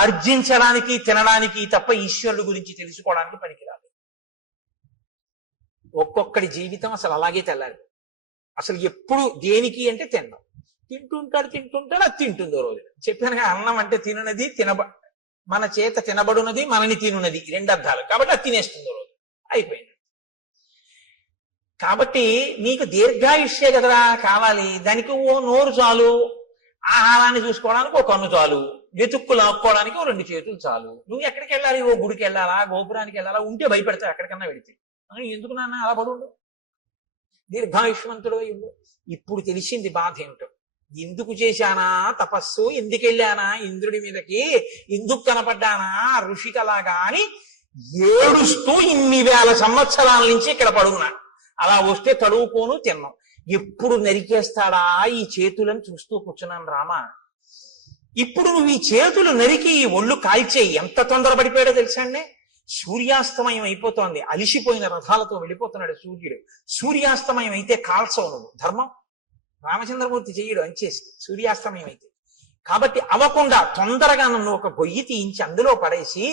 ఆర్జించడానికి తినడానికి తప్ప ఈశ్వరుడు గురించి తెలుసుకోవడానికి పనికిరాదు. ఒక్కొక్కడి జీవితం అసలు అలాగే తెల్లాలి. అసలు ఎప్పుడు దేనికి అంటే తినడం. తింటుంటాడు అది తింటుందో రోజు. చెప్పానుగా, అన్నం అంటే తినున్నది, మన చేత తినబడున్నది, మనని తినున్నది, 2 అర్థాలు. కాబట్టి అది తినేస్తుందో రోజు, అయిపోయింది. కాబట్టి నీకు దీర్ఘాయుష్యే కదరా కావాలి. దానికి ఓ నోరు చాలు, ఆహారాన్ని చూసుకోవడానికి ఓ కన్ను చాలు, వెతుక్కు లాక్కోవడానికి ఓ 2 చేతులు చాలు. నువ్వు ఎక్కడికి వెళ్ళాలి? ఓ గుడికి వెళ్ళాలా, గోపురానికి వెళ్ళాలా? ఉంటే భయపెడతావు ఎక్కడికన్నా వెళితే. ఎందుకు నాన్న అలా పడు, దీర్ఘాయుష్మంతుడు అయ్యిండు. ఇప్పుడు తెలిసింది బాధ ఏమిటో. ఎందుకు చేశానా తపస్సు, ఎందుకు వెళ్ళానా ఇంద్రుడి మీదకి, ఎందుకు కనపడ్డానా ఋషికలాగా అని ఏడుస్తూ ఇన్ని వేల సంవత్సరాల నుంచి ఇక్కడ పడున్నా. అలా వస్తే తడువుకోను తిన్నాం. ఎప్పుడు నరికేస్తాడా ఈ చేతులను చూస్తూ కూర్చున్నాను రామా. ఇప్పుడు నువ్వు ఈ చేతులు నరికి ఈ ఒళ్ళు కాల్చేయి. ఎంత తొందరపడిపోయాడో తెలుసా అండి? సూర్యాస్తమయం అయిపోతోంది, అలిసిపోయిన రథాలతో వెళ్ళిపోతున్నాడు సూర్యుడు. సూర్యాస్తమయం అయితే కాల్చవు నువ్వు, ధర్మం. రామచంద్రమూర్తి చెయ్యడు అంచేసి సూర్యాస్తమయం అయితే. కాబట్టి అవ్వకుండా తొందరగా నన్ను ఒక గొయ్యి తీయించి అందులో పడేసి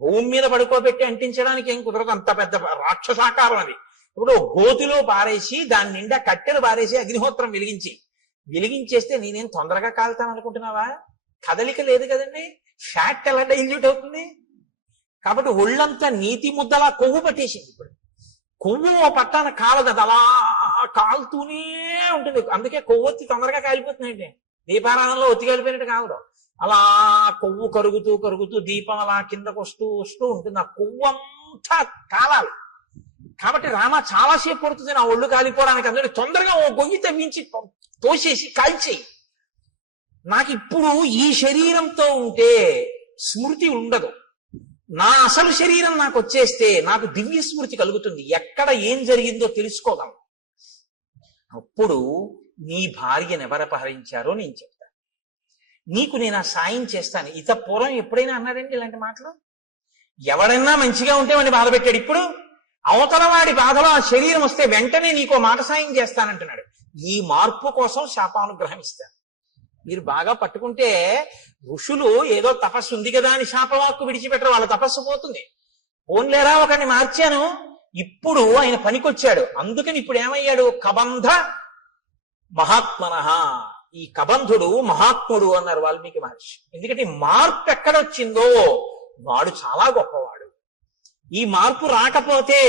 భూమి మీద పడుకోబెట్టి అంటించడానికి ఏం కుదరదు, అంత పెద్ద రాక్షసాకారం అది. ఇప్పుడు గోతిలో పారేసి దాని నిండా కట్టెలు పారేసి అగ్నిహోత్రం వెలిగించేస్తే నేనేం తొందరగా కాలుతాను అనుకుంటున్నావా? కదలిక లేదు కదండి, ఫ్యాట్ ఎలా డైల్యూట్ అవుతుంది? కాబట్టి ఒళ్ళంతా నీతి ముద్దలా కొవ్వు పట్టేసింది. ఇప్పుడు కొవ్వు పట్టాన కాలదు, అది అలా కాలుతూనే ఉంటుంది. అందుకే కొవ్వొత్తి తొందరగా కాలిపోతుందండి. దీపారాధనలో ఒత్తి కాలిపోయినట్టు కావడం, అలా కొవ్వు కరుగుతూ దీపం అలా కిందకు వస్తూ ఉంటుంది. ఆ కొవ్వు అంతా కాలాలి. కాబట్టి రామ చాలాసేపు పడుతుంది నా ఒళ్ళు కాలిపోవడానికి. అందులో తొందరగా ఓ గొయ్యి తవ్వించి తోసేసి కాల్చేయి. నాకు ఇప్పుడు ఈ శరీరంతో ఉంటే స్మృతి ఉండదు. నా అసలు శరీరం నాకు వచ్చేస్తే నాకు దివ్య స్మృతి కలుగుతుంది. ఎక్కడ ఏం జరిగిందో తెలుసుకోగలను. అప్పుడు నీ భార్యను ఎవరపహరించారో నేను చెప్తాను, నీకు నేను ఆ సాయం చేస్తాను. ఇత పూర్వం ఎప్పుడైనా అన్నాడండి ఇలాంటి మాటలు? ఎవడన్నా మంచిగా ఉంటే వాడిని బాధ పెట్టాడు. ఇప్పుడు అవతల వాడి బాధలో ఆ శరీరం వస్తే వెంటనే నీకో మాట సాయం చేస్తానంటున్నాడు. ఈ మార్పు కోసం శాపానుగ్రహం ఇస్తాను. మీరు బాగా పట్టుకుంటే ఋషులు ఏదో తపస్సు ఉంది కదా అని శాపవాక్కు విడిచిపెట్టరు, వాళ్ళ తపస్సు పోతుంది. ఓన్లేరా ఒకరిని మార్చాను, ఇప్పుడు ఆయన పనికొచ్చాడు. అందుకని ఇప్పుడు ఏమయ్యాడు? కబంధ మహాత్మనః. ఈ కబంధుడు మహాత్ముడు అన్నారు వాల్మీకి మహర్షి. ఎందుకంటే మార్పు ఎక్కడొచ్చిందో వాడు చాలా గొప్పవాడు. ఈ మార్పు రాకపోతే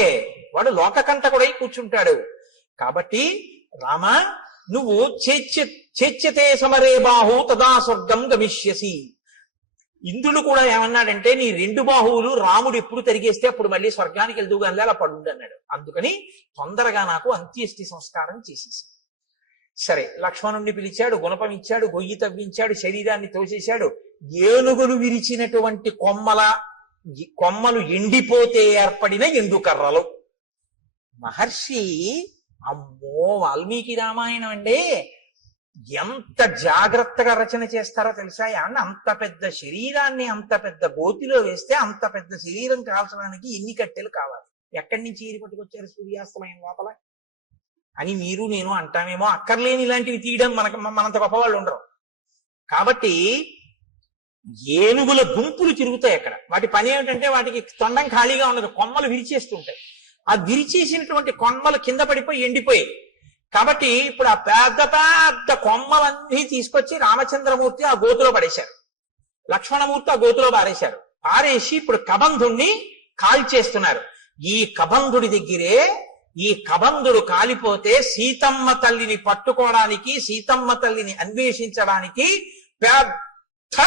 వాడు లోకకంటకుడై కూర్చుంటాడు. కాబట్టి రామ, నువ్వు చేచ్యతే సమరే బాహు తదా స్వర్గం గమిష్యసి. ఇంద్రుడు కూడా ఏమన్నాడంటే, నీ 2 బాహువులు రాముడు ఎప్పుడు తిరిగేస్తే అప్పుడు మళ్ళీ స్వర్గానికి వెళ్దుగానే అలా పడుండి అన్నాడు. అందుకని తొందరగా నాకు అంత్యేష్టి సంస్కారం చేసేసి. సరే, లక్ష్మణుణ్ణి పిలిచాడు, గుణపం ఇచ్చాడు, గొయ్యి తవ్వించాడు, శరీరాన్ని తోసేశాడు. ఏనుగులు విరిచినటువంటి కొమ్మలు ఎండిపోతే ఏర్పడిన ఎండుకర్రలు. మహర్షి అమ్మో, వాల్మీకి రామాయణం అండి ఎంత జాగ్రత్తగా రచన చేస్తారో తెలుసా? అండ్ అంత పెద్ద శరీరాన్ని అంత పెద్ద గోతిలో వేస్తే అంత పెద్ద శరీరం కాల్చడానికి ఎన్ని కట్టెలు కావాలి, ఎక్కడి నుంచి ఈరి పట్టుకొచ్చారు సూర్యాస్తమయం లోపల అని మీరు నేను అంటామేమో. అక్కర్లేని ఇలాంటివి తీయడం మనంత గొప్పవాళ్ళు ఉండరు. కాబట్టి ఏనుగుల గుంపులు తిరుగుతాయి అక్కడ. వాటి పని ఏమిటంటే వాటికి తొండం ఖాళీగా ఉండదు, కొమ్మలు విరిచేస్తుంటాయి. ఆ విరిచేసినటువంటి కొమ్మలు కింద పడిపోయి ఎండిపోయాయి. కాబట్టి ఇప్పుడు ఆ పెద్ద పెద్ద కొమ్మలన్నీ తీసుకొచ్చి రామచంద్రమూర్తి ఆ గోతులో పడేశారు, లక్ష్మణమూర్తి ఆ గోతులో పారేశారు. పారేసి ఇప్పుడు కబంధుణ్ణి కాల్చేస్తున్నారు. ఈ కబంధుడి దగ్గరే ఈ కబంధుడు కాలిపోతే సీతమ్మ తల్లిని పట్టుకోవడానికి, సీతమ్మ తల్లిని అన్వేషించడానికి పెద్ద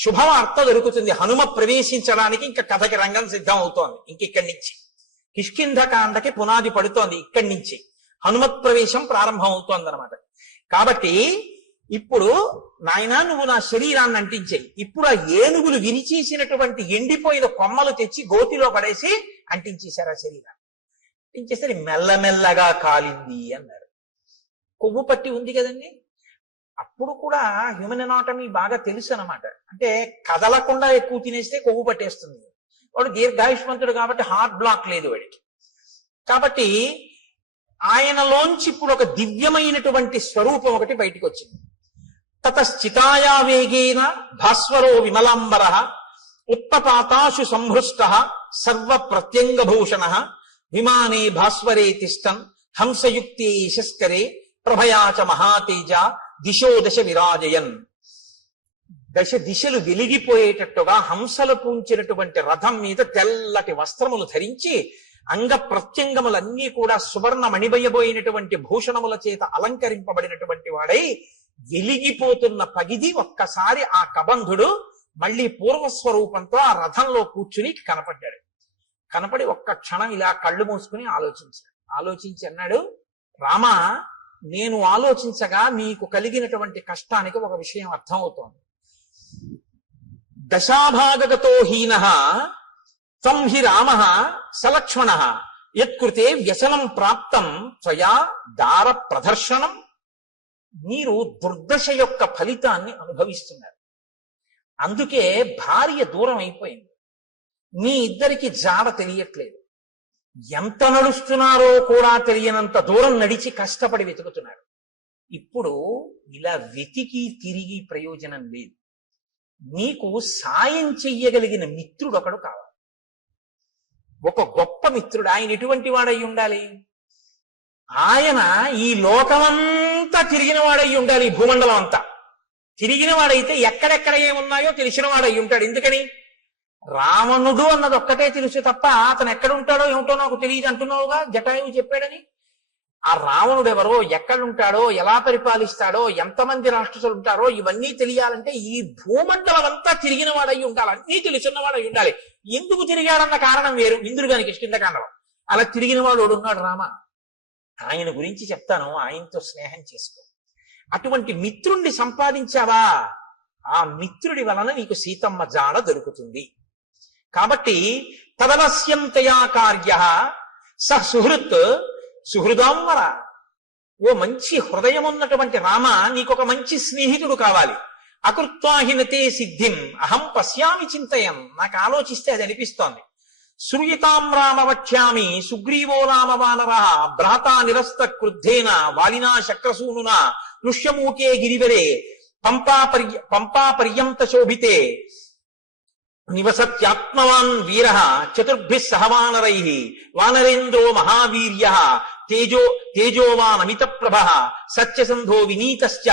శుభవార్త దొరుకుతుంది. హనుమ ప్రవేశించడానికి ఇంకా కథకి రంగం సిద్ధం అవుతోంది. ఇక్కడి నుంచి కిష్కింధకాండకి పునాది పడుతోంది. ఇక్కడి నుంచి హనుమత్ ప్రవేశం ప్రారంభం అవుతోంది అనమాట. కాబట్టి ఇప్పుడు నాయనా నువ్వు నా శరీరాన్ని అంటించేయి. ఇప్పుడు ఆ ఏనుగులు విరిచేసినటువంటి ఎండిపోయిన కొమ్మలు తెచ్చి గోతిలో పడేసి అంటించేశారు ఆ శరీరాన్ని. అంటించేసరి మెల్లమెల్లగా కాలింది అన్నారు. కొవ్వు పట్టి ఉంది కదండి. అప్పుడు కూడా హ్యూమన్ ఎనాటమీ బాగా తెలుసు అనమాట. అంటే కదలకుండా ఎక్కువ తినేస్తే కొవ్వు పట్టేస్తుంది. వాడు దీర్ఘాయుష్మంతుడు కాబట్టి హార్ట్ బ్లాక్ లేదు వాడికి. కాబట్టి ఆయనలోంచి ఇప్పుడు ఒక దివ్యమైనటువంటి స్వరూపం ఒకటి బయటికి వచ్చింది. తతశ్చితాయా వేగేన భాస్వరో విమలాంబర ఉత్పపాతాశు సంహృష్ట సర్వ ప్రత్యంగభూషణ విమానే భాస్వరే తిష్టన్ హంసయుక్తే యశస్కరే ప్రభయాచ మహాతేజ దిశో దశ విరాజయన్. దశ దిశలు వెలిగిపోయేటట్టుగా హంసలు పూంచినటువంటి రథం మీద తెల్లటి వస్త్రములు ధరించి అంగ ప్రత్యంగములన్నీ కూడా సువర్ణ మణిబయబోయినటువంటి భూషణముల చేత అలంకరింపబడినటువంటి వాడై వెలిగిపోతున్న పగిది ఒక్కసారి ఆ కబంధుడు మళ్ళీ పూర్వస్వరూపంతో ఆ రథంలో కూర్చుని కనపడ్డాడు. కనపడి ఒక్క క్షణం ఇలా కళ్ళు మూసుకుని ఆలోచించాడు. ఆలోచించి అన్నాడు, రామా, నేను ఆలోచించగా మీకు కలిగినటువంటి కష్టానికి ఒక విషయం అర్థమవుతోంది. దశాభాగగతో హీనః త్వం హి రామః సలక్ష్మణః యత్కృతే వ్యసనం ప్రాప్తం త్వయా దార ప్రదర్శనం. మీరు దుర్దశ యొక్క ఫలితాన్ని అనుభవిస్తున్నారు. అందుకే భార్య దూరం అయిపోయింది. మీ ఇద్దరికి జాడ తెలియట్లేదు. ఎంత నడుస్తున్నారో కూడా తెలియనంత దూరం నడిచి కష్టపడి వెతుకుతున్నారు. ఇప్పుడు ఇలా వెతికి తిరిగి ప్రయోజనం లేదు. నీకు సాయం చెయ్యగలిగిన మిత్రుడు ఒకడు కావాలి. ఒక గొప్ప మిత్రుడు. ఆయన ఎటువంటి వాడై ఉండాలి? ఆయన ఈ లోకమంతా తిరిగిన వాడై ఉండాలి. ఈ భూమండలం అంతా తిరిగిన వాడైతే ఎక్కడెక్కడ ఏమున్నాయో తెలిసిన వాడై ఉంటాడు. ఎందుకని? రావణుడు అన్నది ఒక్కటే తెలుసు తప్ప అతను ఎక్కడుంటాడో ఏమిటో నాకు తెలియదు అంటున్నావుగా, జటాయువు చెప్పాడని. ఆ రావణుడు ఎవరో, ఎక్కడుంటాడో, ఎలా పరిపాలిస్తాడో, ఎంతమంది రాక్షసులు ఉంటారో ఇవన్నీ తెలియాలంటే ఈ భూమండలం అంతా తిరిగిన వాడై ఉండాలి, అన్నీ తెలుసున్నవాడై ఉండాలి. ఎందుకు తిరిగాడన్న కారణం వేరు. ఇంద్రుడు గారికి కిష్కింధకాండలో అలా తిరిగిన వాడు ఉన్నాడు రామ. ఆయన గురించి చెప్తాను, ఆయనతో స్నేహం చేసుకో. అటువంటి మిత్రుణ్ణి సంపాదించావా, ఆ మిత్రుడి వలన నీకు సీతమ్మ జాడ దొరుకుతుంది. కాబట్టి తదవశ్యంతయా కార్య స సుహృత్ సుహృదాంవర. ఓ మంచి హృదయం ఉన్నటువంటి రామ, నీకొక మంచి స్నేహితుడు కావాలి. అకృత్వాహినతే సిద్ధిం అహం పశ్యామి చింతయం. నాకు ఆలోచిస్తే అది అనిపిస్తోంది. శ్రూయతాం రామ వక్ష్యామి సుగ్రీవో రామ వానర భ్రాతా నిరస్త క్రుద్ధేన వాలినా శక్రసూనునా ఋష్యమూకే గిరివరే పంపా పర్యంత శోభితే నివసత్యాత్మవాన్ వీర చతుర్భిః సహవానరై వానరేంద్రో మహావీర్య తేజోవాన్ అమిత ప్రభ సత్యసంధో వినీతశ్చ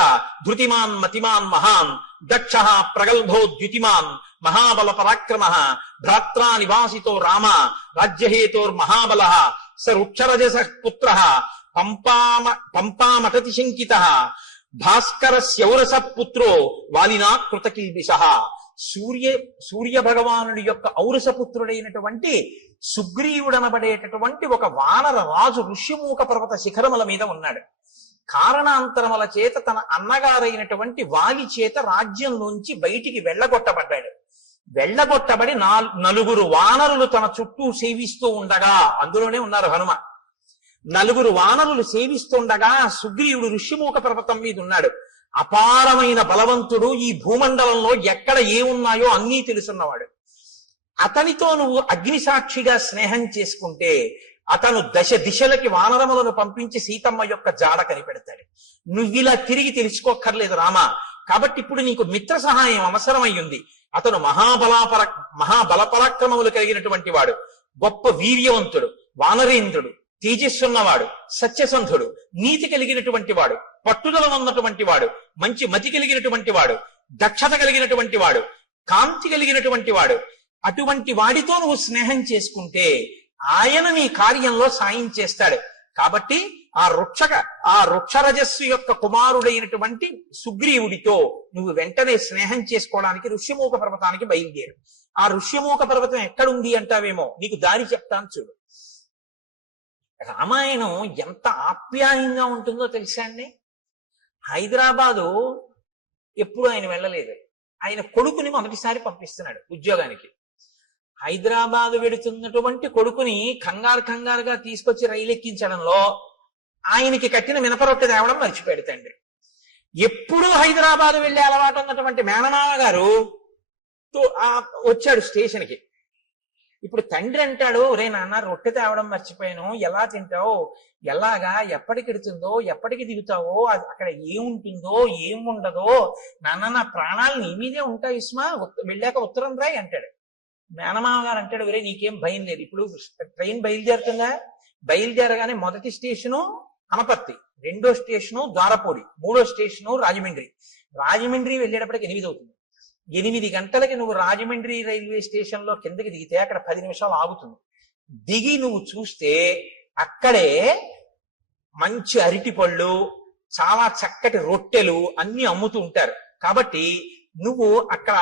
ధృతిమాన్ మతిమాన్ మహాన్ దక్ష ప్రగల్భో ద్యుతిమాన్ మహాబల పరాక్రమ భ్రాత్రా నివాసితో రామ రాజ్యహేతోర్మహాబల స వృక్షరజస పుత్ర పంపామటతి శంకిత భాస్కరస్యౌరస పుత్రో వాలినా కృతకిల్బిష. సూర్య భగవానుడి యొక్క ఔరసపుత్రుడైనటువంటి సుగ్రీవుడనబడేటటువంటి ఒక వానర రాజు ఋష్యమూక పర్వత శిఖరముల మీద ఉన్నాడు. కారణాంతరముల చేత తన అన్నగారైనటువంటి వాలి చేత రాజ్యంలోంచి బయటికి వెళ్ళగొట్టబడ్డాడు. వెళ్ళగొట్టబడి నలుగురు వానరులు తన చుట్టూ సేవిస్తూ ఉండగా, అందులోనే ఉన్నారు హనుమ. నలుగురు వానరులు సేవిస్తుండగా సుగ్రీవుడు ఋష్యమూక పర్వతం మీద ఉన్నాడు. అపారమైన బలవంతుడు, ఈ భూమండలంలో ఎక్కడ ఏమున్నాయో అన్నీ తెలుసున్నవాడు. అతనితో నువ్వు అగ్నిసాక్షిగా స్నేహం చేసుకుంటే అతను దశ దిశలకి వానరములను పంపించి సీతమ్మ యొక్క జాడ కనిపెడతాడు. నువ్విలా తిరిగి తెలుసుకోక్కర్లేదు రామా. కాబట్టి ఇప్పుడు నీకు మిత్ర సహాయం అవసరమయ్యింది. అతను మహాబల పరాక్రమములు కలిగినటువంటి వాడు, గొప్ప వీర్యవంతుడు, వానరేంద్రుడు, తేజస్సున్నవాడు, సత్యసంధుడు, నీతి కలిగినటువంటి వాడు, పట్టుదల ఉన్నటువంటి వాడు, మంచి మతి కలిగినటువంటి వాడు, దక్షత కలిగినటువంటి వాడు, కాంతి కలిగినటువంటి వాడు. అటువంటి వాడితో నువ్వు స్నేహం చేసుకుంటే ఆయన నీ కార్యంలో సాయం చేస్తాడు. కాబట్టి ఆ వృక్షరజస్సు యొక్క కుమారుడైనటువంటి సుగ్రీవుడితో నువ్వు వెంటనే స్నేహం చేసుకోవడానికి ఋష్యమూక పర్వతానికి బయలుదేరు. ఆ ఋష్యమూక పర్వతం ఎక్కడుంది అంటావేమో, నీకు దారి చెప్తాను చూడు. రామాయణం ఎంత ఆప్యాయంగా ఉంటుందో తెలుసా అండి. హైదరాబాదు ఎప్పుడు ఆయన వెళ్ళలేదు. ఆయన కొడుకుని మొదటిసారి పంపిస్తున్నాడు ఉద్యోగానికి. హైదరాబాదు వెడుతున్నటువంటి కొడుకుని కంగారుగా తీసుకొచ్చి రైలు ఎక్కించడంలో ఆయనకి కట్టిన మినపరొట్టె తేవడం మర్చిపోయాడు తండ్రి. ఎప్పుడూ హైదరాబాదు వెళ్లే అలవాటు ఉన్నటువంటి మేనమామ గారు వచ్చాడు స్టేషన్కి. ఇప్పుడు తండ్రి అంటాడు, రే నాన్న రొట్టె తేవడం మర్చిపోయాను, ఎలా తింటావు, ఎలాగా, ఎప్పటికి ఎడుతుందో, ఎప్పటికి దిగుతావో, అక్కడ ఏముంటుందో ఏముండదో, నాన్న నా ప్రాణాలు నీ మీదే ఉంటాయి ఇస్మా, వెళ్ళాక ఉత్తరం రాయి అంటాడు. మేనమామ గారు అంటాడు, వేరే నీకేం భయం లేదు, ఇప్పుడు ట్రైన్ బయలుదేరుతుందా, బయలుదేరగానే మొదటి స్టేషను అనపర్తి, రెండో స్టేషను ద్వారపూడి, మూడో స్టేషను రాజమండ్రి వెళ్ళేటప్పటికి 8 అవుతుంది. 8 గంటలకి నువ్వు రాజమండ్రి రైల్వే స్టేషన్ లో కిందకి దిగితే అక్కడ 10 నిమిషాలు ఆగుతుంది. దిగి నువ్వు చూస్తే అక్కడే మంచి అరటి పళ్ళు, చాలా చక్కటి రొట్టెలు అన్ని అమ్ముతూ ఉంటారు. కాబట్టి నువ్వు అక్కడ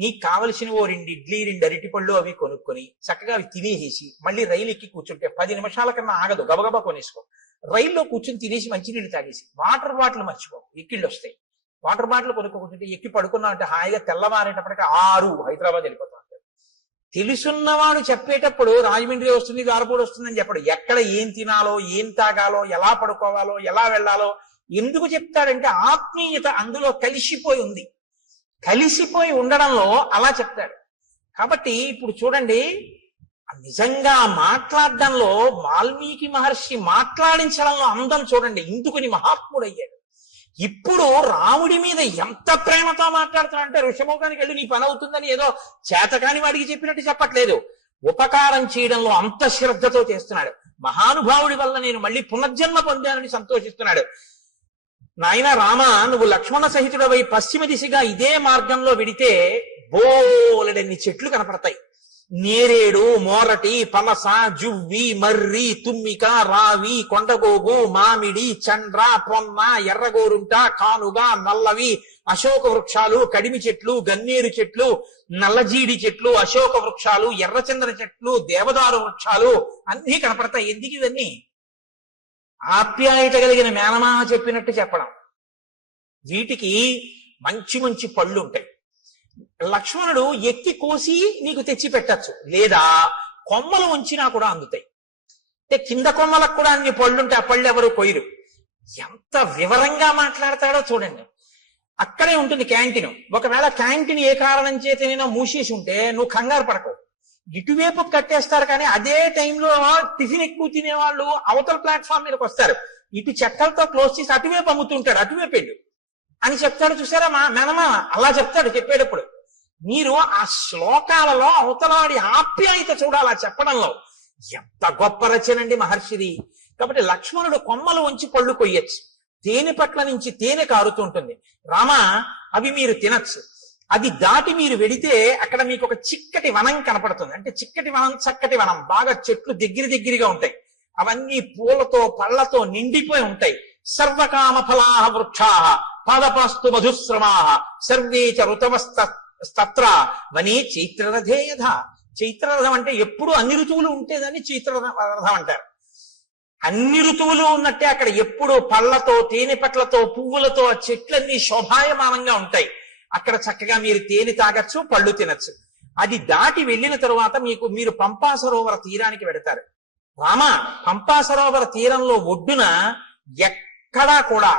నీకు కావలసిన 2 ఇడ్లీ 2 అరటిపళ్ళు అవి కొనుక్కొని చక్కగా అవి తినేసి మళ్ళీ రైలు ఎక్కి కూర్చుంటే 10 నిమిషాల కన్నా ఆగదు, గబగబా కొనేసుకో. రైల్లో కూర్చుని తినేసి మంచినీళ్ళు తాగేసి వాటర్ బాటిల్ మర్చిపో, ఎక్కిళ్ళు వస్తాయి. వాటర్ బాటిల్ కొనుక్కుంటే ఎక్కి పడుకున్నా అంటే హాయిగా తెల్లవారేటప్పటికి 6 హైదరాబాద్ వెళ్ళిపోతా ఉంటారు. తెలుసున్నవాడు చెప్పేటప్పుడు రాజమండ్రి వస్తుంది, ద్వారపూడి వస్తుందని చెప్పడు. ఎక్కడ ఏం తినాలో, ఏం తాగాలో, ఎలా పడుకోవాలో, ఎలా వెళ్ళాలో ఎందుకు చెప్తాడంటే ఆత్మీయత అందులో కలిసిపోయి ఉంది. కలిసిపోయి ఉండడంలో అలా చెప్తాడు. కాబట్టి ఇప్పుడు చూడండి, నిజంగా మాట్లాడడంలో వాల్మీకి మహర్షి మాట్లాడించడంలో అందం చూడండి, ఇందుకుని మహాత్ముడయ్యాడు. ఇప్పుడు రాముడి మీద ఎంత ప్రేమతో మాట్లాడుతున్నాడంటే ఋషమూకానికి వెళ్ళి నీ పని అవుతుందని ఏదో చేతకాని వాడికి చెప్పినట్టు చెప్పట్లేదు. ఉపకారం చేయడంలో అంత శ్రద్ధతో చేస్తున్నాడు. మహానుభావుడి వల్ల నేను మళ్ళీ పునర్జన్మ పొందానని సంతోషిస్తున్నాడు. నాయన రామ, నువ్వు లక్ష్మణ సహితుడవై పశ్చిమ దిశగా ఇదే మార్గంలో వెడితే బోలెడన్ని చెట్లు కనపడతాయి. నేరేడు, మోరటి, పనస, జువ్వి, మర్రి, తుమ్మిక, రావి, కొండగోగు, మామిడి, చండ్ర, పొన్న, ఎర్రగోరుంట, కానుగ, నల్లవి, అశోక వృక్షాలు, కడిమి చెట్లు, గన్నేరు చెట్లు, నల్లజీడి చెట్లు, అశోక వృక్షాలు, ఎర్రచంద్ర చెట్లు, దేవదారు వృక్షాలు అన్నీ కనపడతాయి. ఎందుకు ఇవన్నీ? ఆప్యాయత కలిగిన మేనమామ చెప్పినట్టు చెప్పడం. వీటికి మంచి మంచి పళ్ళు ఉంటాయి. లక్ష్మణుడు ఎక్కి కోసి నీకు తెచ్చి పెట్టచ్చు, లేదా కొమ్మలు ఉంచినా కూడా అందుతాయి. అంటే కింద కొమ్మలకు కూడా అన్ని పళ్ళుంటే ఆ పళ్ళు ఎవరు కొయ్యరు. ఎంత వివరంగా మాట్లాడతాడో చూడండి. అక్కడే ఉంటుంది క్యాంటీన్. ఒకవేళ క్యాంటీన్ ఏ కారణం చేతనైనా మూసేసి ఉంటే నువ్వు కంగారు పడకు, ఇటువైపు కట్టేస్తారు. కానీ అదే టైంలో టిఫిన్ ఎక్కువ తినేవాళ్ళు అవతల ప్లాట్ఫామ్ మీదకి వస్తారు. ఇటు చెక్కలతో క్లోజ్ చేసి అటువైపు అమ్ముతుంటాడు, అటువైపు వెళ్ళు అని చెప్తాడు. చూసారా మా మేనమామ అలా చెప్తాడు చెప్పేటప్పుడు. మీరు ఆ శ్లోకాలలో అవతలవాడి ఆప్యాయత చూడాలి చెప్పడంలో. ఎంత గొప్ప రచనండి మహర్షిది. కాబట్టి లక్ష్మణుడు కొమ్మలు ఉంచి పళ్ళు కొయ్యొచ్చు, తేనె పట్ల నుంచి తేనె కారుతుంటుంది. రామ, అవి మీరు తినచ్చు. అది దాటి మీరు వెడితే అక్కడ మీకు ఒక చిక్కటి వనం కనపడుతుంది. అంటే చిక్కటి వనం, చక్కటి వనం, బాగా చెట్లు దగ్గరగా ఉంటాయి. అవన్నీ పూలతో పళ్లతో నిండిపోయి ఉంటాయి. సర్వకామ ఫలాహ వృక్షాః పాదపాస్తు మధుశ్రమాః సర్వే చ ఋతవస్తత్ర వనే చైత్రరథేయథ. చైత్రరథం అంటే ఎప్పుడు అన్ని ఋతువులు ఉంటేదాన్ని చైత్రరథం అంటారు. అన్ని ఋతువులు ఉన్నట్టే అక్కడ ఎప్పుడు పళ్లతో, తేనె పట్లతో, పువ్వులతో ఆ చెట్లన్నీ శోభాయమానంగా ఉంటాయి. అక్కడ చక్కగా మీరు తేనె తాగొచ్చు, పళ్ళు తినచ్చు. అది దాటి వెళ్ళిన తరువాత మీరు పంపా సరోవర తీరానికి వెడతారు. రామ, పంపా సరోవర తీరంలో ఒడ్డున ఎక్కడా కూడా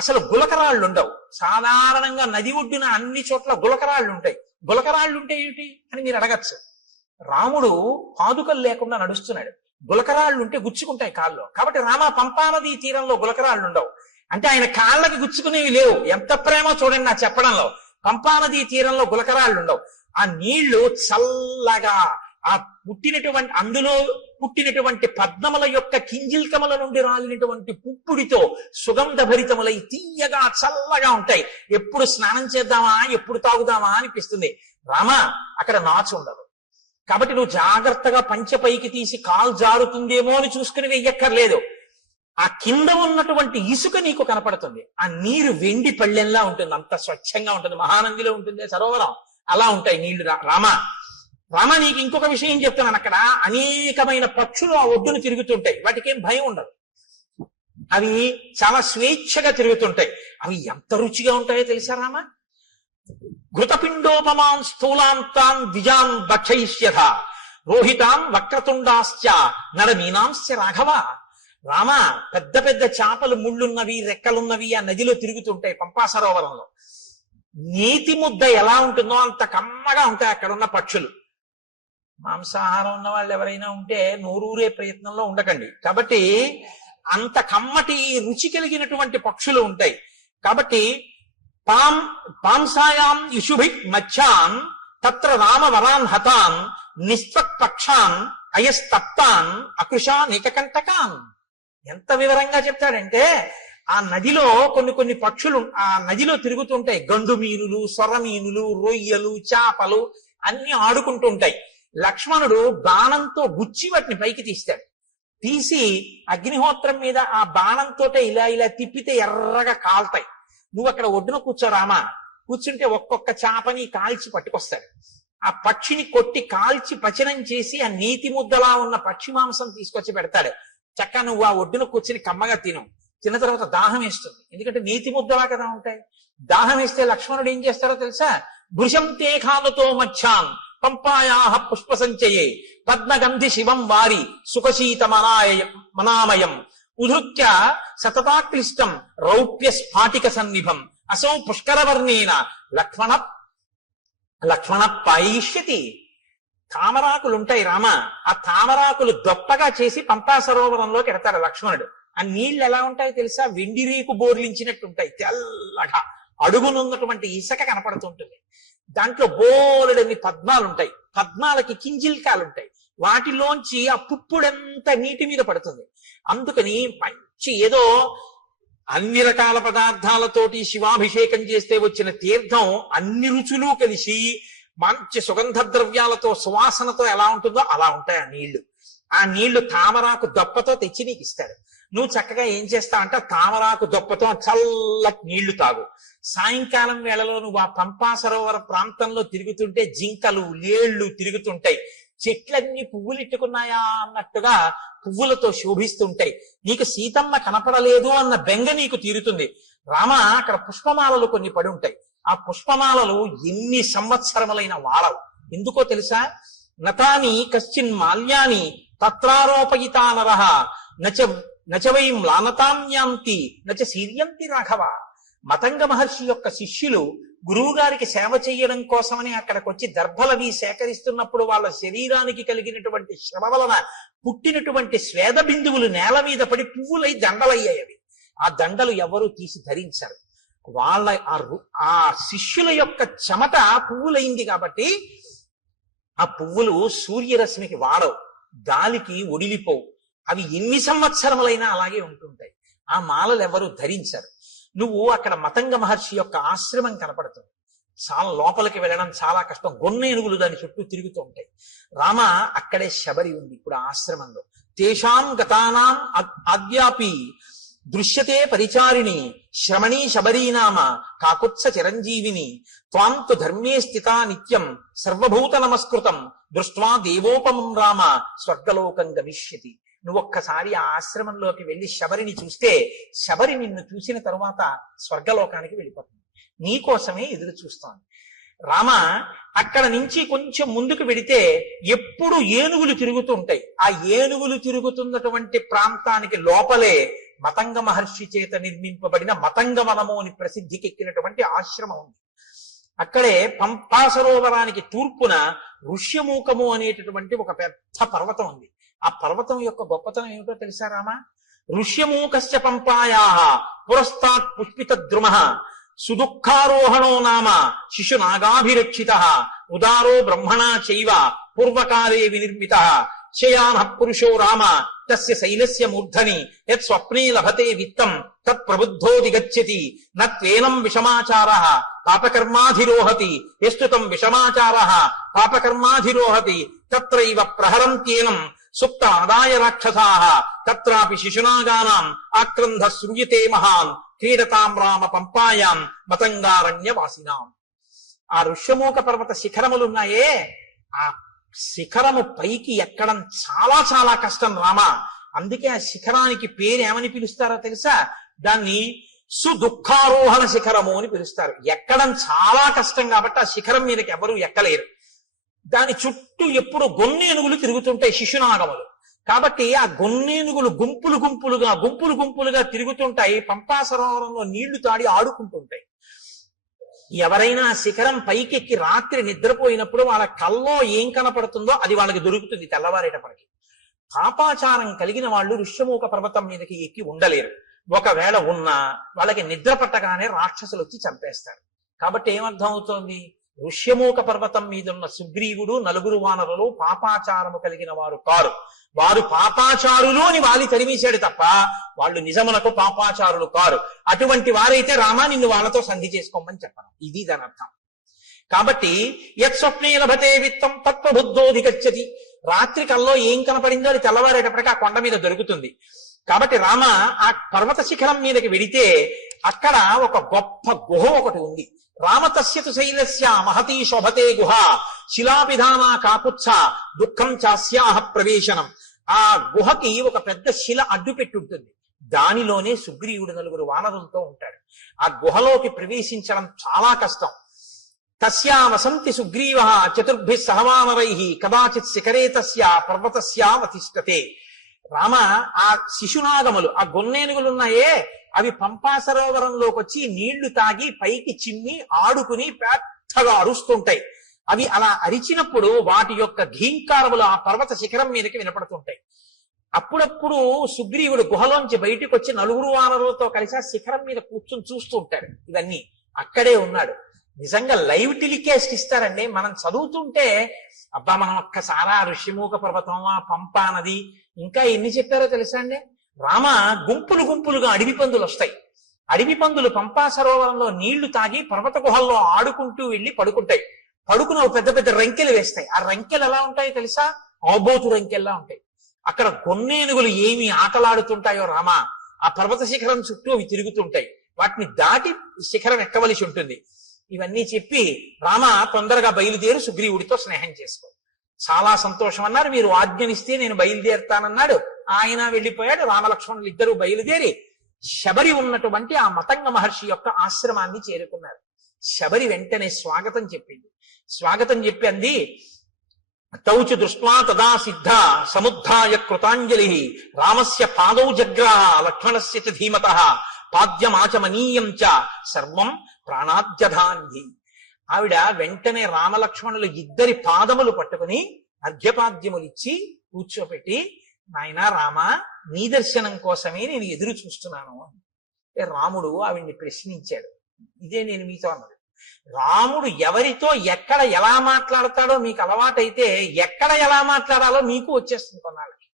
అసలు గులకరాళ్ళు ఉండవు. సాధారణంగా నది ఒడ్డున అన్ని చోట్ల గులకరాళ్ళు ఉంటాయి. గులకరాళ్ళు ఉంటే ఏమిటి అని మీరు అడగచ్చు. రాముడు పాదుకలు లేకుండా నడుస్తున్నాడు, గులకరాళ్ళు ఉంటే గుచ్చుకుంటాయి కాళ్ళు. కాబట్టి రామ, పంపా నది తీరంలో గులకరాళ్ళు ఉండవు అంటే ఆయన కాళ్ళకి గుచ్చుకునేవి లేవు. ఎంత ప్రేమో చూడండి నా చెప్పడంలో. పంపా నది తీరంలో గులకరాళ్ళు ఉండవు. ఆ నీళ్లు చల్లగా, ఆ అందులో పుట్టినటువంటి పద్మముల యొక్క కింజిల్కముల నుండి రాలినటువంటి పుప్పుడితో సుగంధ భరితములై తీయగా చల్లగా ఉంటాయి. ఎప్పుడు స్నానం చేద్దామా, ఎప్పుడు తాగుదామా అనిపిస్తుంది. రామ, అక్కడ నాచు ఉండదు. కాబట్టి నువ్వు జాగ్రత్తగా పంచె పైకి తీసి కాలు జారుతుందేమో అని చూసుకుని వెయ్యక్కర్లేదు. ఆ కింద ఉన్నటువంటి ఇసుక నీకు కనపడుతుంది. ఆ నీరు వెండి పళ్ళెంలా ఉంటుంది, అంత స్వచ్ఛంగా ఉంటుంది. మహానందిలో ఉంటుంది సరోవరం, అలా ఉంటాయి నీళ్లు. రామ, నీకు ఇంకొక విషయం చెప్తున్నాను. అక్కడ అనేకమైన పక్షులు ఆ ఒడ్డును తిరుగుతుంటాయి. వాటికి ఏం భయం ఉండదు. అవి చాలా స్వేచ్ఛగా తిరుగుతుంటాయి. అవి ఎంత రుచిగా ఉంటాయో తెలుసా రామ? ఘృతపిండోపమాన్ స్థూలాంతాన్ ద్విజాన్ భక్షయిష్యథ రోహితాన్ వక్రతుండాశ్చ నడమీనాంశ్చ రాఘవ. రామ, పెద్ద పెద్ద చేపలు, ముళ్ళున్నవి, రెక్కలున్నవి ఆ నదిలో తిరుగుతుంటాయి పంపా సరోవరంలో. నీతి ముద్ద ఎలా ఉంటుందో అంత కమ్మగా ఉంటాయి అక్కడ ఉన్న పక్షులు. మాంసాహారం ఉన్న వాళ్ళు ఎవరైనా ఉంటే నోరూరే ప్రయత్నంలో ఉండకండి. కాబట్టి అంత కమ్మటి రుచి కలిగినటువంటి పక్షులు ఉంటాయి. కాబట్టి పాంసాయాం యుషుభి మధ్యాన్ తత్ర రామ వరాన్ హతాన్ నిస్త్వక్ పక్షాన్ అయస్తప్తాన్ అకృషాన్ ఏకకంటకాన్. ఎంత వివరంగా చెప్తాడంటే, ఆ నదిలో కొన్ని పక్షులు ఆ నదిలో తిరుగుతుంటాయి. గండు మీనులు, సొర మీనులు, రొయ్యలు, చేపలు అన్ని ఆడుకుంటుంటాయి. లక్ష్మణుడు బాణంతో గుచ్చి వాటిని పైకి తీస్తాడు. తీసి అగ్నిహోత్రం మీద ఆ బాణంతో ఇలా తిప్పితే ఎర్రగా కాల్తాయి. నువ్వు అక్కడ ఒడ్డున కూర్చోరామా, కూర్చుంటే ఒక్కొక్క చేపని కాల్చి పట్టుకొస్తాడు. ఆ పక్షిని కొట్టి కాల్చి పచనం చేసి ఆ నీతి ముద్దలా ఉన్న పక్షి మాంసం తీసుకొచ్చి పెడతాడు. చక్కగా నువ్వు ఆ ఒడ్డున కూర్చుని కమ్మగా తిన్న తర్వాత దాహం వేస్తుంది. ఎందుకంటే నీతి ముద్దలా కదా ఉంటాయి. దాహం వేస్తే లక్ష్మణుడు ఏం చేస్తాడో తెలుసా? భృశం తే ఖాలతో మచ్చాన్ పంపాయాహ పుష్ప సంచయే పద్మగంధి శివం వారి సుఖశీత మనామయం ఉధృత్య సతతాక్లిష్టం రౌప్య స్ఫాటిక సన్నిభం అసౌ పుష్కరవర్ణేన లక్ష్మణ పాయిష్యతి. తామరాకులుంటాయి రామ, ఆ తామరాకులు దొప్పగా చేసి పంపా సరోవరంలోకి ఎడతాడు లక్ష్మణుడు. ఆ నీళ్లు ఎలా ఉంటాయో తెలుసా? వెండి రేకు బోర్లించినట్టు ఉంటాయి, తెల్లగా. అడుగునున్నటువంటి ఇసుక కనపడుతుంటుంది. దాంట్లో బోలెడన్ని పద్మాలుంటాయి. పద్మాలకి కింజిల్కాలుంటాయి. వాటిలోంచి ఆ పుప్పుడంతా నీటి మీద పడుతుంది. అందుకని మంచి ఏదో అన్ని రకాల పదార్థాలతోటి శివాభిషేకం చేస్తే వచ్చిన తీర్థం అన్ని రుచులు కలిసి మంచి సుగంధ ద్రవ్యాలతో సువాసనతో ఎలా ఉంటుందో అలా ఉంటాయి ఆ నీళ్లు. ఆ నీళ్లు తామరాకు దొప్పతో తెచ్చి నీకు ఇస్తాడు. నువ్వు చక్కగా ఏం చేస్తావు అంటే తామరాకు దొప్పతో చల్లటి నీళ్లు తాగు. సాయంకాలం వేళలో నువ్వు ఆ పంపా సరోవర ప్రాంతంలో తిరుగుతుంటే జింకలు, లేళ్లు తిరుగుతుంటాయి. చెట్లన్నీ పువ్వులు ఇట్టుకున్నాయా అన్నట్టుగా పువ్వులతో శోభిస్తుంటాయి. నీకు సీతమ్మ కనపడలేదు అన్న బెంగ నీకు తీరుతుంది. రామ, అక్కడ పుష్పమాలలు కొన్ని పడి ఉంటాయి. ఆ పుష్పమాలలు ఎన్ని సంవత్సరములైన వాడవు. ఎందుకో తెలుసా? నతాని కశ్చిన్ మాల్యాని తత్రారోపయితా నరః నచవై మ్లానతాన్యాంతి నచ శీర్యంతి రాఘవ. మతంగ మహర్షి యొక్క శిష్యులు గురువు గారికి సేవ చేయడం కోసమని అక్కడికి వచ్చి దర్భలవి సేకరిస్తున్నప్పుడు వాళ్ళ శరీరానికి కలిగినటువంటి శ్రమ వలన పుట్టినటువంటి స్వేద బిందువులు నేల మీద పడి పువ్వులై దండలయ్యాయి. అవి ఆ దండలు ఎవరు తీసి ధరించారు. వాళ్ళ ఆ శిష్యుల యొక్క చెమట పువ్వులైంది కాబట్టి ఆ పువ్వులు సూర్యరశ్మికి వాడవు, గాలికి ఒడిలిపోవు. అవి ఎన్ని సంవత్సరములైనా అలాగే ఉంటుంటాయి. ఆ మాలలు ఎవరు ధరించారు. నువ్వు అక్కడ మతంగ మహర్షి యొక్క ఆశ్రమం కనపడుతుంది. చాలా లోపలికి వెళ్ళడం చాలా కష్టం. గొన్నేనుగులు దాని చుట్టూ తిరుగుతూ ఉంటాయి. రామ, అక్కడే శబరి ఉంది ఇప్పుడు ఆ ఆశ్రమంలో. తేషాం గతానాం ఆద్యాపి దృశ్యతే పరిచారిణి శ్రమణీ శబరీనామ కాకుత్స చిరంజీవిని త్వాంతు ధర్మే స్థితా నిత్యం సర్వభూత నమస్కృతం దృష్ట్వా దేవోపమం రామ స్వర్గలోకం గమిష్యతి. నువ్వు ఒక్కసారి ఆ ఆశ్రమంలోకి వెళ్ళి శబరిని చూస్తే శబరి నిన్ను చూసిన తరువాత స్వర్గలోకానికి వెళ్ళిపోతుంది. నీకోసమే ఎదురు చూస్తాను. రామ అక్కడ నుంచి కొంచెం ముందుకు వెడితే ఎప్పుడు ఏనుగులు తిరుగుతూ ఉంటాయి. ఆ ఏనుగులు తిరుగుతున్నటువంటి ప్రాంతానికి లోపలే మతంగ మహర్షి చేత నిర్మింపబడిన మతంగ వనము అని ప్రసిద్ధికెక్కినటువంటి ఆశ్రమం ఉంది. అక్కడే పంపా సరోవరానికి తూర్పున ఋష్యమూకము అనేటటువంటి ఒక పెద్ద పర్వతం ఉంది. ఆ పర్వతం యొక్క గొప్పతనం ఏమిటో తెలుసా రామ? ఋష్యమూకస్య పంపాయా పురస్తాత్ పుష్పిత ద్రుమ సుదుఃఖారోహణో నామ శిశునాగాభిరక్షిత ఉదారో బ్రహ్మణా చైవ పూర్వకాలే వినిర్మిత శయాన పురుషో రామ తస్య శైలస్య మూర్ధని యత్ స్వప్నే లభతే విత్తం తత్ ప్రబుద్ధోది గచ్చతి నత్వేనం విషమాచారః పాపకర్మాధిరోహతి యస్తుతం విషమాచారః పాపకర్మాధిరోహతి తత్రైవ ప్రహరంత్యేనం సుప్త ఆదాయ రాక్షసాః తత్రాపి శిశునాగానాం ఆక్రంధ శ్రూయతే మహాన్ క్రీడతాం రామ పంపాయాం మతంగారణ్యవాసినాం. ఆ ఋష్యమూక పర్వత శిఖరములున్నాయే, ఆ శిఖరము పైకి ఎక్కడం చాలా చాలా కష్టం రామ. అందుకే ఆ శిఖరానికి పేరు ఏమని పిలుస్తారో తెలుసా? దాన్ని సుదుఃఖారోహణ శిఖరము అని పిలుస్తారు. ఎక్కడం చాలా కష్టం కాబట్టి ఆ శిఖరం మీదకి ఎవరు ఎక్కలేరు. దాని చుట్టూ ఎప్పుడు గొన్నేనుగులు తిరుగుతుంటాయి, శిశునాగములు. కాబట్టి ఆ గొన్నేనుగులు గుంపులు గుంపులుగా తిరుగుతుంటాయి. పంపా సరోవరంలో నీళ్లు తాడి ఆడుకుంటుంటాయి. ఎవరైనా శిఖరం పైకెక్కి రాత్రి నిద్రపోయినప్పుడు వాళ్ళ కల్లో ఏం కనపడుతుందో అది వాళ్ళకి దొరుకుతుంది తెల్లవారేటప్పటికి. పాపాచారం కలిగిన వాళ్ళు ఋష్యమూక పర్వతం మీదకి ఎక్కి ఉండలేరు. ఒకవేళ ఉన్నా వాళ్ళకి నిద్ర పట్టగానే రాక్షసులు వచ్చి చంపేస్తారు. కాబట్టి ఏమర్థం అవుతోంది? ఋష్యమూక పర్వతం మీదున్న సుగ్రీవుడు నలుగురు వానరులు పాపాచారము కలిగిన వారు కారు. వారు పాపాచారులు అని వాలి తరిమేశాడు తప్ప వాళ్ళు నిజమునకు పాపాచారులు కారు. అటువంటి వారైతే రామా నిన్ను వాళ్ళతో సంధి చేసుకోమని చెప్పను. ఇది దాని అర్థం. కాబట్టి యత్ స్వప్నే లభతే విత్తం తత్వబుద్ధోది గచ్చతి. రాత్రి కల్లో ఏం కనపడిందో అది తెల్లవారేటప్పటికీ ఆ కొండ మీద దొరుకుతుంది. కాబట్టి రామ ఆ పర్వత శిఖరం మీదకి వెడితే అక్కడ ఒక గొప్ప గుహ ఒకటి ఉంది. రామతస్యతు శైలస్య మహతీ శోభతే గుహ శిలాపిధానా కాకుత్స దుఃఖం చాస్యాహ ప్రవేశనం. ఆ గుహకి ఒక పెద్ద శిల అడ్డు పెట్టుంటుంది. దానిలోనే సుగ్రీవుడు నలుగురు వానరులతో ఉంటాడు. ఆ గుహలోకి ప్రవేశించడం చాలా కష్టం. తస్యా వసంతి సుగ్రీవ చతుర్భిః సహవానరై కదాచిత్ శిఖరే తస్య పర్వతస్యావతిష్టతే. రామ ఆ శిశునాగములు, ఆ గొన్నేనుగులున్నాయే, అవి పంపా సరోవరంలోకి వచ్చి నీళ్లు తాగి పైకి చిమ్మి ఆడుకుని పెద్దగా అరుస్తుంటాయి. అవి అలా అరిచినప్పుడు వాటి యొక్క ఘీంకారములు ఆ పర్వత శిఖరం మీదకి వినపడుతుంటాయి. అప్పుడప్పుడు సుగ్రీవుడు గుహలోంచి బయటికి వచ్చి నలుగురు వానరులతో కలిసి ఆ శిఖరం మీద కూర్చుని చూస్తూ ఉంటాడు. ఇవన్నీ అక్కడే ఉన్నాడు. నిజంగా లైవ్ టెలికాస్ట్ ఇస్తారండి. మనం చదువుతుంటే అబ్బా మనం ఒక్కసారా ఋష్యమూక పర్వతం, ఆ పంపా నది, ఇంకా ఎన్ని చెప్పారో తెలుసా అండి. రామ గుంపులుగా అడవి పందులు వస్తాయి. అడవి పందులు పంపా సరోవరంలో నీళ్లు తాగి పర్వత గుహల్లో ఆడుకుంటూ వెళ్ళి పడుకుంటాయి. పడుకుని పెద్ద పెద్ద రంకెలు వేస్తాయి. ఆ రంకెలు ఎలా ఉంటాయో తెలుసా? ఆబోతు రంకెల్లా ఉంటాయి. అక్కడ గొన్నేనుగులు ఏమి ఆటలాడుతుంటాయో రామ, ఆ పర్వత శిఖరం చుట్టూ అవి తిరుగుతుంటాయి. వాటిని దాటి శిఖరం ఎక్కవలసి ఉంటుంది. ఇవన్నీ చెప్పి రామ తొందరగా బయలుదేరి సుగ్రీవుడితో స్నేహం చేసుకో. చాలా సంతోషం అన్నారు. మీరు ఆజ్ఞనిస్తే నేను బయలుదేరుతానన్నాడు. ఆయన వెళ్ళిపోయాడు. రామలక్ష్మణులు ఇద్దరు బయలుదేరి శబరి ఉన్నటువంటి ఆ మతంగ మహర్షి యొక్క ఆశ్రమాన్ని చేరుకున్నారు. శబరి వెంటనే స్వాగతం చెప్పింది. స్వాగతం చెప్పి అంది, తౌచు దృష్ట్వా తదా సిద్ధ సముద్ధాయ కృతాంజలి రామస్య పాదౌ జగ్రాహ లక్ష్మణస్య చ ధీమతః పాద్యమాచమనీయం చ సర్వం ప్రాణాద్యధాన్వి. ఆవిడ వెంటనే రామలక్ష్మణులు ఇద్దరి పాదములు పట్టుకుని అర్ఘ్యపాద్యములిచ్చి కూర్చోపెట్టి, నాయనా రామ, నీ దర్శనం కోసమే నేను ఎదురు చూస్తున్నాను అని. రాముడు ఆవిడ్ని ప్రశ్నించాడు. ఇదే నేను మీతో అన్నది. రాముడు ఎవరితో ఎక్కడ ఎలా మాట్లాడతాడో మీకు అలవాటైతే ఎక్కడ ఎలా మాట్లాడాలో మీకు వచ్చేస్తుంది కొన్నాళ్ళకి.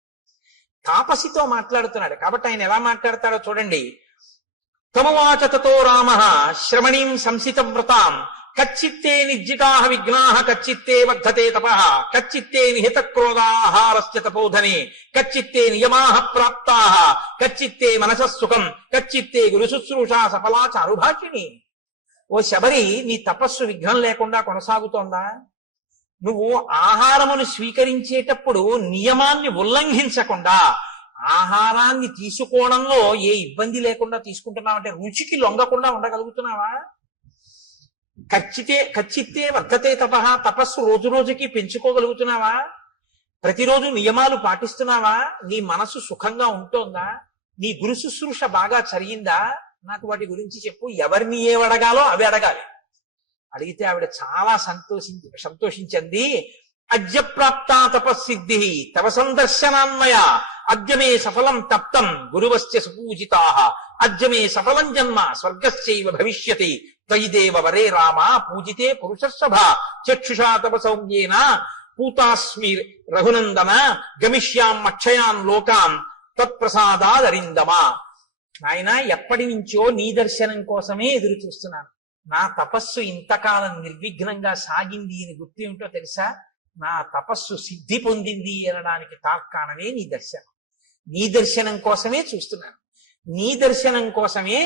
తాపసితో మాట్లాడుతున్నాడు కాబట్టి ఆయన ఎలా మాట్లాడతాడో చూడండి. తమువాచ తతో రామ శ్రమణీం సంసిత వ్రతాం కచ్చిత్తే నిర్జితాః విఘ్నాః కచ్చిత్తే వర్ధతే తపః కచ్చిత్తే నిహిత క్రోధాహారస్య తపోధనే కచ్చిత్తే నియమాః ప్రాప్తాః కచ్చిత్తే మనసః సుఖం కచ్చిత్తే గురు శుశ్రూషా సఫలా చారుభాషిణి. ఓ శబరి, నీ తపస్సు విఘ్నం లేకుండా కొనసాగుతోందా? నువ్వు ఆహారమును స్వీకరించేటప్పుడు నియమాన్ని ఉల్లంఘించకుండా ఆహారాన్ని తీసుకోవడంలో ఏ ఇబ్బంది లేకుండా తీసుకుంటున్నావంటే రుచికి లొంగకుండా ఉండగలుగుతున్నావా? ఖచ్చితే వర్ధతే తపస్సు రోజు రోజుకి పెంచుకోగలుగుతున్నావా? ప్రతిరోజు నియమాలు పాటిస్తున్నావా? నీ మనసు సుఖంగా ఉంటోందా? నీ గురు శుశ్రూష బాగా జరిగిందా? నాకు వాటి గురించి చెప్పు. ఎవరిని ఏవడగాలో అవి అడగాలి. అడిగితే ఆవిడ చాలా సంతోషించింది. అద్య ప్రాప్తా తపస్సిద్ధి తవ సందర్శనాన్మయ అద్యమే సఫలం తప్తం గురువస్య సుపూజితా అద్యమే సఫలం జన్మ స్వర్గస్యైవ భవిష్యతి త్వయిదేవ వరే రామ పూజితే పురుషర్షభ చక్షుషా తప సౌమ్యేన పూతాస్మి రఘునందన గమిష్యాం అక్షయాన్ లోకాన్ తత్ప్రసాదాదరిందమా. నాయన, ఎప్పటి నుంచో నీ దర్శనం కోసమే ఎదురు చూస్తున్నాను. నా తపస్సు ఇంతకాలం నిర్విఘ్నంగా సాగింది అని గుర్తు ఏమిటో తెలుసా? నా తపస్సు సిద్ధి పొందింది అనడానికి తార్కాణమే నీ దర్శనం. నీ దర్శనం కోసమే చూస్తున్నాను. నీ దర్శనం కోసమే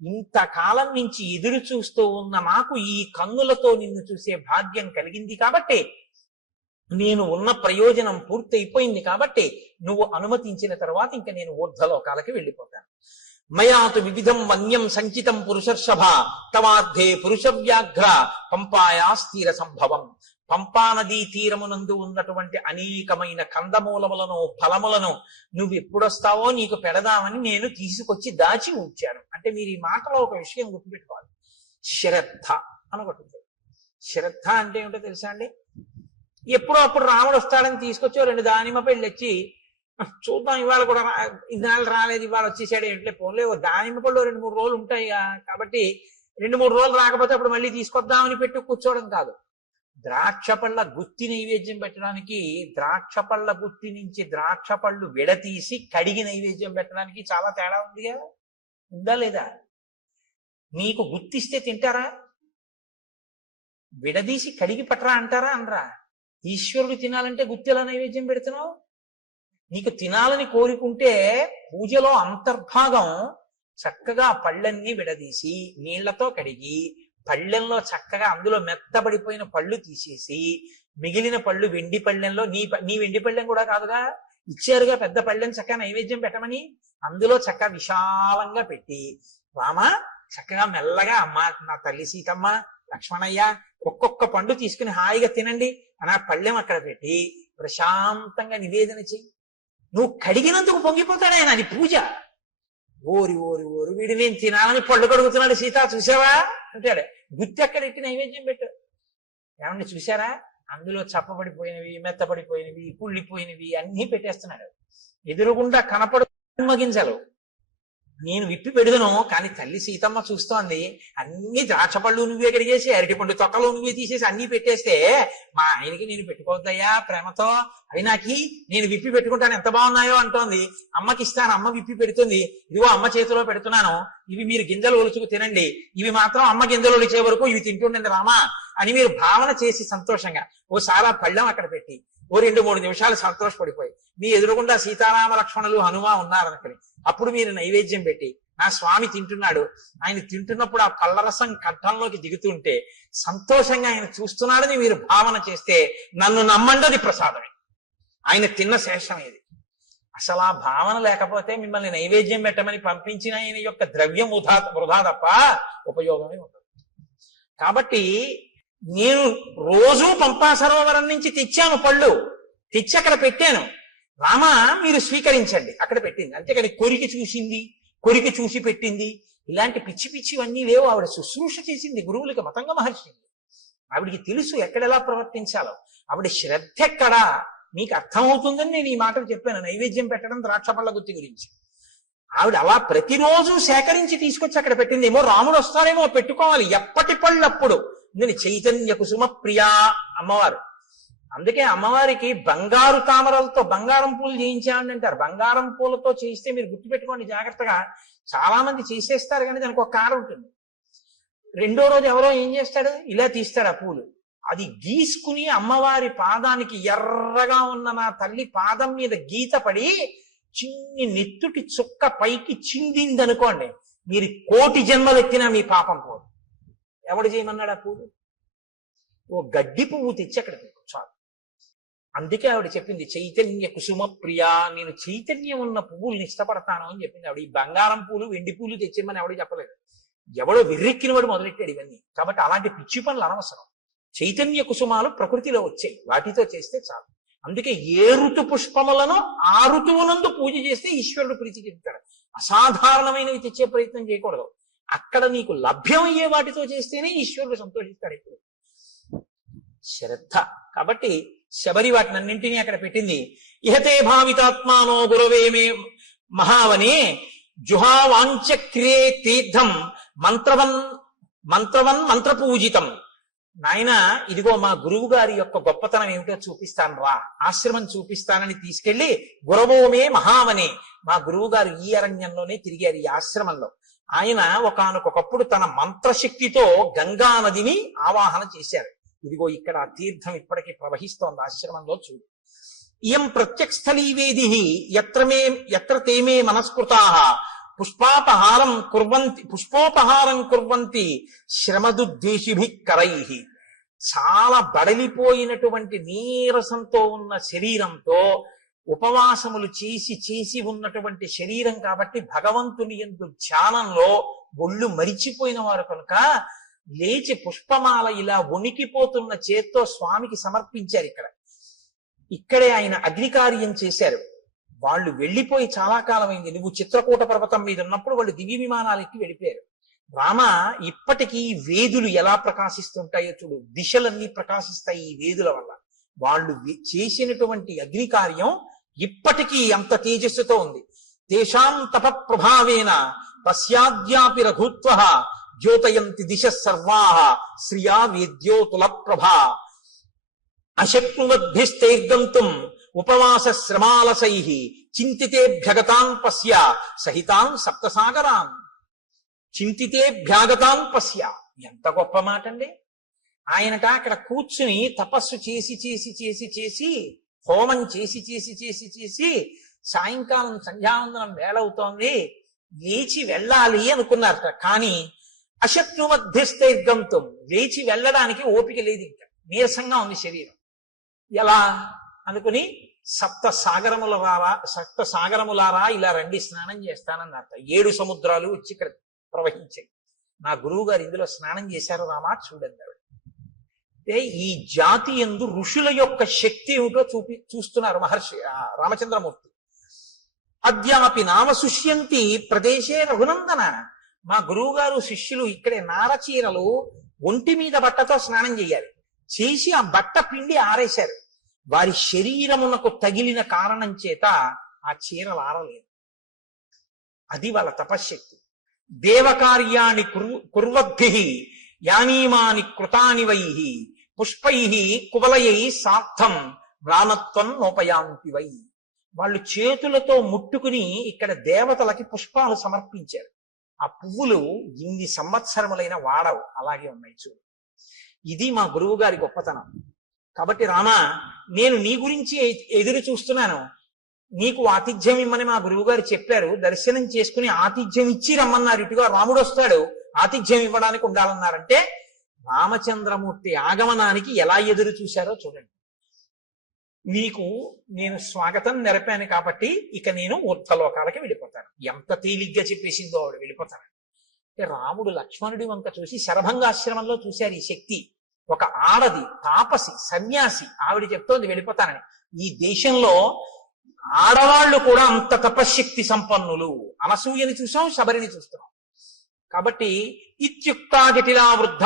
ఇంతకాలం నుంచి ఎదురు చూస్తూ ఉన్న నాకు ఈ కన్నులతో నిన్ను చూసే భాగ్యం కలిగింది కాబట్టి, నేను ఉన్న ప్రయోజనం పూర్తయిపోయింది కాబట్టి, నువ్వు అనుమతించిన తర్వాత ఇంకా నేను ఊర్ధ్వలోకాలకి వెళ్ళిపోతాను. మయాతు వివిధం వన్యం సంచితం పురుషర్షభ తవార్థే పురుష వ్యాఘ్ర పంపాయా స్థిర సంభవం. పంపానదీ తీరమునందు ఉన్నటువంటి అనేకమైన కందమూలములను ఫలములను నువ్వు ఎప్పుడొస్తావో నీకు పెడదామని నేను తీసుకొచ్చి దాచి ఉంచాను. అంటే మీరు ఈ మాటలో ఒక విషయం గుర్తుపెట్టుకోవాలి. శ్రద్ధ అనగొట్టుంది. శ్రద్ధ అంటే ఏమిటో తెలుసా అండి? ఎప్పుడో అప్పుడు రాముడు వస్తాడని తీసుకొచ్చి 2 దానిమ్మ పళ్ళు వచ్చి చూద్దాం, ఇవాళ కూడా ఇన్నాళ్ళు రాలేదు, ఇవాళ వచ్చేసాడు ఏంటలే పోలే, దానిమ్మ పళ్ళు 2-3 రోజులు ఉంటాయి కాబట్టి 2-3 రోజులు రాకపోతే అప్పుడు మళ్ళీ తీసుకొద్దామని పెట్టి కూర్చోవడం కాదు. ద్రాక్ష పళ్ళ గుత్తి నైవేద్యం పెట్టడానికి ద్రాక్ష పళ్ళ గుత్తి నుంచి ద్రాక్ష పళ్ళు విడతీసి కడిగి నైవేద్యం పెట్టడానికి చాలా తేడా ఉంది కదా, ఉందా లేదా? నీకు గుత్తిస్తే తింటారా? విడదీసి కడిగి పట్టరా అంటారా? అనరా? ఈశ్వరుడు తినాలంటే గుత్తి ఎలా నైవేద్యం పెడుతున్నావు? నీకు తినాలని కోరుకుంటే పూజలో అంతర్భాగం చక్కగా పళ్ళన్నీ విడదీసి నీళ్లతో కడిగి పళ్ళెంలో చక్కగా అందులో మెత్తబడిపోయిన పళ్ళు తీసేసి మిగిలిన పళ్ళు వెండి పళ్ళెంలో నీ వెండి పళ్ళెం కూడా కాదుగా, ఇచ్చారుగా పెద్ద పళ్ళెం, చక్కగా నైవేద్యం పెట్టమని అందులో చక్కగా విశాలంగా పెట్టి, రామ చక్కగా మెల్లగా అమ్మ నా తల్లి సీతమ్మ లక్ష్మణయ్య ఒక్కొక్క పండు తీసుకుని హాయిగా తినండి అని ఆ పళ్ళెం అక్కడ పెట్టి ప్రశాంతంగా నివేదన చెయ్యి. నువ్వు కడిగినందుకు పొంగిపోతాడే అది పూజ. ఓరి ఓరి ఓరి వీడు నేను తినాలని పళ్ళు కడుగుతున్నాడు సీత చూసావా అంటాడు. గుత్తి అక్కడ ఎట్టి నైవేద్యం పెట్టు. ఏమన్నా చూసారా? అందులో చప్పబడిపోయినవి, మెత్తబడిపోయినవి, కుళ్ళిపోయినవి అన్నీ పెట్టేస్తున్నాడు. ఎదురుగుండా కనపడు గింజలు నేను విప్పి పెడుదును, కానీ తల్లి సీతమ్మ చూస్తోంది. అన్ని ద్రాక్షపళ్ళు నువ్వే కడిగేసి అరటిపండు తొక్కలు నువ్వే తీసేసి అన్ని పెట్టేస్తే మా ఆయనకి నేను పెట్టుకోవద్దయ్యా ప్రేమతో, అవి నాకి నేను విప్పి పెట్టుకుంటాను ఎంత బాగున్నాయో అంటోంది. అమ్మకి ఇస్తాను, అమ్మ విప్పి పెడుతుంది, ఇదిగో అమ్మ చేతిలో పెడుతున్నాను, ఇవి మీరు గింజలు ఒలుచుకు తినండి, ఇవి మాత్రం అమ్మ గింజలు ఒలిచే వరకు ఇవి తింటుండండి రామా అని మీరు భావన చేసి సంతోషంగా ఓసారి పళ్ళెం అక్కడ పెట్టి ఓ 2-3 నిమిషాలు సంతోషపడిపోయి మీ ఎదురుగుండా సీతారామ లక్ష్మణులు హనుమ ఉన్నారనుకుని అప్పుడు మీరు నైవేద్యం పెట్టి నా స్వామి తింటున్నాడు, ఆయన తింటున్నప్పుడు ఆ పళ్ళరసం కంఠంలోకి దిగుతుంటే సంతోషంగా ఆయన చూస్తున్నాడని మీరు భావన చేస్తే నన్ను నమ్మండి ప్రసాదమే, ఆయన తిన్న శేషం ఇది. అసలు ఆ భావన లేకపోతే మిమ్మల్ని నైవేద్యం పెట్టమని పంపించిన ఆయన యొక్క ద్రవ్యం వృధా తప్ప ఉపయోగమే ఉండదు. కాబట్టి నేను రోజు పంపా సరోవరం నుంచి తెచ్చాను పళ్ళు, తెచ్చి అక్కడ పెట్టాను, రామా మీరు స్వీకరించండి అక్కడ పెట్టింది. అంతేకాని కొరికి చూసింది, కొరికి చూసి పెట్టింది, ఇలాంటి పిచ్చి పిచ్చివన్నీ లేవు. ఆవిడ శుశ్రూష చేసింది గురువులకి, మతంగ మహర్షి. ఆవిడికి తెలుసు ఎక్కడెలా ప్రవర్తించాలో. ఆవిడ శ్రద్ధ ఎక్కడా మీకు అర్థమవుతుందని నేను ఈ మాటలు చెప్పాను. నైవేద్యం పెట్టడం ద్రాక్ష పళ్ళ గుత్తి గురించి ఆవిడ అలా ప్రతిరోజు సేకరించి తీసుకొచ్చి అక్కడ పెట్టింది. ఏమో రాముడు వస్తారేమో పెట్టుకోవాలి, ఎప్పటి పళ్ళప్పుడు. నేను చైతన్య కుసుమ ప్రియా అమ్మవారు. అందుకే అమ్మవారికి బంగారు తామరలతో బంగారం పూలు చేయించామని అంటారు. బంగారం పూలతో చేయిస్తే మీరు గుర్తుపెట్టుకోండి జాగ్రత్తగా, చాలా మంది చేసేస్తారు కానీ దానికి ఒక కారం ఉంటుంది. రెండో రోజు ఎవరో ఏం చేస్తాడు, ఇలా తీస్తాడు ఆ పూలు, అది గీసుకుని అమ్మవారి పాదానికి ఎర్రగా ఉన్న నా తల్లి పాదం మీద గీత పడి చిన్ని నెత్తుటి చుక్క పైకి చిందిందనుకోండి, మీరు 1,000,000 జన్మలు ఎత్తినా మీ పాపం పోదు. ఎవడు చేయమన్నాడు ఆ పూలు? ఓ గడ్డి పువ్వు తెచ్చి అక్కడ చాలు. అందుకే ఆవిడ చెప్పింది చైతన్య కుసుమ ప్రియా, నేను చైతన్యం ఉన్న పువ్వుల్ని ఇష్టపడతాను అని చెప్పింది ఆవిడ. ఈ బంగారం పూలు వెండి పూలు తెచ్చేమని ఆవిడ చెప్పలేదు. ఎవడో వెర్రెక్కినవాడు మొదలెట్టాడు ఇవన్నీ. కాబట్టి అలాంటి పిచ్చి పనులు అనవసరం. చైతన్య కుసుమాలు ప్రకృతిలో వచ్చాయి, వాటితో చేస్తే చాలు. అందుకే ఏ ఋతు పుష్పములను ఆ ఋతువునందు పూజ చేస్తే ఈశ్వరుడు ప్రీతి చెందుతాడు. అసాధారణమైనవి తెచ్చే ప్రయత్నం చేయకూడదు. అక్కడ నీకు లభ్యమయ్యే వాటితో చేస్తేనే ఈశ్వరుడు సంతోషిస్తాడు. ఇప్పుడు శ్రద్ధ. కాబట్టి శబరి వాటిని అన్నింటినీ అక్కడ పెట్టింది. ఇహతే భావితాత్మానో గురవే మే మహావనే జుహావాంచక్రియే తీర్థం మంత్రపూజితం. నాయన, ఇదిగో మా గురువు గారి యొక్క గొప్పతనం ఏమిటో చూపిస్తాను రా, ఆశ్రమం చూపిస్తానని తీసుకెళ్లి గురవోమే మహావనే, మా గురువు గారు ఈ అరణ్యంలోనే తిరిగారు, ఈ ఆశ్రమంలో. ఆయన ఒకానొకప్పుడు తన మంత్రశక్తితో గంగా నదిని ఆవాహన చేశారు. ఇదిగో ఇక్కడ ఆ తీర్థం ఇప్పటికీ ప్రవహిస్తోంది ఆశ్రమంలో, చూడు. ఇయం ప్రత్యక్షస్థలీవేది ఎత్ర తేమే మనస్కృతాః పుష్పోపహారం కుర్వంతి శ్రమదుద్దేశిభిః కరైః. చాలా బడలిపోయినటువంటి నీరసంతో ఉన్న శరీరంతో ఉపవాసములు చేసి ఉన్నటువంటి శరీరం కాబట్టి భగవంతుని యందు ధ్యానంలో ఒళ్ళు మరిచిపోయిన వారు కనుక లేచి పుష్పమాల ఇలా వణికిపోతున్న చేత్తో స్వామికి సమర్పించారు. ఇక్కడే ఆయన అగ్నికార్యం చేశారు. వాళ్ళు వెళ్ళిపోయి చాలా కాలం అయింది. నువ్వు చిత్రకూట పర్వతం మీద ఉన్నప్పుడు వాళ్ళు దివ్య విమానాలు ఎక్కి వెళ్ళిపోయారు. రామ, ఇప్పటికీ వేదులు ఎలా ప్రకాశిస్తుంటాయో చూడు, దిశలన్నీ ప్రకాశిస్తాయి ఈ వేదుల వల్ల. వాళ్ళు చేసినటువంటి అగ్నికార్యం ఇప్పటికీ అంత తేజస్సుతో ఉంది. తేషాం తప ప్రభావేన పశ్చాద్యాపి రఘుత్వః జ్యోతయంతి దిశ సర్వాః శ్రియా వేద్యోతుల ప్రభా. అశక్నువద్భిస్తైర్గంతుం ఉపవాస శ్రమాలసైః చింతితేభ్యగతాన్ పశ్య సహితాన్ సప్తసాగరాన్. చింతితేభ్యాగతాన్ పశ్య, ఎంత గొప్ప మాట అండి. ఆయనట అక్కడ కూర్చుని తపస్సు చేసి హోమం చేసి సాయంకాలం సంధ్యావందనం వేళవుతోంది, లేచి వెళ్ళాలి అనుకున్నారట. కానీ అశక్నువద్భిస్తైర్గంతుం, లేచి వెళ్ళడానికి ఓపిక లేదు, ఇంకా నీరసంగా ఉంది శరీరం. ఎలా అనుకుని సప్త సాగరములారా ఇలా రండి, స్నానం చేస్తానన్నట. 7 సముద్రాలు వచ్చి ఇక్కడ ప్రవహించాయి. నా గురువు గారు ఇందులో స్నానం చేశారు రామా, చూడండి. అంటే ఈ జాతి యందు ఋషుల యొక్క శక్తి ఏమిటో చూస్తున్నారు మహర్షి రామచంద్రమూర్తి. అద్యాపి నామ సుష్యంతి ప్రదేశే రఘునందన. మా గురువు గారు శిష్యులు ఇక్కడే నారచీరలు ఒంటి మీద బట్టతో స్నానం చేయాలి, చేసి ఆ బట్ట పిండి ఆరేశారు. వారి శరీరమునకు తగిలిన కారణం చేత ఆ చీరలు ఆరలేదు. అది వాళ్ళ తపశ్శక్తి. దేవకార్యాణి కుర్వద్భిః యానీమాని కృతాని వైః పుష్పైః కువలయై సార్థం మ్లానత్వం నోపయాంతి వై. వాళ్ళు చేతులతో ముట్టుకుని ఇక్కడ దేవతలకి పుష్పాలు సమర్పించారు. ఆ పువ్వులు ఇన్ని సంవత్సరములైన వాడవు, అలాగే ఉన్నాయి చూడు. ఇది మా గురువు గారి గొప్పతనం. కాబట్టి రామ, నేను నీ గురించి ఎదురు చూస్తున్నాను. నీకు ఆతిథ్యం ఇమ్మని మా గురువు గారు చెప్పారు. దర్శనం చేసుకుని ఆతిథ్యం ఇచ్చి రమ్మన్నారు. ఇటుగా రాముడు వస్తాడు, ఆతిథ్యం ఇవ్వడానికి ఉండాలన్నారంటే రామచంద్రమూర్తి ఆగమనానికి ఎలా ఎదురు చూశారో చూడండి. నీకు నేను స్వాగతం నెరపాను కాబట్టి ఇక నేను ఊర్ధ్వలోకాలకి వెళ్ళిపోతాను. ఎంత తేలిగ్గా చెప్పేసిందో ఆవిడ వెళ్ళిపోతాను. రాముడు లక్ష్మణుడి వంక చూసి శరభంగాశ్రమంలో చూశారు ఈ శక్తి. ఒక ఆడది, తాపసి, సన్యాసి, ఆవిడ చెప్తోంది వెళ్ళిపోతానని. ఈ దేశంలో ఆడవాళ్లు కూడా అంత తపశ్శక్తి సంపన్నులు. అనసూయని చూసాం, శబరిని చూస్తున్నాం. కాబట్టి ఇత్యుక్తా జటిలా వృద్ధ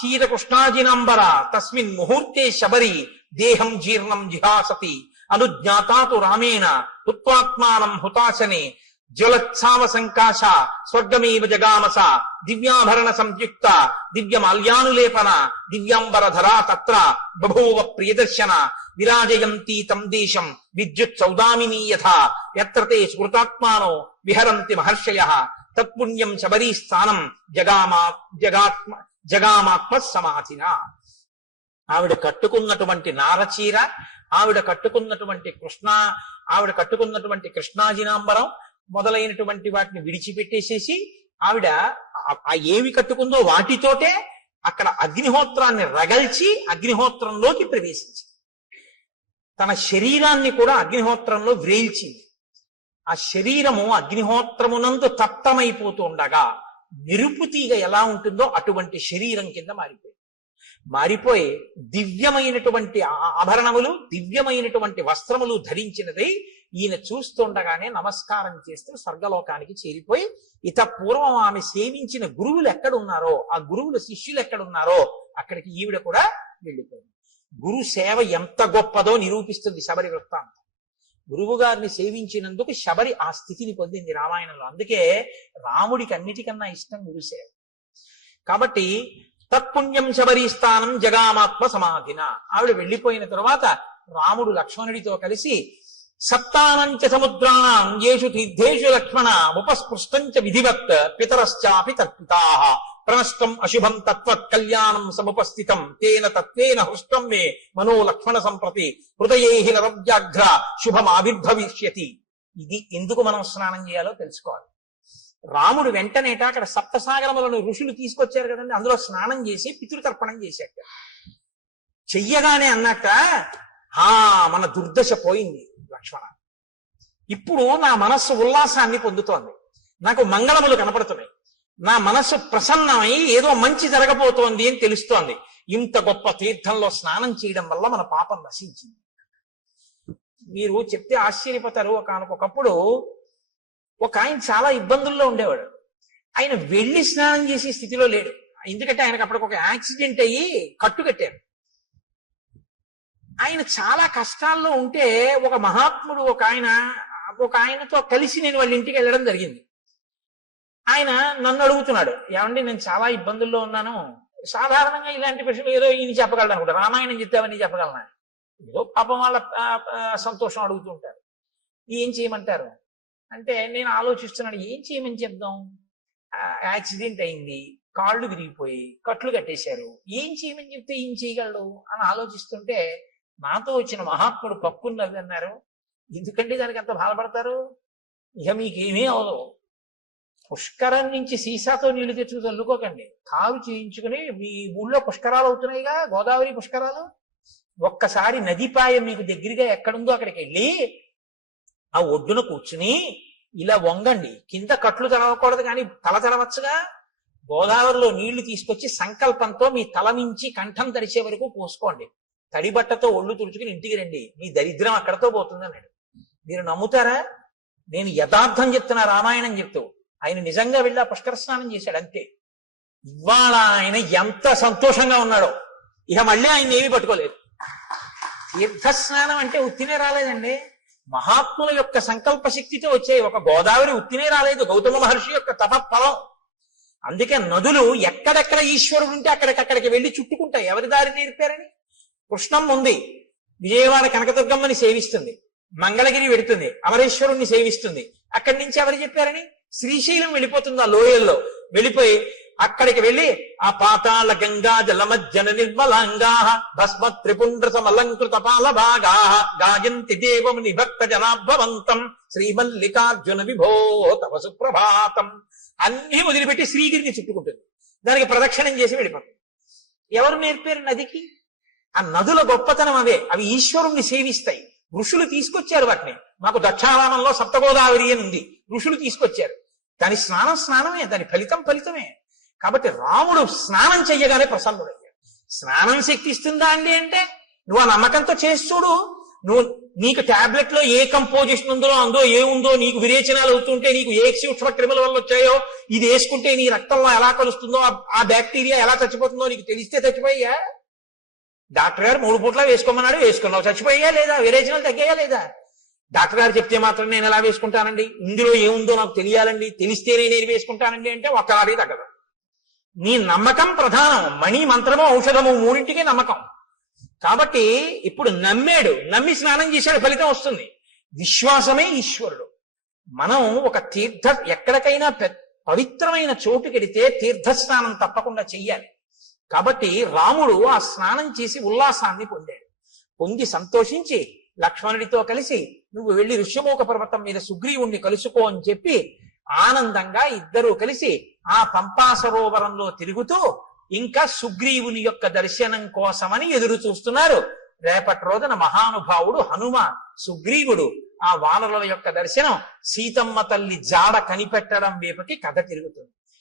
చీరకృష్ణాజినాంబర తస్మిన్ ముహూర్తే శబరి దేహం జీర్ణం జిహాసతి అనుజ్ఞాతాతు రామేణ హుత్వాత్మానం హుతాశనే జ్వలత్సావ సంకాశ స్వర్గమేవ జగామస దివ్యాభరణ సంయుక్త దివ్యమాల్యానులేపన దివ్యాంబరధరా తత్ర బభూవ ప్రియదర్శన విరాజయంతి తం దేశం విద్యుత్ సౌదామినీ యథా యత్ర తే స్మృతాత్మానో విహరంతి మహర్షయః తత్పుణ్యం శబరీ స్థానం జగామాత్మ సమాధిన. ఆవిడ కట్టుకున్నటువంటి నారచీర, ఆవిడ కట్టుకున్నటువంటి కృష్ణాజినాంబరం మొదలైనటువంటి వాటిని విడిచిపెట్టేసేసి ఆవిడ ఆ ఏవి కట్టుకుందో వాటితోటే అక్కడ అగ్నిహోత్రాన్ని రగల్చి అగ్నిహోత్రంలోకి ప్రవేశించింది. తన శరీరాన్ని కూడా అగ్నిహోత్రంలో వ్రేల్చింది. ఆ శరీరము అగ్నిహోత్రమునందు తప్తమైపోతూ ఉండగా మెరుపు తీగ ఎలా ఉంటుందో అటువంటి శరీరం కింద మారిపోయి దివ్యమైనటువంటి ఆభరణములు, దివ్యమైనటువంటి వస్త్రములు ధరించినదై ఈయన చూస్తుండగానే నమస్కారం చేస్తూ స్వర్గలోకానికి చేరిపోయి, పూర్వం ఆమె సేవించిన గురువులు ఎక్కడున్నారో, ఆ గురువుల శిష్యులు ఎక్కడున్నారో అక్కడికి ఈవిడ కూడా వెళ్ళిపోయింది. గురు సేవ ఎంత గొప్పదో నిరూపిస్తుంది శబరి వృత్తాంతం. గురువు గారిని సేవించినందుకు శబరి ఆ స్థితిని పొందింది రామాయణంలో. అందుకే రాముడికి అన్నిటికన్నా ఇష్టం గురుసేవ. కాబట్టి తత్పుణ్యం శబరి స్థానం జగామాత్మ సమాధిన. ఆవిడ వెళ్ళిపోయిన తరువాత రాముడు లక్ష్మణుడితో కలిసి సప్తానంచ సముద్రాణం యేషు తీర్థేషు లక్ష్మణ ఉపస్పృష్టంచ విధివత్ పితరశ్చాపి తర్పితాః ప్రణష్టం అశుభం తత్వత్ కళ్యాణం సముపస్థితం తేన తత్వేన హృష్టం మే మనో లక్ష్మణ సంప్రతి హృదయేహి నరవ్యాఘ్ర శుభం ఆవిర్భవిష్యతి. ఇది ఎందుకు మనం స్నానం చేయాలో తెలుసుకోవాలి. రాముడు వెంటనేట అక్కడ సప్తసాగరములను ఋషులు తీసుకొచ్చారు కదండి, అందులో స్నానం చేసి పితృతర్పణం చేశాక చెయ్యగానే అన్నట్ట, మన దుర్దశ పోయింది లక్ష్మణ, ఇప్పుడు నా మనస్సు ఉల్లాసాన్ని పొందుతోంది, నాకు మంగళములు కనపడుతున్నాయి, నా మనస్సు ప్రసన్నమై ఏదో మంచి జరగబోతోంది అని తెలుస్తోంది. ఇంత గొప్ప తీర్థంలో స్నానం చేయడం వల్ల మన పాపం నశించింది. మీరు చెప్తే ఆశ్చర్యపోతారు. ఒకనకొకప్పుడు ఒక ఆయన చాలా ఇబ్బందుల్లో ఉండేవాడు. ఆయన వెళ్ళి స్నానం చేసే స్థితిలో లేడు. ఎందుకంటే ఆయనకు అప్పటికి ఒక యాక్సిడెంట్ అయ్యి కట్టు కట్టారు. ఆయన చాలా కష్టాల్లో ఉంటే ఒక మహాత్ముడు ఒక ఆయనతో కలిసి నేను వాళ్ళ ఇంటికి వెళ్ళడం జరిగింది. ఆయన నన్ను అడుగుతున్నాడు, ఏమండి నేను చాలా ఇబ్బందుల్లో ఉన్నాను, సాధారణంగా ఇలాంటి ప్రశ్నలు ఏదో ఈయన చెప్పగలను అనుకుంటా, రామాయణం చెప్తావని చెప్పగలనా, ఏదో పాపం వాళ్ళ సంతోషం అడుగుతూ ఉంటారు. ఏం చేయమంటారు అంటే నేను ఆలోచిస్తున్నాను, ఏం చేయమని చెప్దాం, యాక్సిడెంట్ అయింది, కాళ్ళు విరిగిపోయి కట్లు కట్టేశారు, ఏం చేయమని చెప్తే ఏం చేయగలడు అని ఆలోచిస్తుంటే నాతో వచ్చిన మహాత్ముడు పక్కున్నది అన్నారు, ఎందుకంటే దానికి అంత బాధపడతారు, ఇక మీకేమీ అవదు, పుష్కరం నుంచి సీసాతో నీళ్లు తెచ్చుకు చల్లుకోకండి, కారు చేయించుకుని మీ ఊళ్ళో పుష్కరాలు అవుతున్నాయిగా, గోదావరి పుష్కరాలు, ఒక్కసారి నదిపాయం మీకు దగ్గరగా ఎక్కడుందో అక్కడికి వెళ్ళి ఆ ఒడ్డున కూర్చుని ఇలా వంగండి, కింద కట్లు తెరవకూడదు కానీ తల తెరవచ్చుగా, గోదావరిలో నీళ్లు తీసుకొచ్చి సంకల్పంతో మీ తల నుంచి కంఠం తరిచే వరకు పోసుకోండి, తడి బట్టతో ఒళ్ళు తుడుచుకుని ఇంటికి రండి, మీ దరిద్రం అక్కడతో పోతుంది అన్నాడు. మీరు నమ్ముతారా? నేను యథార్థం చెప్తున్నా, రామాయణం చెప్తూ. ఆయన నిజంగా వెళ్ళి ఆ పుష్కర స్నానం చేశాడు. అంతే. ఇవాళ ఆయన ఎంత సంతోషంగా ఉన్నాడో, ఇక మళ్ళీ ఆయన ఏమీ పట్టుకోలేదు. తీర్థస్నానం అంటే ఉత్తినే రాలేదండి, మహాత్ముల యొక్క సంకల్ప శక్తితో వచ్చాయి. ఒక గోదావరి ఉత్తినే రాలేదు, గౌతమ మహర్షి యొక్క తపఫలం. అందుకే నదులు ఎక్కడెక్కడ ఈశ్వరుడు ఉంటే అక్కడికక్కడికి వెళ్ళి చుట్టుకుంటాయి. ఎవరి దారి నేర్పారని? కృష్ణం ఉంది, విజయవాడ కనకదుర్గమ్మని సేవిస్తుంది, మంగళగిరి వెడుతుంది, అమరేశ్వరుణ్ణి సేవిస్తుంది. అక్కడి నుంచి ఎవరు చెప్పారని? శ్రీశైలం వెళ్ళిపోతుంది, ఆ లోయల్లో వెళ్ళిపోయి అక్కడికి వెళ్ళి ఆ పాతాళ గంగా జలమజ్జన నిర్మలాంగా భస్మ త్రిపుండ్ర సమలంకృత పాల భాగా గాయంతి దేవం నిభక్త జనాభవంతం శ్రీమల్లికార్జున విభో తవ సుప్రభాతం అన్ని వదిలిపెట్టి శ్రీగిరిని చుట్టుకుంటుంది, దానికి ప్రదక్షిణం చేసి వెళ్ళిపోతుంది. ఎవరు నేర్పారు నదికి? ఆ నదుల గొప్పతనం అవే, అవి ఈశ్వరుణ్ణి సేవిస్తాయి. ఋషులు తీసుకొచ్చారు వాటిని. మాకు దక్షారామంలో సప్తగోదావరి అని ఉంది, ఋషులు తీసుకొచ్చారు. దాని స్నానమే, దాని ఫలితమే. కాబట్టి రాముడు స్నానం చెయ్యగానే ప్రసన్నుడయ్యాడు. స్నానం శక్తి ఇస్తుందా అండి అంటే నువ్వు ఆ నమ్మకంతో చేసి చూడు. నీకు టాబ్లెట్ లో ఏ కంపోజిషన్ ఉందో అందులో ఏముందో, నీకు విరేచనాలు అవుతుంటే నీకు ఏ సూక్ష్మ క్రిముల వల్ల వచ్చాయో, ఇది వేసుకుంటే నీ రక్తంలో ఎలా కలుస్తుందో, ఆ బ్యాక్టీరియా ఎలా చచ్చిపోతుందో నీకు తెలిస్తే చచ్చిపోయా? డాక్టర్ గారు 3 పూట్ల వేసుకోమన్నాడు, వేసుకున్నావు, చచ్చిపోయా లేదా? విరేచనాలు తగ్గాయా లేదా? డాక్టర్ గారు చెప్తే మాత్రం నేను ఎలా వేసుకుంటానండి, ఇందులో ఏముందో నాకు తెలియాలండి, తెలిస్తేనే నేను వేసుకుంటానండి అంటే ఒక్కలాగే తగ్గదు. నీ నమ్మకం ప్రధానం. మణి, మంత్రము, ఔషధము మూడింటికి నమ్మకం. కాబట్టి ఇప్పుడు నమ్మి స్నానం చేశాడు, ఫలితం వస్తుంది. విశ్వాసమే ఈశ్వరుడు. మనం ఒక ఎక్కడికైనా పవిత్రమైన చోటుకెడితే తీర్థస్నానం తప్పకుండా చెయ్యాలి. కాబట్టి రాముడు ఆ స్నానం చేసి ఉల్లాసాన్ని పొంది సంతోషించి లక్ష్మణుడితో కలిసి నువ్వు వెళ్ళి ఋష్యమూక పర్వతం మీద సుగ్రీవుణ్ణి కలుసుకో అని చెప్పి ఆనందంగా ఇద్దరూ కలిసి ఆ పంపా సరోవరంలో తిరుగుతూ ఇంకా సుగ్రీవుని యొక్క దర్శనం కోసమని ఎదురు చూస్తున్నారు. రేపటి రోజున మహానుభావుడు హనుమ సుగ్రీవుడు ఆ వానరుల యొక్క దర్శనం, సీతమ్మ తల్లి జాడ కనిపెట్టడం వైపుకి కథ తిరుగుతుంది.